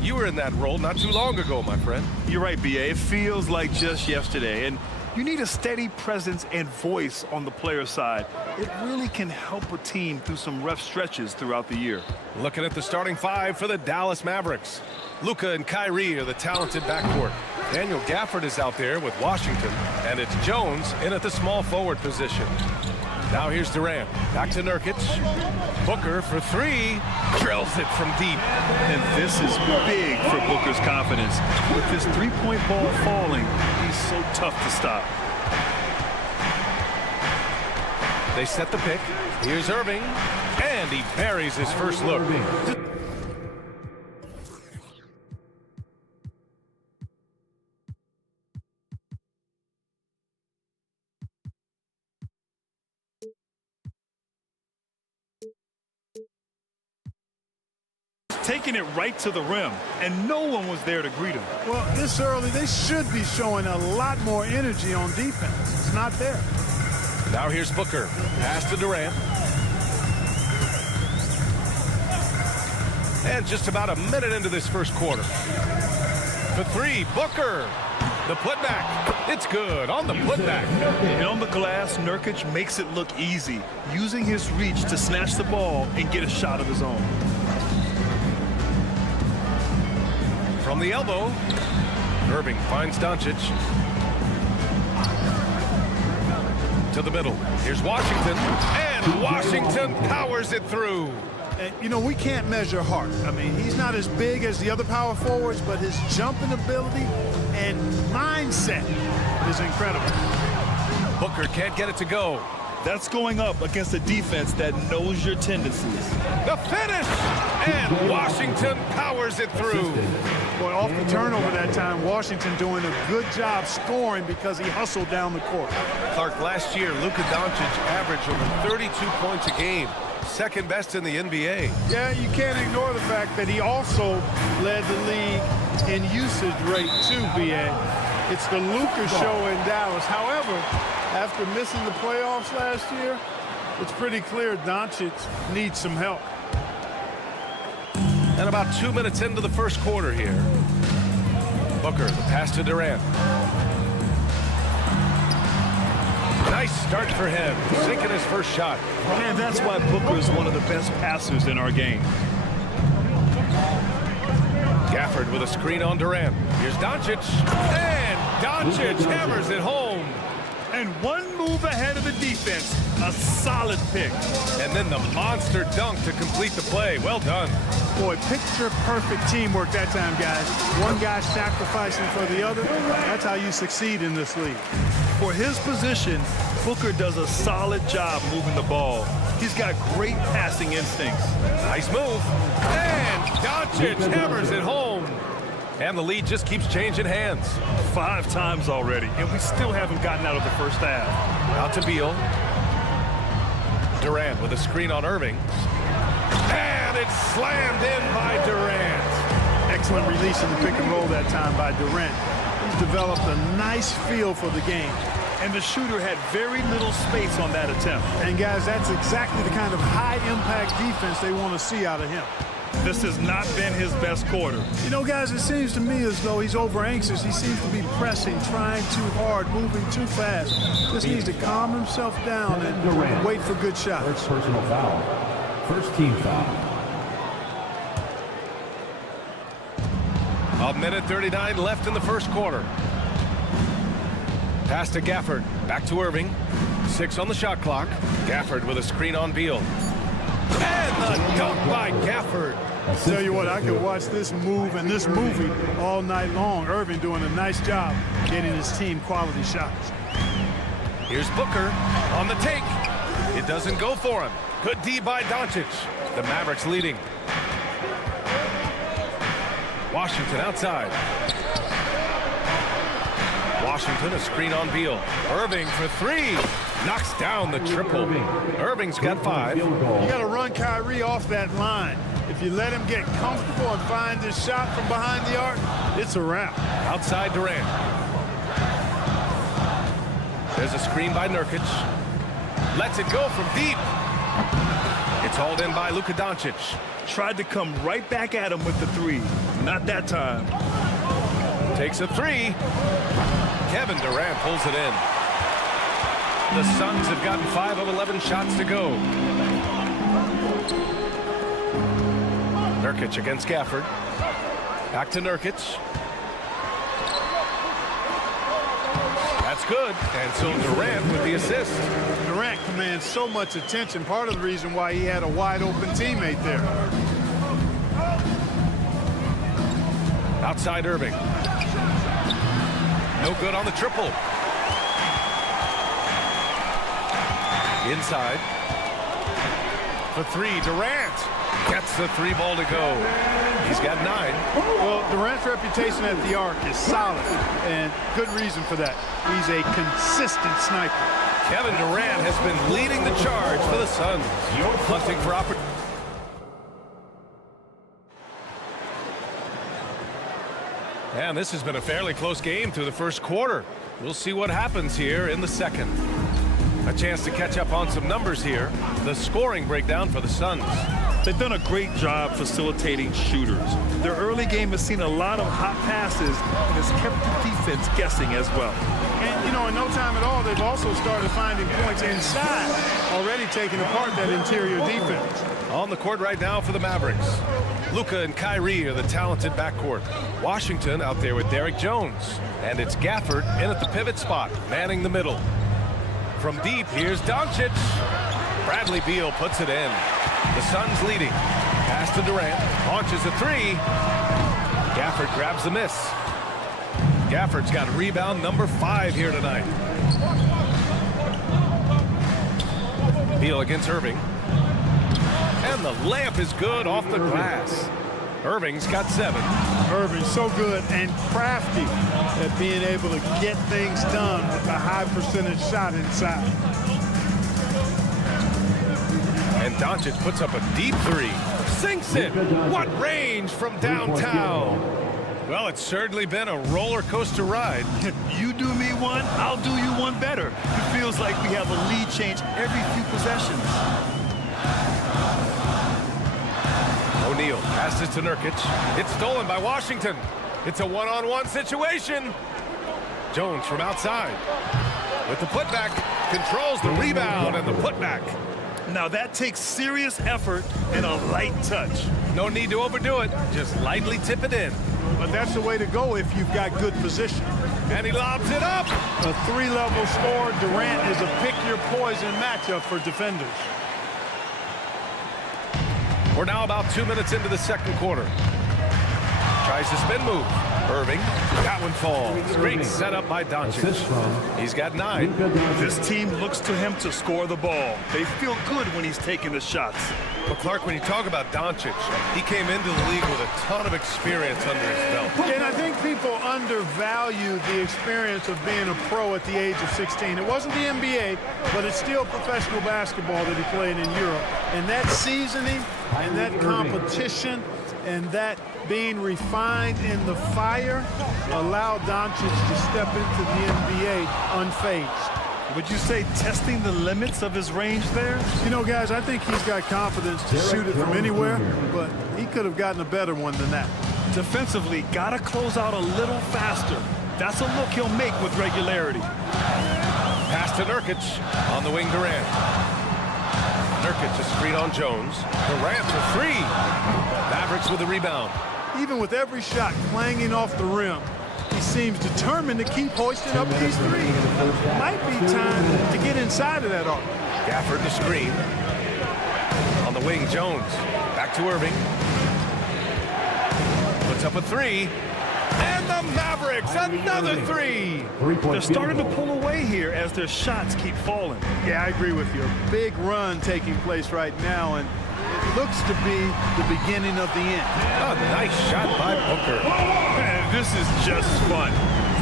You were in that role not too long ago, my friend. You're right, B.A. It feels like just yesterday. And you need a steady presence and voice on the player side. It really can help a team through some rough stretches throughout the year. Looking at the starting five for the Dallas Mavericks. Luka and Kyrie are the talented backcourt. Daniel Gafford is out there with Washington, and it's Jones in at the small forward position. Now here's Durant. Back to Nurkic. Booker for three. Drills it from deep. And this is big for Booker's confidence. With his three-point ball falling, he's so tough to stop. They set the pick. Here's Irving. And he buries his first look. Taking it right to the rim, and no one was there to greet him. Well, this early, they should be showing a lot more energy on defense. It's not there. Now here's Booker. Pass to Durant. And just about a minute into this first quarter. For three, Booker. The putback. It's good on the putback. And on the glass, Nurkic makes it look easy, using his reach to snatch the ball and get a shot of his own. from the elbow. Irving finds Doncic. To the middle. Here's Washington. And Washington powers it through. And, you know, we can't measure Hart. I mean, he's not as big as the other power forwards, but his jumping ability and mindset is incredible. Booker can't get it to go. That's going up against a defense that knows your tendencies. The finish! And Washington powers it through. Boy, off the turnover that time, Washington doing a good job scoring because he hustled down the court. Clark, last year, Luka Doncic averaged over 32 points a game. Second best in the NBA. Yeah, you can't ignore the fact that he also led the league in usage rate too, BA. It's the Luka show in Dallas. However, after missing the playoffs last year, it's pretty clear Doncic needs some help. And about 2 minutes into the first quarter here. Booker, the pass to Durant. Nice start for him, sinking his first shot. Man, that's why Booker is one of the best passers in our game. Gafford with a screen on Durant. Here's Doncic. And Doncic hammers it home. And one move ahead of the defense. A solid pick. And then the monster dunk to complete the play. Well done. Boy, picture-perfect teamwork that time, guys. One guy sacrificing for the other. That's how you succeed in this league. For his position, Booker does a solid job moving the ball. He's got great passing instincts. Nice move. And Doncic hammers it home. And the lead just keeps changing hands. 5 times already, and we still haven't gotten out of the first half. Out to Beal. Durant with a screen on Irving. And it's slammed in by Durant. Excellent release in the pick and roll that time by Durant. He's developed a nice feel for the game. And the shooter had very little space on that attempt. And guys, that's exactly the kind of high-impact defense they want to see out of him. This has not been his best quarter. You know, guys, it seems to me as though he's over-anxious. He seems to be pressing, trying too hard, moving too fast. Just needs to calm himself down and wait for good shots. First personal foul. First team foul. A minute 39 left in the first quarter. Pass to Gafford. Back to Irving. 6 on the shot clock. Gafford with a screen on Beal. And the dunk by Gafford. Tell you what, I could watch this move and this movie all night long. Irving doing a nice job getting his team quality shots. Here's Booker on the take. It doesn't go for him. Good D by Doncic. The Mavericks leading. Washington outside. Washington, a screen on Beal. Irving for 3. Knocks down the triple. Irving's got 5. You got to run Kyrie off that line. If you let him get comfortable and find his shot from behind the arc, it's a wrap. Outside Durant. There's a screen by Nurkic. Lets it go from deep. It's hauled in by Luka Doncic. Tried to come right back at him with the 3. Not that time. Takes a 3. Kevin Durant pulls it in. The Suns have gotten 5 of 11 shots to go. Nurkic against Gafford. Back to Nurkic. That's good. And so Durant with the assist. Durant commands so much attention. Part of the reason why he had a wide open teammate there. Outside Irving. No good on the triple. Inside. For 3, Durant gets the 3 ball to go. He's got 9. Well, Durant's reputation at the arc is solid, and good reason for that. He's a consistent sniper. Kevin Durant has been leading the charge for the Suns. Hunting for opportunity. And this has been a fairly close game through the first quarter. We'll see what happens here in the second. A chance to catch up on some numbers here. The scoring breakdown for the Suns. They've done a great job facilitating shooters. Their early game has seen a lot of hot passes and has kept the defense guessing as well. And, you know, in no time at all, they've also started finding points inside, already taking apart that interior defense. On the court right now for the Mavericks. Luka and Kyrie are the talented backcourt. Washington out there with Derek Jones. And it's Gafford in at the pivot spot, manning the middle. From deep, here's Doncic. Bradley Beal puts it in. The Suns leading. Pass to Durant. Launches a three. Gafford grabs the miss. Gafford's got rebound number 5 here tonight. Beal against Irving. And the layup is good off the glass. Irving's got 7. Irving's so good and crafty at being able to get things done with a high percentage shot inside. And Doncic puts up a deep 3. Sinks it. What range from downtown. Well, it's certainly been a roller coaster ride. You do me one, I'll do you one better. It feels like we have a lead change every few possessions. O'Neal passes to Nurkic. It's stolen by Washington. It's a one-on-one situation. Jones from outside. With the putback, controls the rebound and the putback. Now that takes serious effort and a light touch. No need to overdo it. Just lightly tip it in. But that's the way to go if you've got good position. And he lobs it up. A 3-level score. Durant is a pick-your-poison matchup for defenders. We're now about 2 minutes into the second quarter. Tries to spin move. Irving. That one falls. Great setup by Doncic. He's got 9. This team looks to him to score the ball. They feel good when he's taking the shots. But Clark, when you talk about Doncic, he came into the league with a ton of experience under his belt. And I think people undervalue the experience of being a pro at the age of 16. It wasn't the NBA, but it's still professional basketball that he played in Europe. And that seasoning and that competition and that being refined in the fire allowed Doncic to step into the NBA unfazed. Would you say testing the limits of his range there? You know, guys, I think he's got confidence to shoot it from anywhere, but he could have gotten a better one than that. Defensively, gotta close out a little faster. That's a look he'll make with regularity. Pass to Nurkic on the wing. Durant. Nurkic a screen on Jones. Durant for 3. Mavericks with the rebound. Even with every shot clanging off the rim, he seems determined to keep hoisting up these threes. Might be time to get inside of that arc. Gafford the screen. On the wing, Jones. Back to Irving. Puts up a 3. And the Mavericks, another 3. They're starting to pull away here as their shots keep falling. Yeah, I agree with you. A big run taking place right now, and it looks to be the beginning of the end. A nice shot by Booker. Man, this is just fun.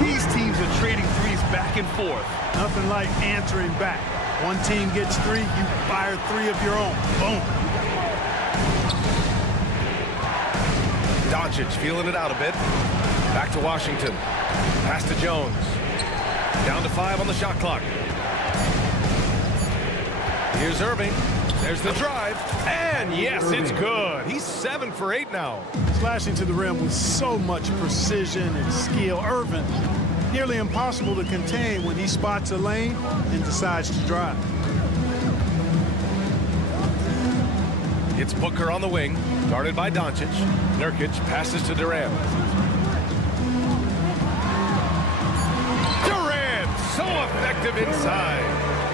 These teams are trading threes back and forth. Nothing like answering back. One team gets 3, you fire 3 of your own. Boom. Doncic feeling it out a bit. Back to Washington. Pass to Jones. Down to 5 on the shot clock. Here's Irving. There's the drive. And yes, it's good. He's 7 for 8 now. Slashing to the rim with so much precision and skill. Irving, nearly impossible to contain when he spots a lane and decides to drive. It's Booker on the wing, guarded by Doncic. Nurkic passes to Durant. Durant, so effective inside.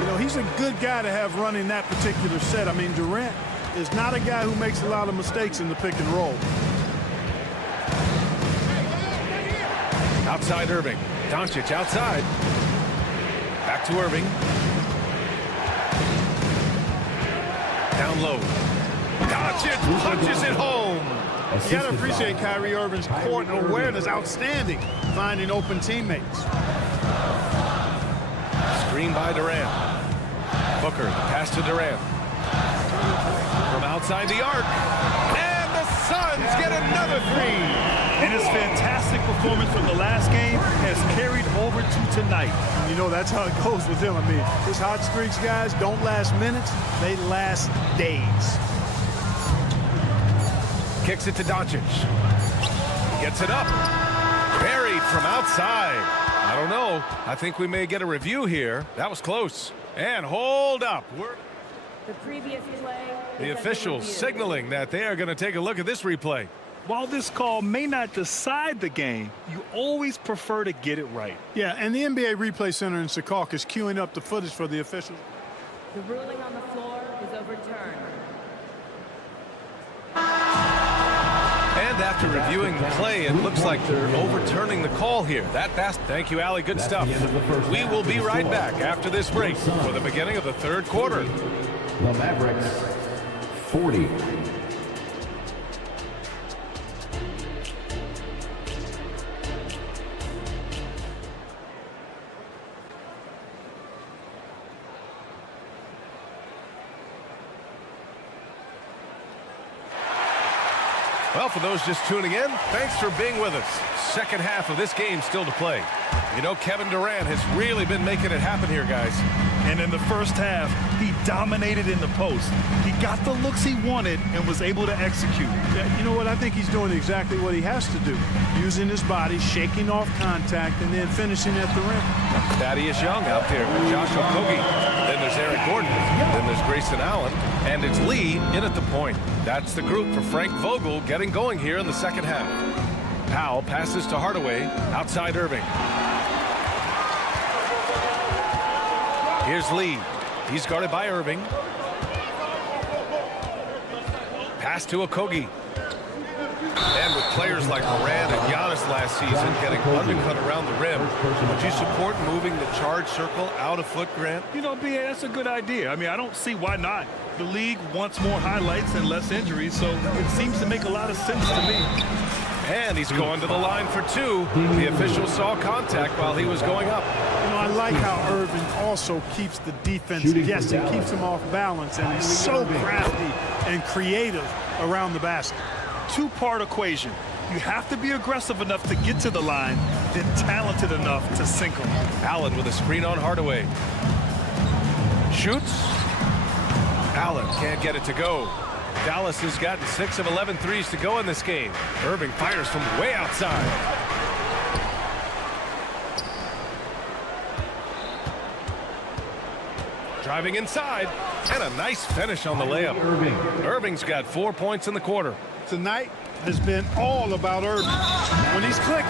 You know, he's a good guy to have running that particular set. I mean, Durant is not a guy who makes a lot of mistakes in the pick and roll. Outside Irving. Doncic outside. Back to Irving. Down low. Doncic punches it home. You got to appreciate Kyrie Irving's court awareness. Outstanding. Finding open teammates. Screen by Durant. Booker, pass to Durant. From outside the arc. And the Suns get another 3. And his fantastic performance from the last game has carried over to tonight. You know, that's how it goes with him. I mean, his hot streaks, guys, don't last minutes. They last days. Kicks it to Doncic. Gets it up. Buried from outside. I don't know. I think we may get a review here. That was close. And hold up. The previous play. The officials signaling that they are going to take a look at this replay. While this call may not decide the game, you always prefer to get it right. Yeah, and the NBA Replay Center in Secaucus is queuing up the footage for the officials. The ruling on the floor is overturned. And after reviewing the play, it looks like they're overturning the call here. Thank you, Allie. Good stuff. We will be right back after this break for the beginning of the third quarter. The Mavericks, 40. Well, for those just tuning in, thanks for being with us. Second half of this game still to play. You know, Kevin Durant has really been making it happen here, guys. And in the first half, he dominated in the post. He got the looks he wanted and was able to execute. Yeah, you know what? I think he's doing exactly what he has to do. Using his body, shaking off contact, and then finishing at the rim. Thaddeus Young out there with Josh Okogie. Then there's Eric Gordon. Then there's Grayson Allen. And it's Lee in at the point. That's the group for Frank Vogel getting going here in the second half. Powell passes to Hardaway. Outside Irving. Here's Lee. He's guarded by Irving. Pass to Okogie. And with players like Morant and Giannis last season getting undercut around the rim, would you support moving the charge circle out of foot, Grant? You know, BA, that's a good idea. I mean, I don't see why not. The league wants more highlights and less injuries, so it seems to make a lot of sense to me. And he's going to the line for two. The official saw contact while he was going up. You know, I like how Irving also keeps the defense guessing, keeps them off balance, and he's so crafty and creative around the basket. Two-part equation. You have to be aggressive enough to get to the line, then talented enough to sink them. Allen with a screen on Hardaway. Shoots. Allen can't get it to go. Dallas has gotten 6 of 11 threes to go in this game. Irving fires from way outside. Driving inside, and a nice finish on the layup. Irving's got 4 points in the quarter. Tonight has been all about Irving. When he's clicking,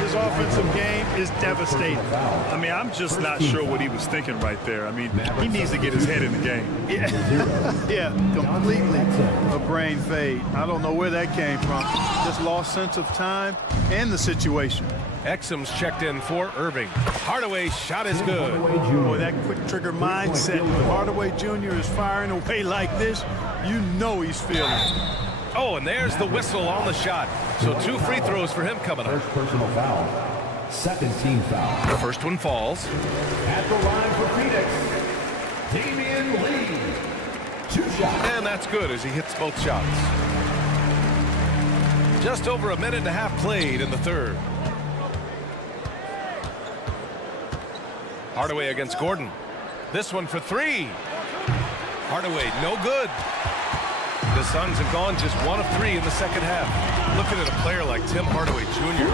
his offensive game is devastating. I mean, I'm just not sure what he was thinking right there. I mean, he needs to get his head in the game. Yeah, completely a brain fade. I don't know where that came from. Just lost sense of time and the situation. Exum's checked in for Irving. Hardaway's shot is good. Boy, that quick trigger mindset. When Hardaway Jr. is firing away like this, you know he's feeling it. Oh, and there's the whistle on the shot. So 2 free throws for him coming up. First personal foul. Second team foul. The first one falls. At the line for Phoenix, Damian Lee. 2 shots. And that's good as he hits both shots. Just over a minute and a half played in the third. Hardaway against Gordon. This one for 3. Hardaway, no good. The Suns have gone just 1 of 3 in the second half. Looking at a player like Tim Hardaway Jr.,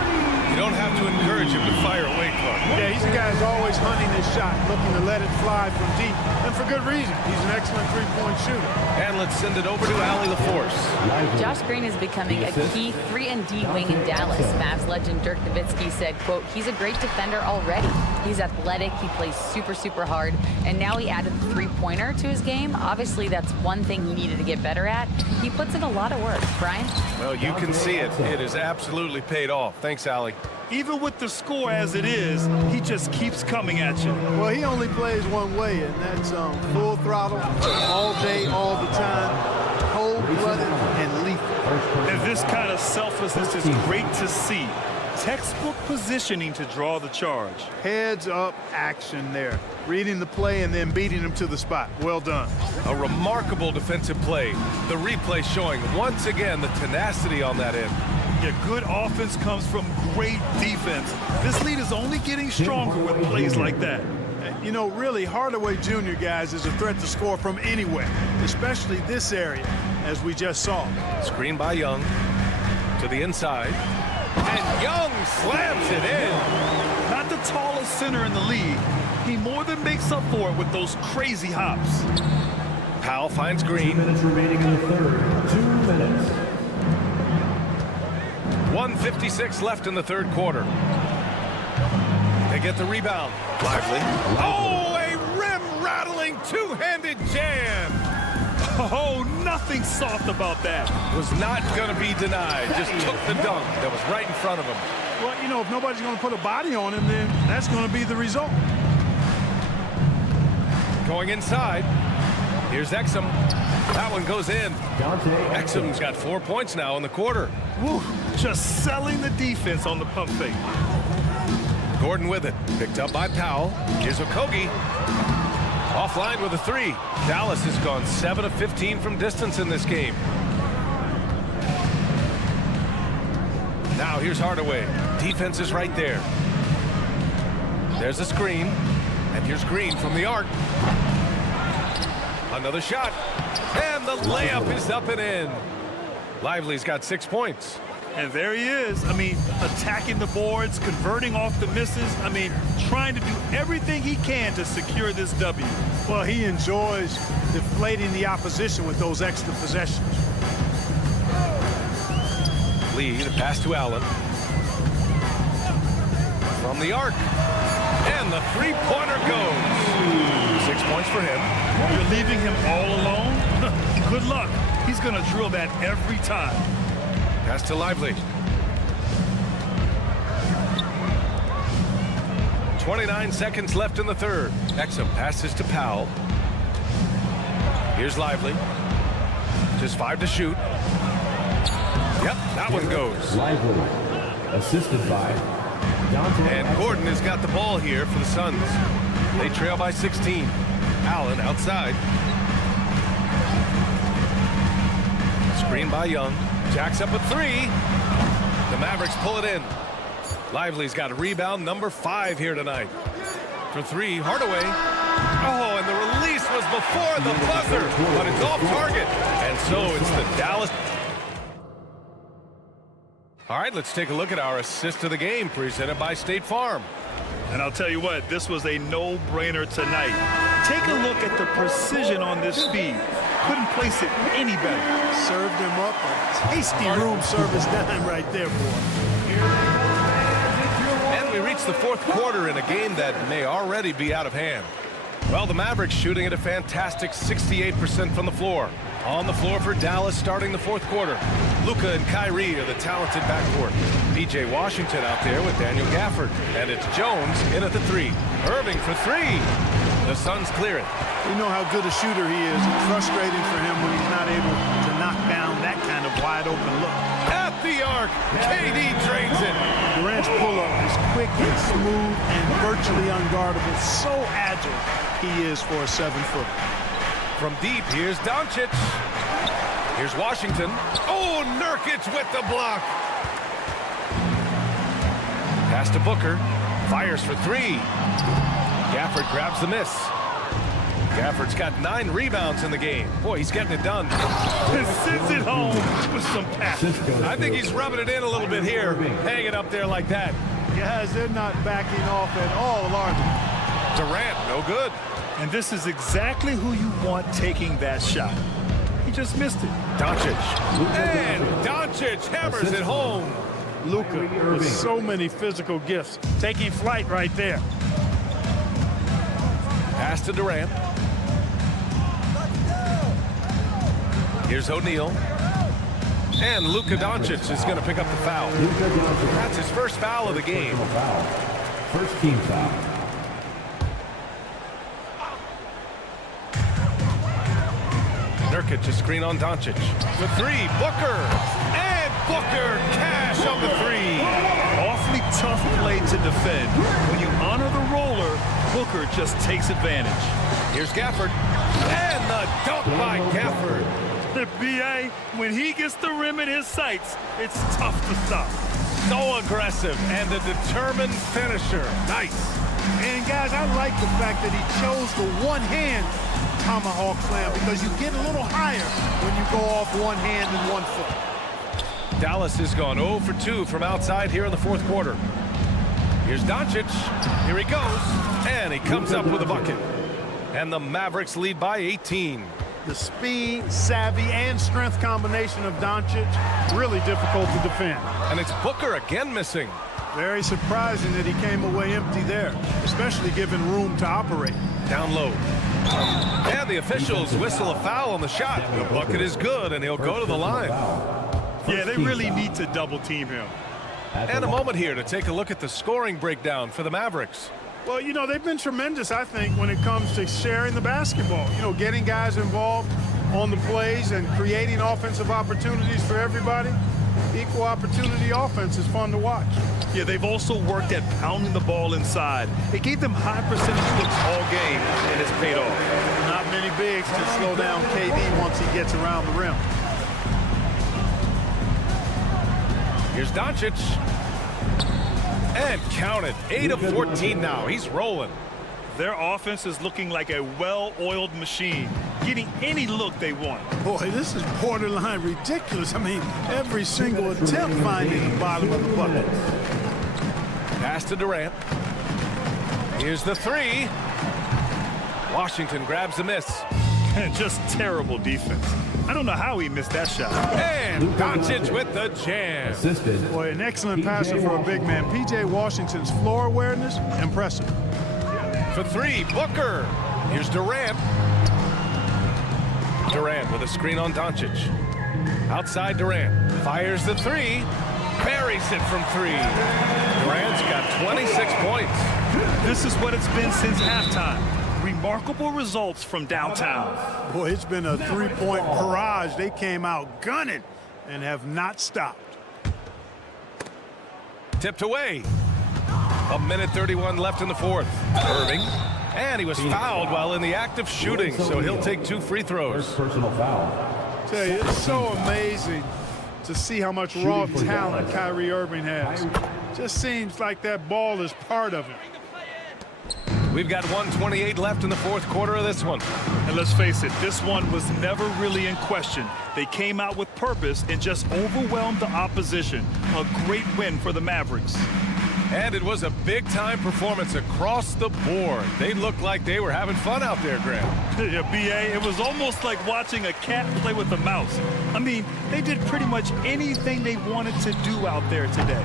you don't have to encourage him to fire away, Clark. Yeah, he's a guy who's always hunting his shot, looking to let it fly from deep, and for good reason. He's an excellent three-point shooter. And let's send it over to Allie LaForce. Josh Green is becoming a key 3-and-D wing in Dallas. Mavs legend Dirk Nowitzki said, quote, he's a great defender already. He's athletic, he plays super, super hard, and now he added the three-pointer to his game. Obviously, that's one thing he needed to get better at. He puts in a lot of work. Brian? Well, you can see it. It has absolutely paid off. Thanks, Allie. Even with the score as it is, he just keeps coming at you. Well, he only plays one way, and that's full throttle, all day, all the time, cold-blooded and lethal. And this kind of selflessness is great to see. Textbook positioning to draw the charge. Heads-up action there. Reading the play and then beating him to the spot. Well done. A remarkable defensive play. The replay showing once again the tenacity on that end. Yeah, good offense comes from great defense. This lead is only getting stronger with plays like that. You know, really, Hardaway Jr., guys, is a threat to score from anywhere, especially this area, as we just saw. Screen by Young to the inside. And Young slams it in. Not the tallest center in the league. He more than makes up for it with those crazy hops. Powell finds Green. 2 minutes remaining in the third. 2 minutes. 1:56 left in the third quarter. They get the rebound. Lively. Oh, a rim-rattling two-handed jam. Oh, nothing soft about that. Was not going to be denied. Just took the dunk that was right in front of him. Well, you know, if nobody's going to put a body on him, then that's going to be the result. Going inside. Here's Exum. That one goes in. Exum's got 4 points now in the quarter. Woo, just selling the defense on the pump fake. Gordon with it. Picked up by Powell. Here's Okogie. Offline with a three. Dallas has gone 7 of 15 from distance in this game. Now here's Hardaway. Defense is right there. There's a screen. And here's Green from the arc. Another shot. And the layup is up and in. Lively's got 6 points. And there he is. I mean, attacking the boards, converting off the misses. I mean, trying to do everything he can to secure this W. Well, he enjoys deflating the opposition with those extra possessions. Lee, the pass to Allen. From the arc. And the three-pointer goes. 6 points for him. You're leaving him all alone? Good luck. He's going to drill that every time. Pass to Lively. 29 seconds left in the third. Exum passes to Powell. Here's Lively. Just 5 to shoot. Yep, that one goes. Lively, assisted by Dante. And Gordon has got the ball here for the Suns. They trail by 16. Allen outside. Screen by Young. Jacks up a three. The Mavericks pull it in. Lively's got a rebound number 5 here tonight. For three, Hardaway. Oh, and the release was before the buzzer, but it's off target. And so it's the Dallas. All right, let's take a look at our assist of the game presented by State Farm. And I'll tell you what, this was a no-brainer tonight. Take a look at the precision on this feed. Couldn't place it any better. Served him up a tasty room service dime right there, boy. And we reach the fourth quarter in a game that may already be out of hand. Well, the Mavericks shooting at a fantastic 68% from the floor. On the floor for Dallas starting the fourth quarter. Luka and Kyrie are the talented backcourt. P.J. Washington out there with Daniel Gafford. And it's Jones in at the three. Irving for three. The Suns clear it. We know how good a shooter he is. It's frustrating for him when he's not able to knock down that kind of wide open look. At the arc, KD drains it. Durant's pull-up is quick and smooth and virtually unguardable. So agile he is for a 7-footer. From deep, here's Doncic. Here's Washington. Oh, Nurkic with the block. Pass to Booker. Fires for three. Gafford grabs the miss. Gafford's got 9 rebounds in the game. Boy, he's getting it done. Sends it home with some passion. I think he's rubbing it in a little bit here. Hang it up there like that. Guys, they're not backing off at all, are they? Durant, no good. And this is exactly who you want taking that shot. He just missed it. Doncic. And Doncic hammers it home. Luka with so many physical gifts. Taking flight right there. Pass to Durant. Here's O'Neal. And Luka Doncic is going to pick up the foul. That's his first foul of the game. First team foul. Nurkic, a screen on Doncic. The three, Booker. And Booker, cash on the three. Awfully tough play to defend. When you honor the roller, Booker just takes advantage. Here's Gafford. And the dunk by Gafford. The BA, when he gets the rim in his sights, it's tough to stop. So aggressive and a determined finisher. Nice. And guys, I like the fact that he chose the one-hand tomahawk slam because you get a little higher when you go off one hand and 1 foot. Dallas has gone 0 for 2 from outside here in the fourth quarter. Here's Doncic. Here he goes. And he comes up with a bucket. And the Mavericks lead by 18. The speed, savvy, and strength combination of Doncic, really difficult to defend. And it's Booker again missing. Very surprising that he came away empty there, especially given room to operate. Down low. And the officials whistle a foul on the shot. The bucket is good, and he'll go to the line. Yeah, they really need to double team him. And a moment here to take a look at the scoring breakdown for the Mavericks. Well, you know, they've been tremendous, I think, when it comes to sharing the basketball. You know, getting guys involved on the plays and creating offensive opportunities for everybody. Equal opportunity offense is fun to watch. Yeah, they've also worked at pounding the ball inside. It gave them high percentage looks all game, and it's paid off. Not many bigs to slow down KD once he gets around the rim. Here's Doncic. And counted. 8 of 14 now. He's rolling. Their offense is looking like a well-oiled machine, getting any look they want. Boy, this is borderline ridiculous. I mean, every single attempt finding the bottom of the bucket. Pass to Durant. Here's the three. Washington grabs the miss. Just terrible defense. I don't know how he missed that shot. And Doncic with the jam. Boy, an excellent passer for a big man. P.J. Washington's floor awareness, impressive. For three, Booker. Here's Durant. Durant with a screen on Doncic. Outside Durant. Fires the three. Buries it from three. Durant's got 26 points. This is what it's been since halftime. Remarkable results from downtown. Boy, it's been a three-point barrage. They came out gunning and have not stopped. Tipped away. A minute 31 left in the fourth. Irving. And he was fouled while in the act of shooting, so he'll take 2 free throws. Personal foul. Tell you, it's so amazing to see how much raw talent Kyrie Irving has. Just seems like that ball is part of him. We've got 1:28 left in the fourth quarter of this one. And let's face it, this one was never really in question. They came out with purpose and just overwhelmed the opposition. A great win for the Mavericks. And it was a big-time performance across the board. They looked like they were having fun out there, Graham. Yeah, B.A., it was almost like watching a cat play with a mouse. I mean, they did pretty much anything they wanted to do out there today.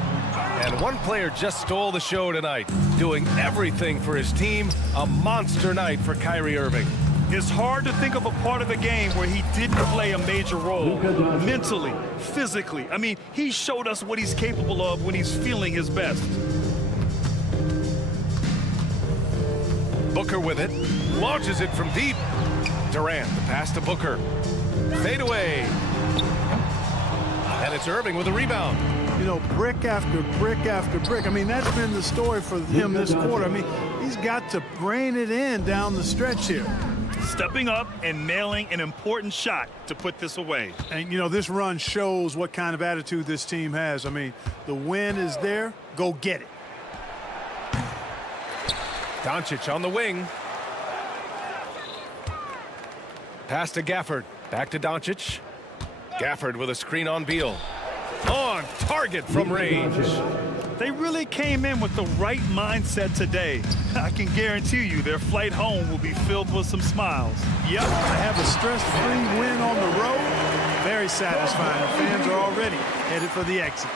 And one player just stole the show tonight, doing everything for his team. A monster night for Kyrie Irving. It's hard to think of a part of the game where he didn't play a major role. Mentally, physically. I mean, he showed us what he's capable of when he's feeling his best. Booker with it. Launches it from deep. Durant, the pass to Booker. Fade away. And it's Irving with a rebound. You know, brick after brick after brick. I mean, that's been the story for him this quarter. I mean, he's got to rein it in down the stretch here. Stepping up and nailing an important shot to put this away. And, you know, this run shows what kind of attitude this team has. I mean, the win is there. Go get it. Doncic on the wing. Pass to Gafford. Back to Doncic. Gafford with a screen on Beal. On target from range. They really came in with the right mindset today. I can guarantee you their flight home will be filled with some smiles. Yep, to have a stress-free win on the road, very satisfying. The fans are already headed for the exits.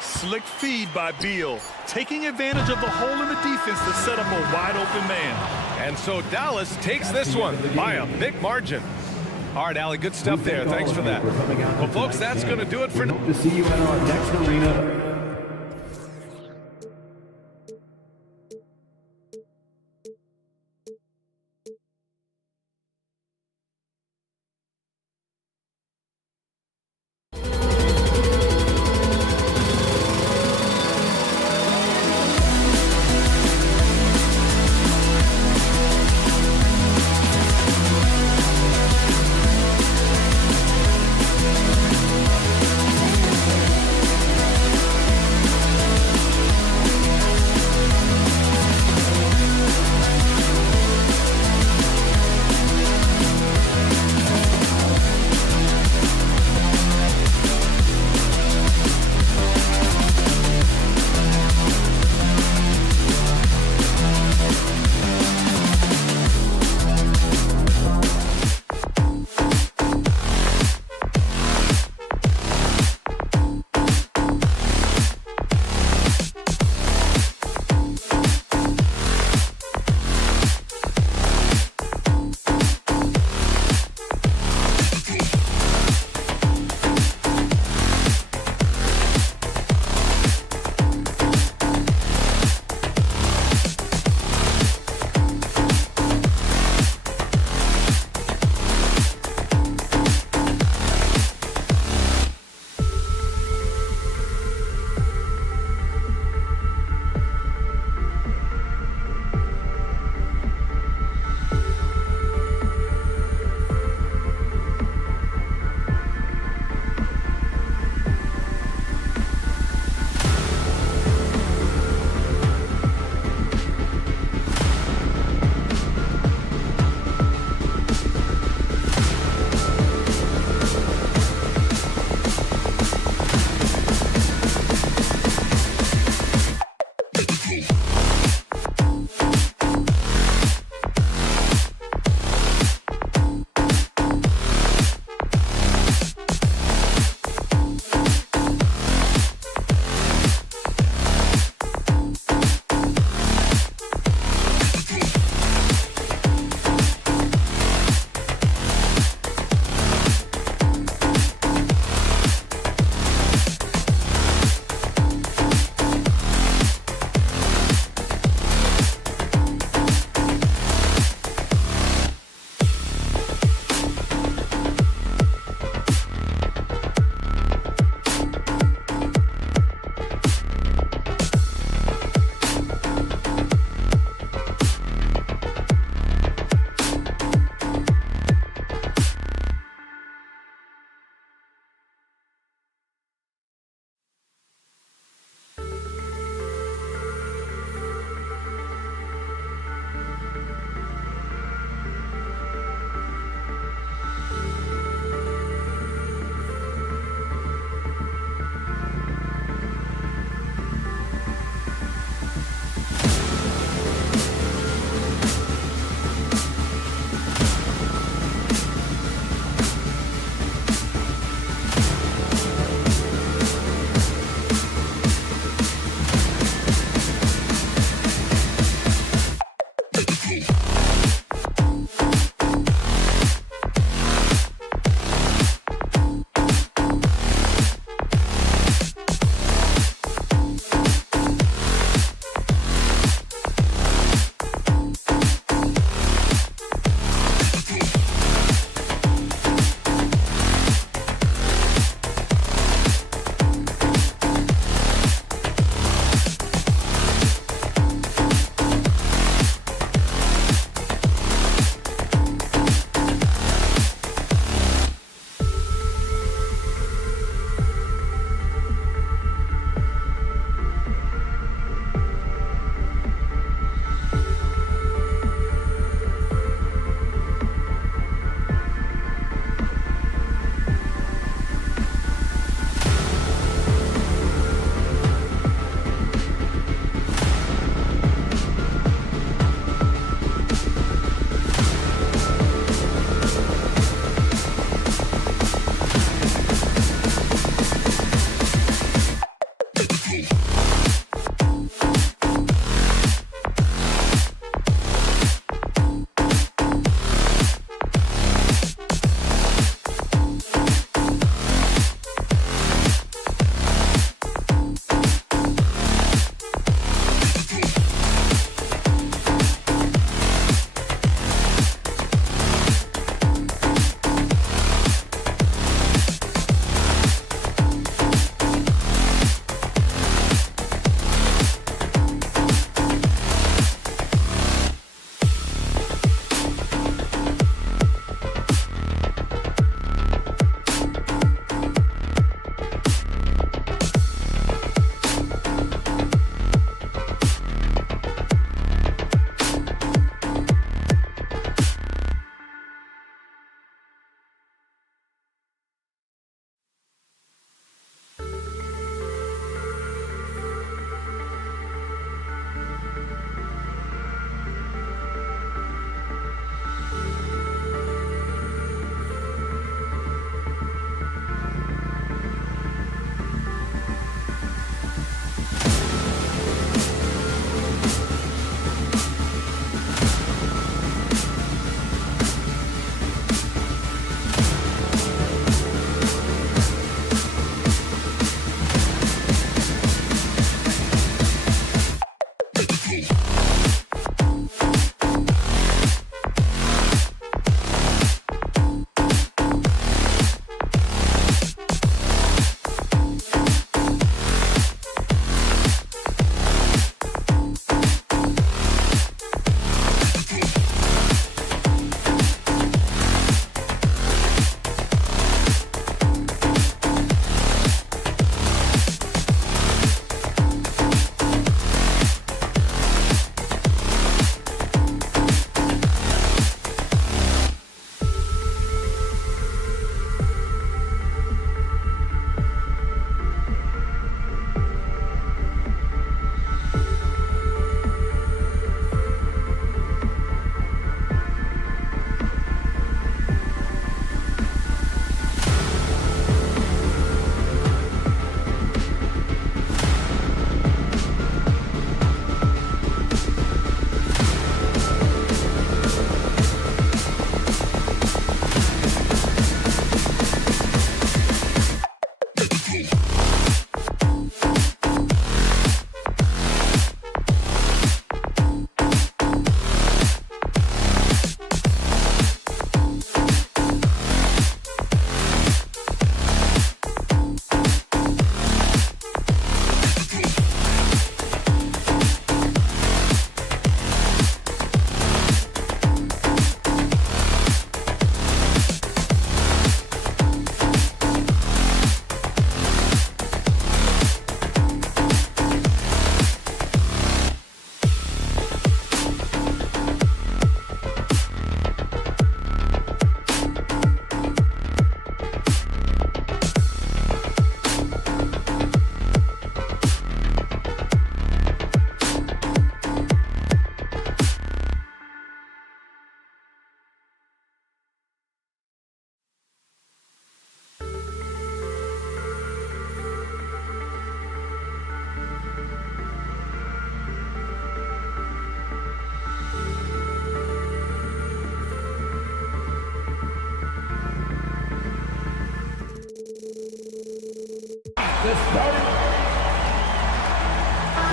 Slick feed by Beal, taking advantage of the hole in the defense to set up a wide-open man. And so Dallas takes this one by a big margin. All right, Allie, good stuff there. Thanks for that. Well, folks, that's going to do it for now. Hope to see you at our next arena.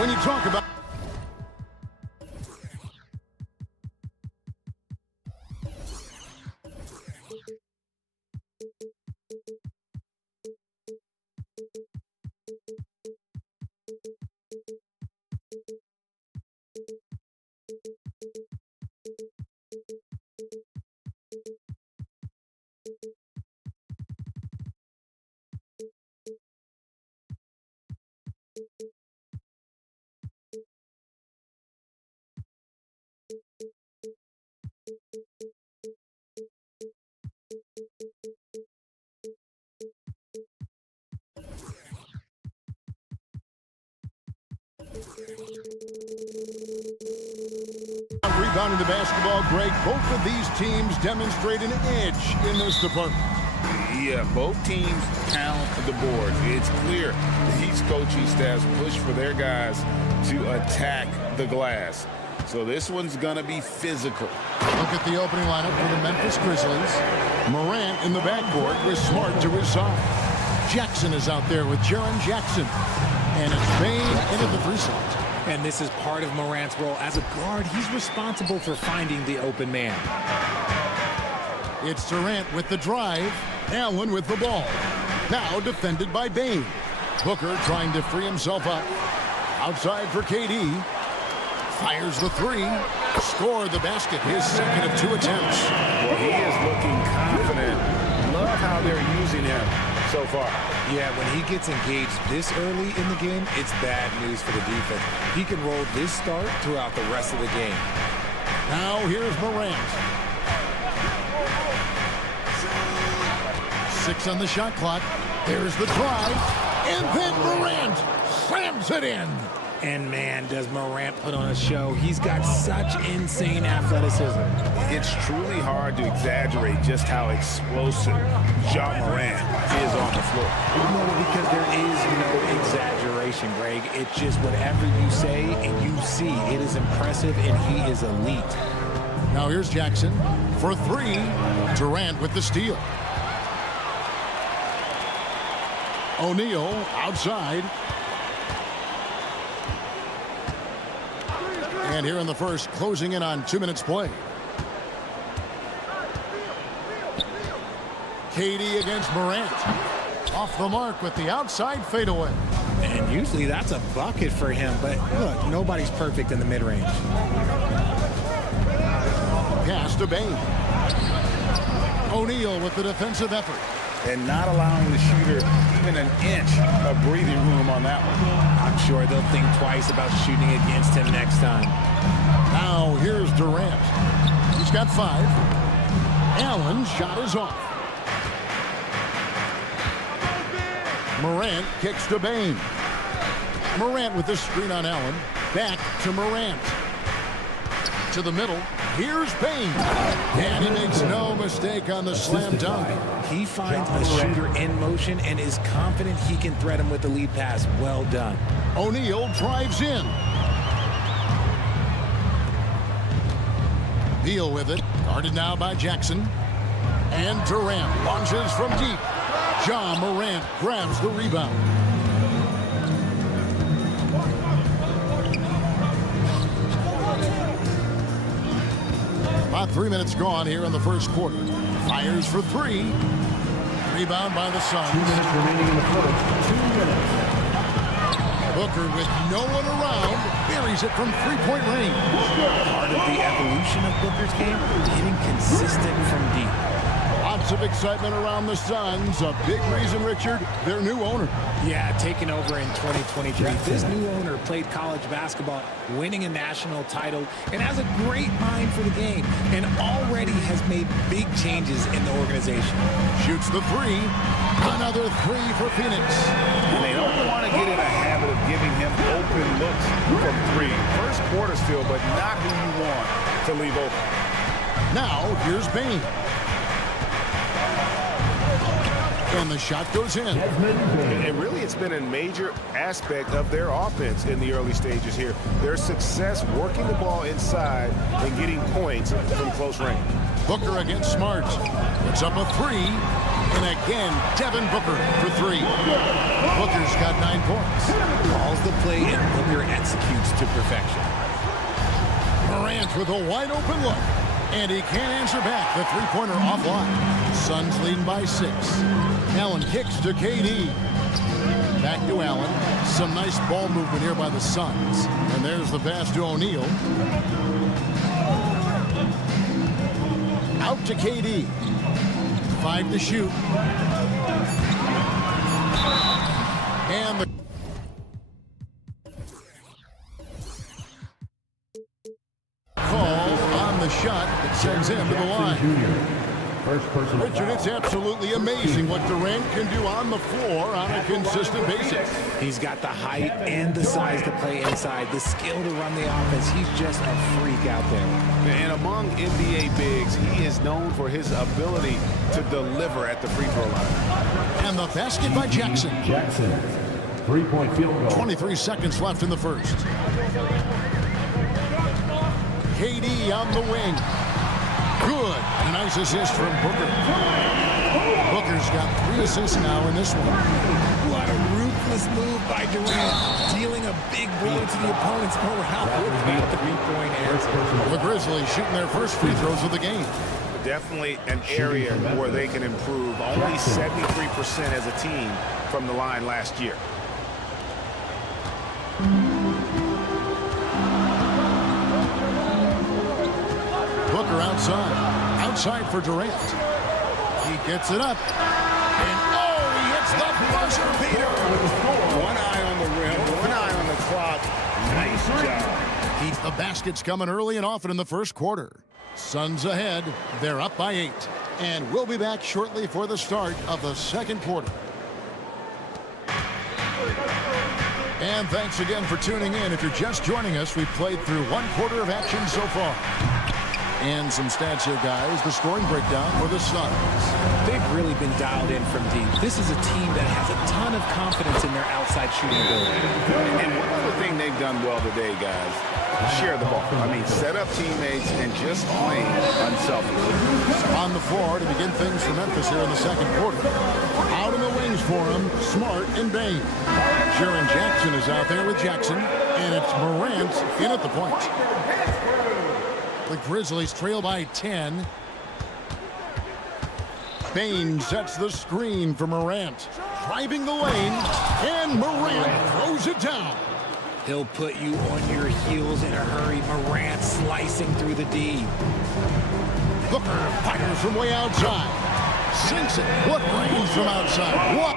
When you talk about rebounding the basketball, Greg, both of these teams demonstrate an edge in this department. Yeah, both teams count the boards. It's clear each coaching staffs push for their guys to attack the glass. So this one's going to be physical. Look at the opening lineup for the Memphis Grizzlies. Morant in the backcourt with Smart to his side. Jackson is out there with Jaren Jackson. And it's Bane in at the 3 slot. And this is part of Morant's role. As a guard, he's responsible for finding the open man. It's Durant with the drive. Allen with the ball. Now defended by Bane. Booker trying to free himself up. Outside for KD. Fires the 3. Scored the basket. His second of 2 attempts. Well, he is looking confident. Love how they're using him so far. Yeah, when he gets engaged this early in the game, it's bad news for the defense. He can roll this start throughout the rest of the game. Now here's Morant. 6 on the shot clock. There's the drive. And then Morant slams it in. And man, does Morant put on a show. He's got such insane athleticism. It's truly hard to exaggerate just how explosive Ja Morant is on the floor. No, because there is no exaggeration, Greg. It's just whatever you say and you see. It is impressive, and he is elite. Now here's Jackson for 3. Durant with the steal. O'Neal outside. And here in the first, closing in on 2 minutes play. KD against Morant. Off the mark with the outside fadeaway. And usually that's a bucket for him, but look, nobody's perfect in the mid-range. Pass to Bane. O'Neal with the defensive effort. And not allowing the shooter even an inch of breathing room on that one. I'm sure they'll think twice about shooting against him next time. Now here's Durant. He's got 5. Allen's shot is off. Morant kicks to Bane. Morant with the screen on Allen. Back to Morant. To the middle. Here's Bane. And he makes no mistake on the slam dunk. He finds a shooter in motion and is confident he can thread him with the lead pass. Well done. O'Neal drives in. Beal with it. Guarded now by Jackson. And Durant launches from deep. Ja Morant grabs the rebound. About 3 minutes gone here in the first quarter. Fires for 3. Rebound by the Suns. 2 minutes remaining in the quarter. 2 minutes. Booker with no one around buries it from 3-point range. Part of the evolution of Booker's game, getting consistent from deep. Lots of excitement around the Suns. A big reason, Richard, their new owner. Yeah, taking over in 2023. This new owner played college basketball, winning a national title, and has a great mind for the game, and already has made big changes in the organization. Shoots the 3. Another 3 for Phoenix. And they don't want to get in a habit of giving him open looks from 3. First quarter still, but not who you want to leave open. Now, here's Bane. And the shot goes in. And really, it's been a major aspect of their offense in the early stages here. Their success working the ball inside and getting points from close range. Booker against Smart. It's up a 3. And again, Devin Booker for 3. Booker's got 9 points. Calls the play and Booker executes to perfection. Morant with a wide open look. And he can't answer back. The three-pointer offline. Suns leading by 6. Allen kicks to KD. Back to Allen. Some nice ball movement here by the Suns. And there's the pass to O'Neal. Out to KD. 5 to shoot. And the call on the shot that sends him to the line. Richard, it's absolutely amazing what Durant can do on the floor on a consistent basis. He's got the height and the size to play inside, the skill to run the offense. He's just a freak out there. And among NBA bigs, he is known for his ability to deliver at the free throw line. And the basket by Jackson. Jackson, 3-point field goal. 23 seconds left in the first. KD on the wing. Good. A nice assist from Booker. Booker's got 3 assists now in this one. What a ruthless move by Durant, dealing a big blow to the opponent's morale with that three-point answer. The Grizzlies shooting their first free throws of the game. Definitely an area where they can improve. Only 73% as a team from the line last year. Booker outside for Durant. He gets it up. And he hits the buzzer beater. One eye on the rim, one eye on the clock. Nice job. The basket's coming early and often in the first quarter. Suns ahead. They're up by 8. And we'll be back shortly for the start of the second quarter. And thanks again for tuning in. If you're just joining us, we've played through 1 quarter of action so far. And some stats here, guys. The scoring breakdown for the Suns. They've really been dialed in from deep. This is a team that has a ton of confidence in their outside shooting ability. And one other thing they've done well today, guys, share the ball. I mean, set up teammates and just playing unselfishly. On the floor to begin things for Memphis here in the second quarter. Out in the wings for him, Smart and Bain. Jaren Jackson is out there with Jackson, and it's Morant in at the point. The Grizzlies trail by 10. Bain sets the screen for Morant. Driving the lane, and Morant throws it down. He'll put you on your heels in a hurry. Morant slicing through the D. Booker fires from way outside. Sinks it. What range from outside? What?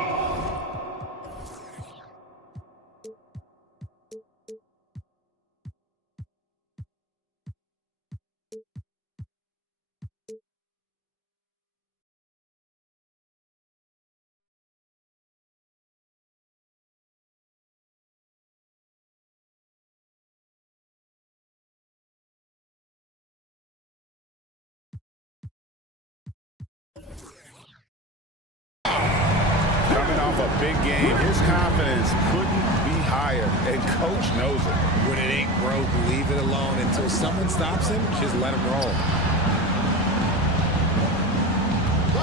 Coming off a big game, his confidence couldn't be higher, and coach knows it. When it ain't broke, leave it alone until someone stops him. Just let him roll.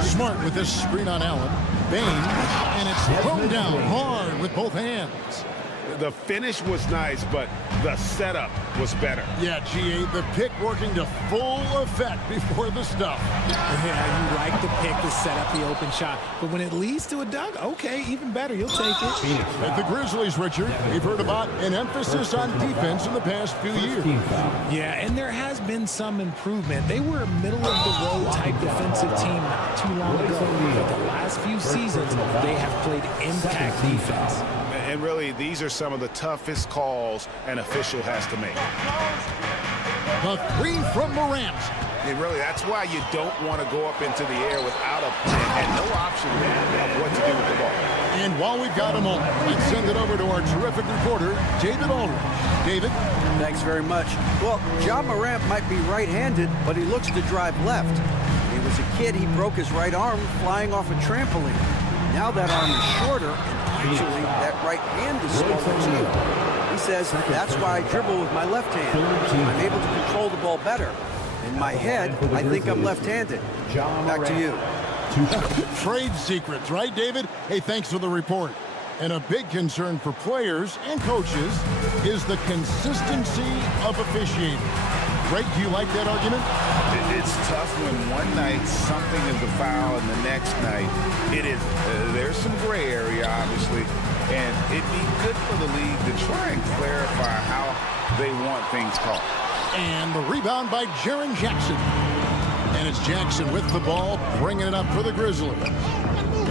Smart with this screen on Allen. Bain, and it's thrown down hard with both hands. The finish was nice, but the setup was better. Yeah, GA, the pick working to full effect before the stuff. Yeah, you like the pick to set up the open shot, but when it leads to a dunk, okay, even better, you'll take it. At the Grizzlies, Richard, we've heard about an emphasis on defense in the past few years. Yeah, and there has been some improvement. They were a middle-of-the-road type defensive team not too long ago, but the last few seasons, they have played impact defense. And really, these are some of the toughest calls an official has to make. The three from Morant. And really, that's why you don't want to go up into the air without a plan and no option of what to do with the ball. And while we've got a moment, let's send it over to our terrific reporter, David Aldridge. David? Thanks very much. Well, Ja Morant might be right-handed, but he looks to drive left. When he was a kid, he broke his right arm flying off a trampoline. Now that arm is shorter, and actually that right hand is smaller too. He says, that's why I dribble with my left hand. I'm able to control the ball better. In my head, I think I'm left-handed. Back to you. Trade secrets, right, David? Hey, thanks for the report. And a big concern for players and coaches is the consistency of officiating. Greg, do you like that argument? It's tough when one night something is a foul and the next night it is. There's some gray area, obviously, and it'd be good for the league to try and clarify how they want things called. And the rebound by Jaren Jackson. And it's Jackson with the ball, bringing it up for the Grizzlies.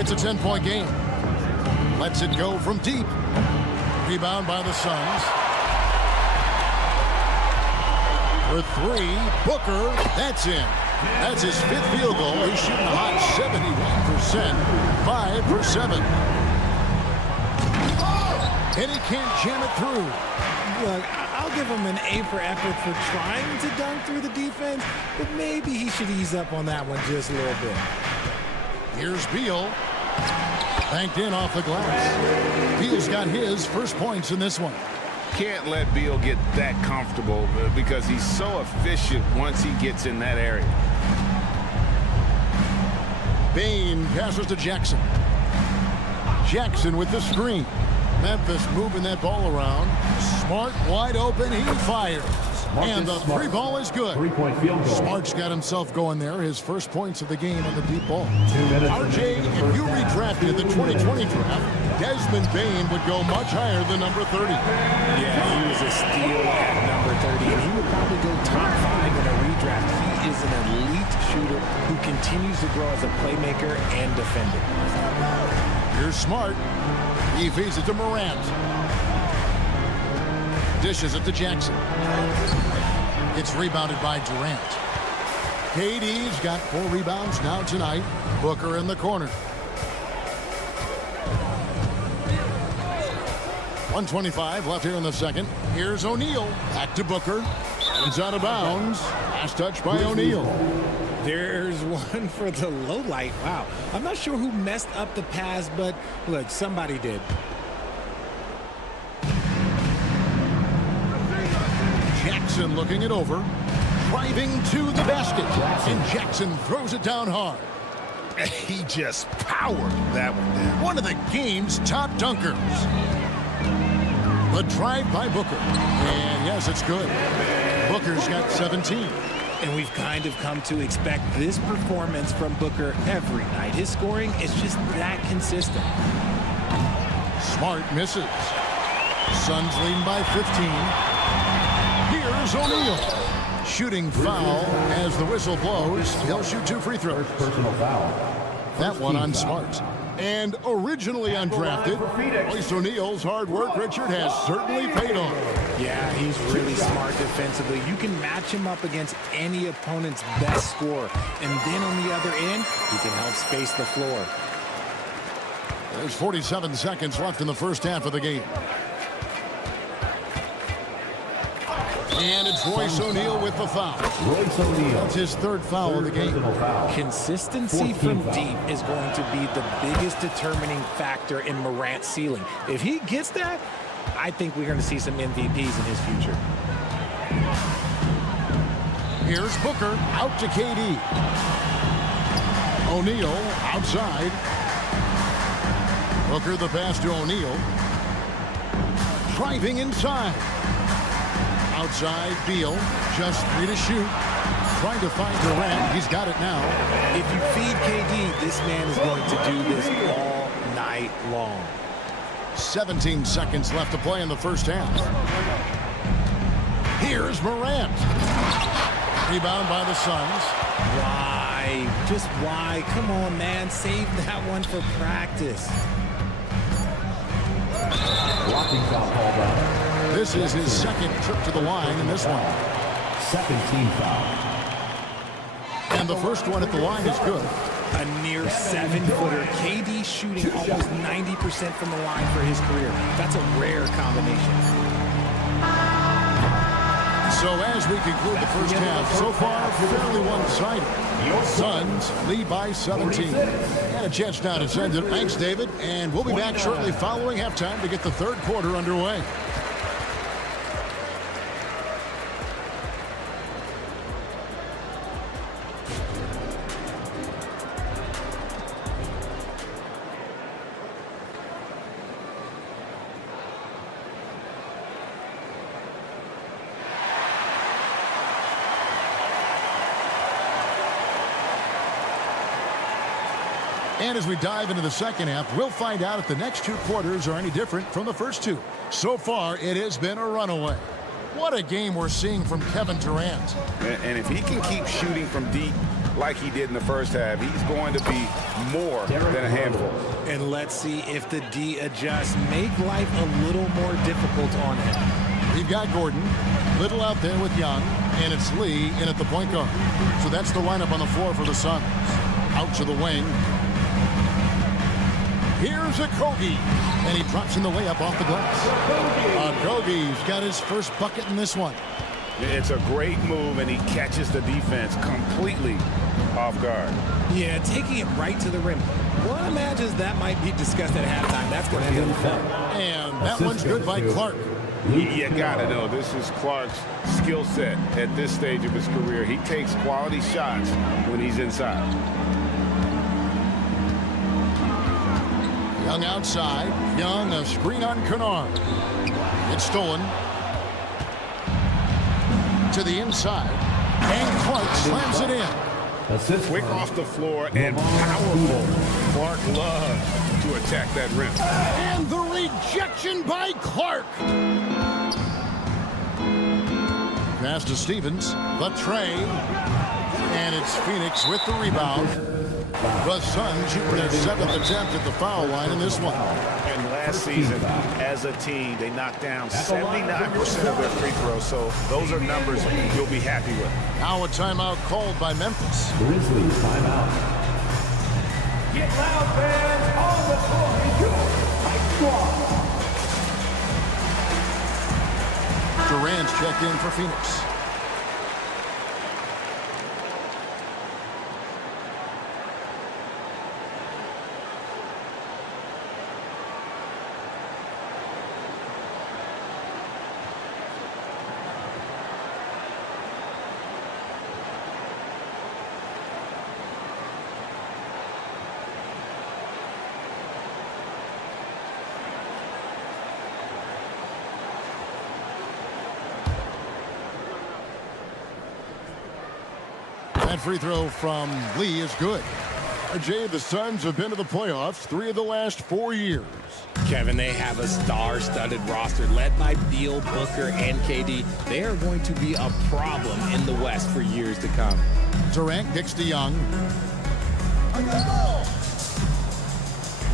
It's a 10-point game. Lets it go from deep. Rebound by the Suns. For three, Booker, that's in. That's his fifth field goal. He's shooting a hot 71%, 5 for 7. And he can't jam it through. Look, I'll give him an A for effort for trying to dunk through the defense, but maybe he should ease up on that one just a little bit. Here's Beal. Banked in off the glass. Beal's got his first points in this one. Can't let Beal get that comfortable because he's so efficient once he gets in that area. Bane passes to Jackson. Jackson with the screen. Memphis moving that ball around. Smart wide open. He fires. And the three ball is good. 3-point field goal. Smart's got himself going there. His first points of the game on the deep ball. RJ, if you redrafted the 2020 draft, Desmond Bane would go much higher than number 30. Yeah, he was a steal at number 30, and he would probably go top 5 in a redraft. He is an elite shooter who continues to grow as a playmaker and defender. Here's Smart. He feeds it to Morant. Dishes it to Jackson. It's rebounded by Durant. KD's got 4 rebounds now tonight. Booker in the corner. 1:25 left here in the second. Here's O'Neal. Back to Booker. It's out of bounds. Last touch by O'Neal. There's one for the low light. Wow. I'm not sure who messed up the pass, but look, somebody did. Jackson looking it over. Driving to the basket. And Jackson throws it down hard. He just powered that one down. One of the game's top dunkers. The drive by Booker. And yes, it's good. Booker's got 17. And we've kind of come to expect this performance from Booker every night. His scoring is just that consistent. Smart misses. Suns leading by 15. Here's O'Neal. Shooting foul as the whistle blows. He'll shoot 2 free throws. Personal foul. That one on Smart. And originally undrafted, Royce O'Neal's hard work, Richard, has certainly paid off. Yeah, he's really smart defensively. You can match him up against any opponent's best scorer. And then on the other end, he can help space the floor. There's 47 seconds left in the first half of the game. And it's Royce O'Neal with the foul. Royce O'Neal. That's his 3rd foul of the game. Consistency from deep is going to be the biggest determining factor in Morant's ceiling. If he gets that, I think we're going to see some MVPs in his future. Here's Booker out to KD. O'Neal outside. Booker the pass to O'Neal. Driving inside. Outside, Beal, just 3 to shoot. Trying to find Durant. He's got it now. If you feed KD, this man is going to do this all night long. 17 seconds left to play in the first half. Here's Morant. Rebound by the Suns. Why? Just why? Come on, man. Save that one for practice. Blocking foul called out. This is his 2nd trip to the line in this one. 2nd team foul. And the first one at the line is good. A near 7-footer. KD shooting almost 90% from the line for his career. That's a rare combination. So as we conclude the first half, so far fairly one-sided. Suns lead by 17. And a chance now to send it. Thanks, David. And we'll be back shortly following halftime to get the third quarter underway. And as we dive into the second half, we'll find out if the next two quarters are any different from the first two. So far, it has been a runaway. What a game we're seeing from Kevin Durant. And if he can keep shooting from deep like he did in the first half, he's going to be more than a handful. And let's see if the D adjusts, make life a little more difficult on him. We've got Gordon, Little out there with Young, and it's Lee in at the point guard. So that's the lineup on the floor for the Suns. Out to the wing. Here's Okogie, and he drops in the layup off the glass. Okogie's got his first bucket in this one. It's a great move, and he catches the defense completely off guard. Yeah, taking it right to the rim. One imagines that might be discussed at halftime. That's going to end up fun. And that one's good by Clark. You got to know this is Clark's skill set at this stage of his career. He takes quality shots when he's inside. Young outside. Young, a screen on Kennard. It's stolen. To the inside. And Clark slams it in. Quick off the floor and powerful. Clark loves to attack that rim. And the rejection by Clark. Pass to Stevens. The tray. And it's Phoenix with the rebound. The Suns shooting their 7th attempt at the foul line in this one. And last season, as a team, they knocked down 79% of their free throws, so those are numbers you'll be happy with. Now a timeout called by Memphis. Grizzlies timeout. Get loud, fans. On the floor is your fight squad. Durant's checked in for Phoenix. That free throw from Lee is good. Jay, the Suns have been to the playoffs 3 of the last 4 years. Kevin, they have a star-studded roster led by Beal, Booker, and KD. They are going to be a problem in the West for years to come. Durant kicks to Young.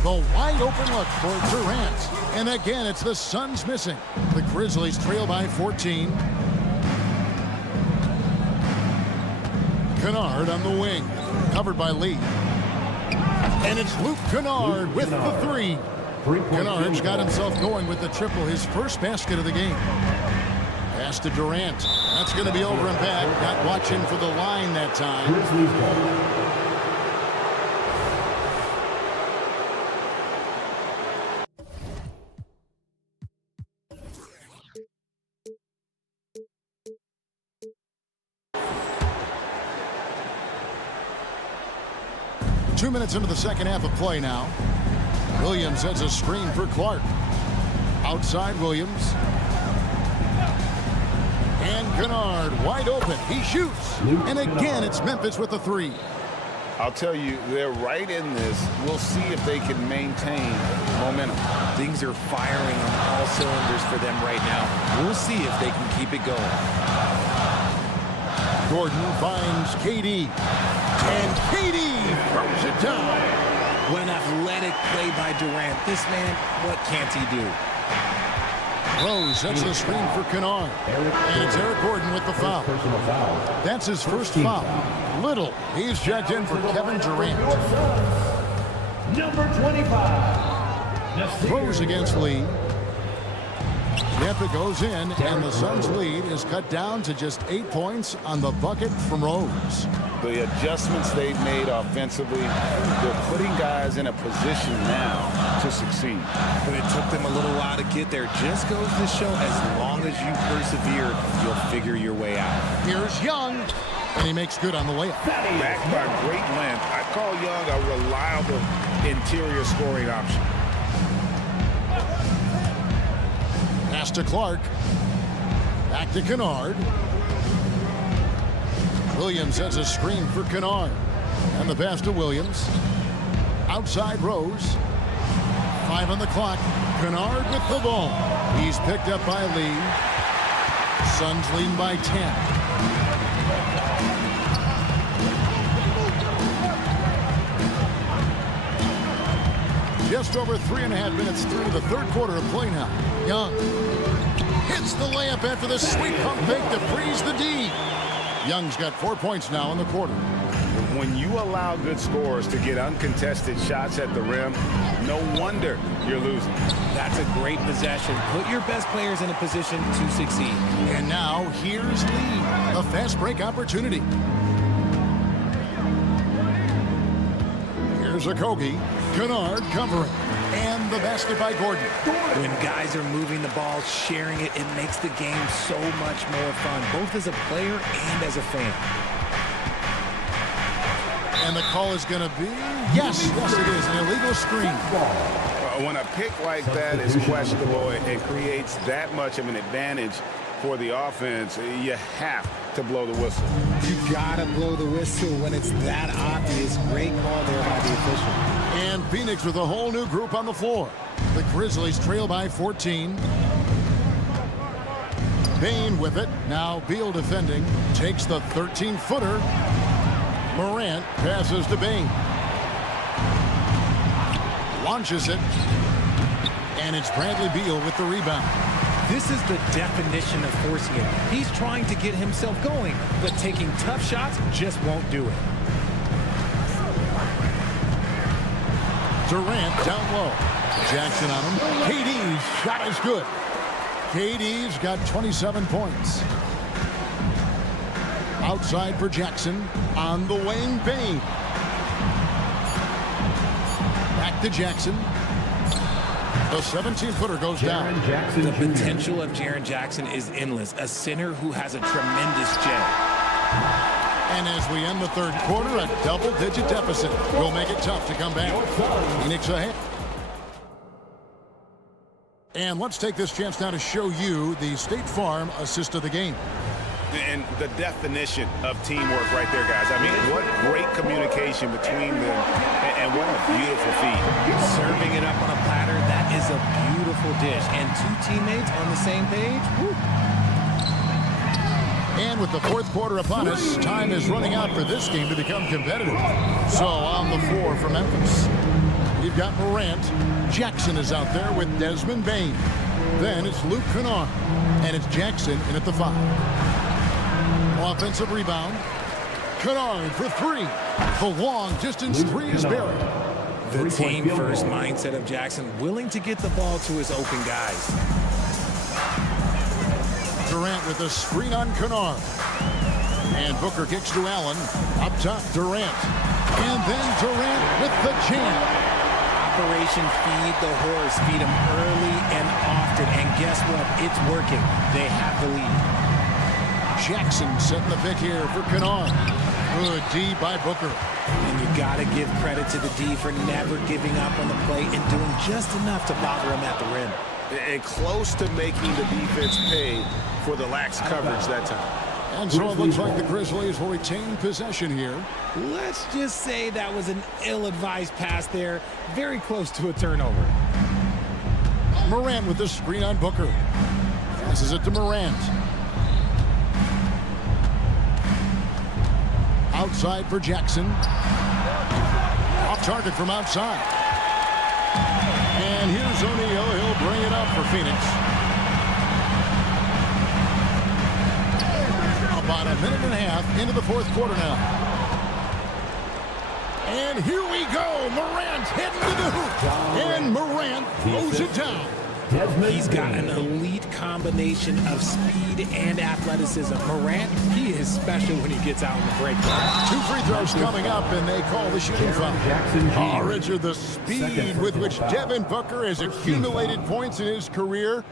The wide open look for Durant. And again, it's the Suns missing. The Grizzlies trail by 14. Kennard on the wing, covered by Lee. And it's Luke Kennard with the three. Kennard's got himself going with the triple, his first basket of the game. Pass to Durant. That's going to be over and back. Not watching for the line that time. 2 minutes into the second half of play now. Williams sets a screen for Clark. Outside Williams. And Kennard wide open. He shoots. And again, it's Memphis with the three. I'll tell you, they're right in this. We'll see if they can maintain momentum. Things are firing on all cylinders for them right now. We'll see if they can keep it going. Gordon finds KD. And KD throws it down. What an athletic play by Durant. This man, what can't he do? Rose sets the screen for Kennard. And it's Eric Gordon with the foul. That's his first foul. Little, he's checked in for Kevin Durant. Number 25. Rose against Lee. Yep, it goes in, and the Suns' lead is cut down to just 8 points on the bucket from Rose. The adjustments they've made offensively, they're putting guys in a position now to succeed. But it took them a little while to get there. Just goes to show as long as you persevere, you'll figure your way out. Here's Young, and he makes good on the layup. Backed by great length, I call Young a reliable interior scoring option. Pass to Clark. Back to Kennard. Williams has a screen for Kennard. And the pass to Williams. Outside Rose. 5 on the clock. Kennard with the ball. He's picked up by Lee. Suns lead by 10. Just over 3.5 minutes through the third quarter of play now. Young hits the layup after the sweet pump fake to freeze the D. Young's got 4 points now in the quarter. When you allow good scorers to get uncontested shots at the rim, no wonder you're losing. That's a great possession. Put your best players in a position to succeed. And now here's Lee, a fast break opportunity. Here's Okogie. Kennard covering. And the basket by Gordon. When guys are moving the ball, sharing it, it makes the game so much more fun, both as a player and as a fan. And the call is going to be, yes, it is, an illegal screen. When a pick like that is questionable and creates that much of an advantage for the offense, you have to blow the whistle. You gotta blow the whistle when it's that obvious. Great call there by the official. And Phoenix with a whole new group on the floor. The Grizzlies trail by 14. Bain with it. Now Beal defending. Takes the 13-footer. Morant passes to Bain. Launches it. And it's Bradley Beal with the rebound. This is the definition of forcing it. He's trying to get himself going, but taking tough shots just won't do it. Durant down low. Jackson on him. KD's shot is good. KD's got 27 points. Outside for Jackson. On the wing, Bain. Back to Jackson. The 17-footer goes down. The potential of Jaren Jackson is endless. A center who has a tremendous jab. And as we end the third quarter, a double-digit deficit will make it tough to come back. Phoenix ahead. And let's take this chance now to show you the State Farm assist of the game. And the definition of teamwork right there, guys. I mean, what great communication between them, and what a beautiful feed. Serving it up on a platter, that is a beautiful dish. And two teammates on the same page. Woo. And with the fourth quarter upon us, time is running out for this game to become competitive. So on the floor for Memphis, you've got Morant. Jackson is out there with Desmond Bain. Then it's Luke Kennard, and it's Jackson in at the 5. Offensive rebound. Kennard for 3. The long-distance 3 is buried. The team-first mindset of Jackson, willing to get the ball to his open guys. Durant with a screen on Kennard. And Booker kicks to Allen. Up top, Durant. And then Durant with the jam. Operation Feed the Horse. Feed him early and often. And guess what? It's working. They have the lead. Jackson setting the pick here for Kennard. Good D by Booker. And you got to give credit to the D for never giving up on the play and doing just enough to bother him at the rim. And close to making the defense pay for the lax coverage that time. And so it looks like the Grizzlies will retain possession here. Let's just say that was an ill-advised pass there. Very close to a turnover. Morant with the screen on Booker. Passes it to Morant. Outside for Jackson. Off target from outside. And here's O'Neal. He'll bring it up for Phoenix. About a minute and a half into the fourth quarter now. And here we go. Morant heading to the hoop. And Morant throws it down. He's got an elite combination of speed and athleticism. Morant, he is special when he gets out in the break. 2 free throws coming up, and they call the shooting foul. Oh, Richard, the speed with which Devin Booker has accumulated points in his career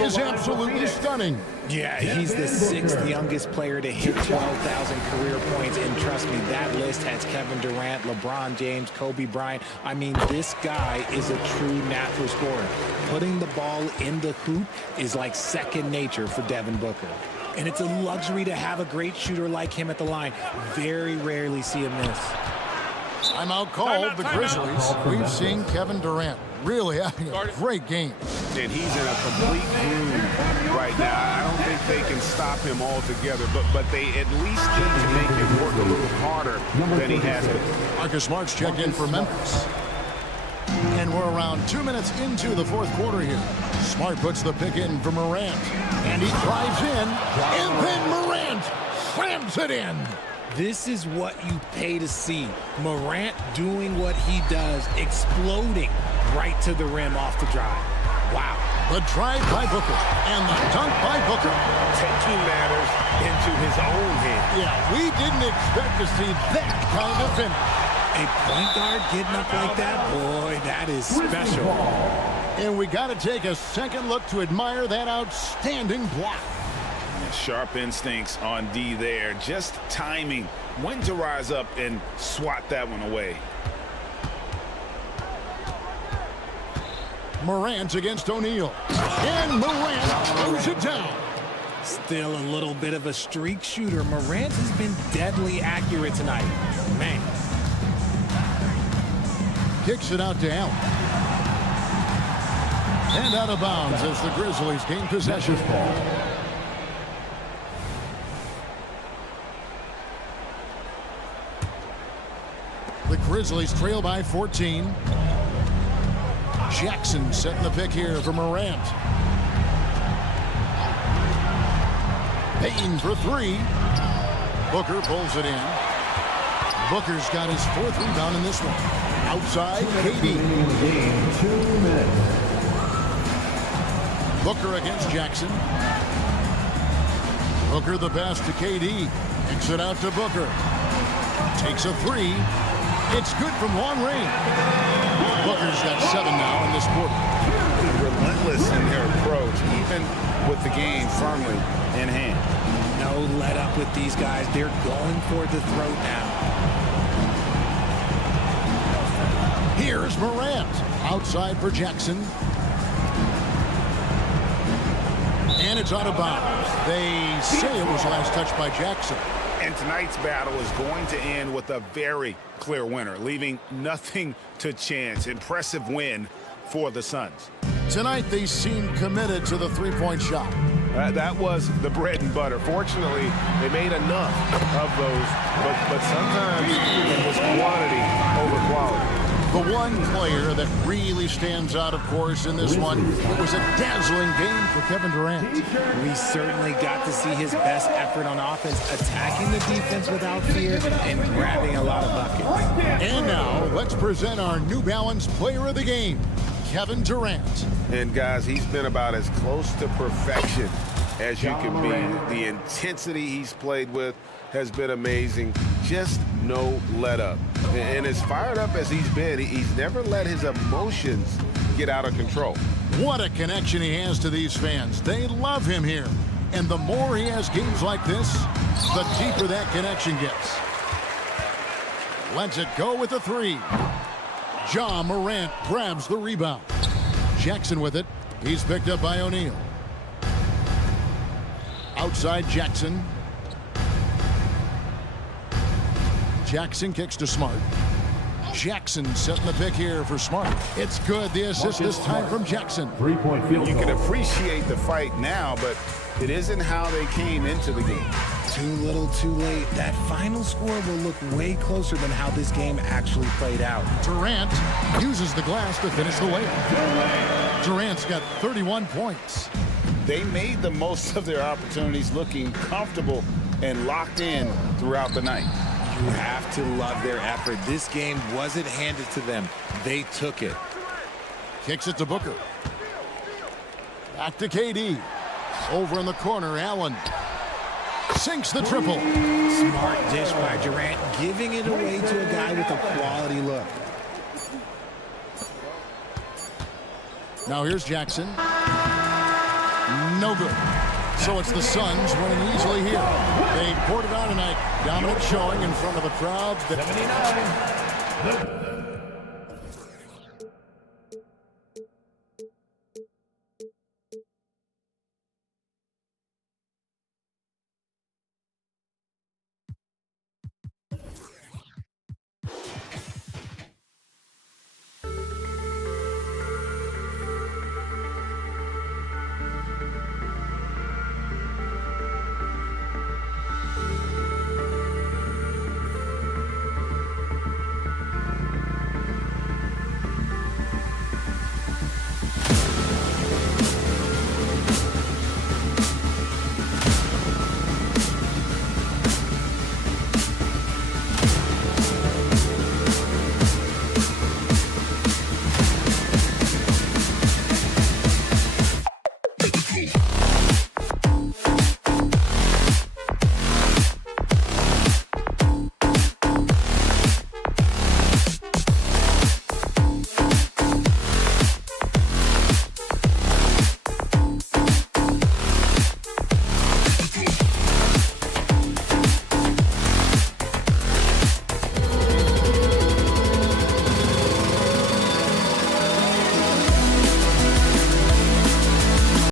is absolutely stunning. Yeah, he's the 6th youngest player to hit 12,000 career points, and trust me, that list has Kevin Durant, LeBron James, Kobe Bryant. I mean, this guy is a true natural scorer. Putting the ball in the hoop is like second nature for Devin Booker. And it's a luxury to have a great shooter like him at the line. Very rarely see him miss. Timeout called the Grizzlies. We've seen Kevin Durant really having a great game. And he's in a complete groove right now. I don't think they can stop him altogether, but they at least need to make him work a little harder than he has been. Marcus Smart's checked in for Memphis. And we're around 2 minutes into the fourth quarter here. Smart puts the pick in for Morant. And he drives in, and then Morant slams it in. This is what you pay to see. Morant doing what he does, exploding right to the rim off the drive. Wow. The drive by Booker and the dunk by Booker. Taking matters into his own hands. Yeah, we didn't expect to see that kind of finish. A point guard getting up like that, boy, that is special. And we got to take a second look to admire that outstanding block. Sharp instincts on D there. Just timing when to rise up and swat that one away. Morant against O'Neal. And Morant throws it down. Still a little bit of a streak shooter. Morant has been deadly accurate tonight. Man. Kicks it out to Allen. And out of bounds as the Grizzlies gain possession. The Grizzlies trail by 14. Jackson setting the pick here for Morant. Payton for 3. Booker pulls it in. Booker's got his 4th rebound in this one. Outside, KD. Booker against Jackson. Booker the pass to KD. Kicks it out to Booker. Takes a 3. It's good from long range. Booker's got 7 now in this quarter. Relentless in their approach, even with the game firmly in hand. No let up with these guys. They're going for the throat now. Here's Morant. Outside for Jackson. And it's out of bounds. They say it was last touched by Jackson. And tonight's battle is going to end with a very clear winner, leaving nothing to chance. Impressive win for the Suns. Tonight, they seem committed to the three-point shot. That was the bread and butter. Fortunately, they made enough of those, but sometimes it was quantity over quality. The one player that really stands out, of course, in this one was a dazzling game for Kevin Durant. We certainly got to see his best effort on offense, attacking the defense without fear and grabbing a lot of buckets. And now, let's present our New Balance Player of the Game, Kevin Durant. And guys, he's been about as close to perfection as you can be. The intensity he's played with has been amazing. Just no let up. And as fired up as he's been, he's never let his emotions get out of control. What a connection he has to these fans. They love him here. And the more he has games like this, the deeper that connection gets. Lets it go with a 3. Ja Morant grabs the rebound. Jackson with it. He's picked up by O'Neal. Outside Jackson. Jackson kicks to Smart. Jackson setting the pick here for Smart. It's good. The assist this time from Jackson. Three-point field goal. You can appreciate the fight now, but it isn't how they came into the game. Too little, too late. That final score will look way closer than how this game actually played out. Durant uses the glass to finish the layup. Durant's got 31 points. They made the most of their opportunities, looking comfortable and locked in throughout the night. You have to love their effort. This game wasn't handed to them. They took it. Kicks it to Booker. Back to KD. Over in the corner, Allen. Sinks the triple. Smart dish by Durant, giving it away to a guy with a quality look. Now here's Jackson. No good. So it's the Suns winning easily here. They poured it on tonight. Dominant showing in front of a crowd. 79.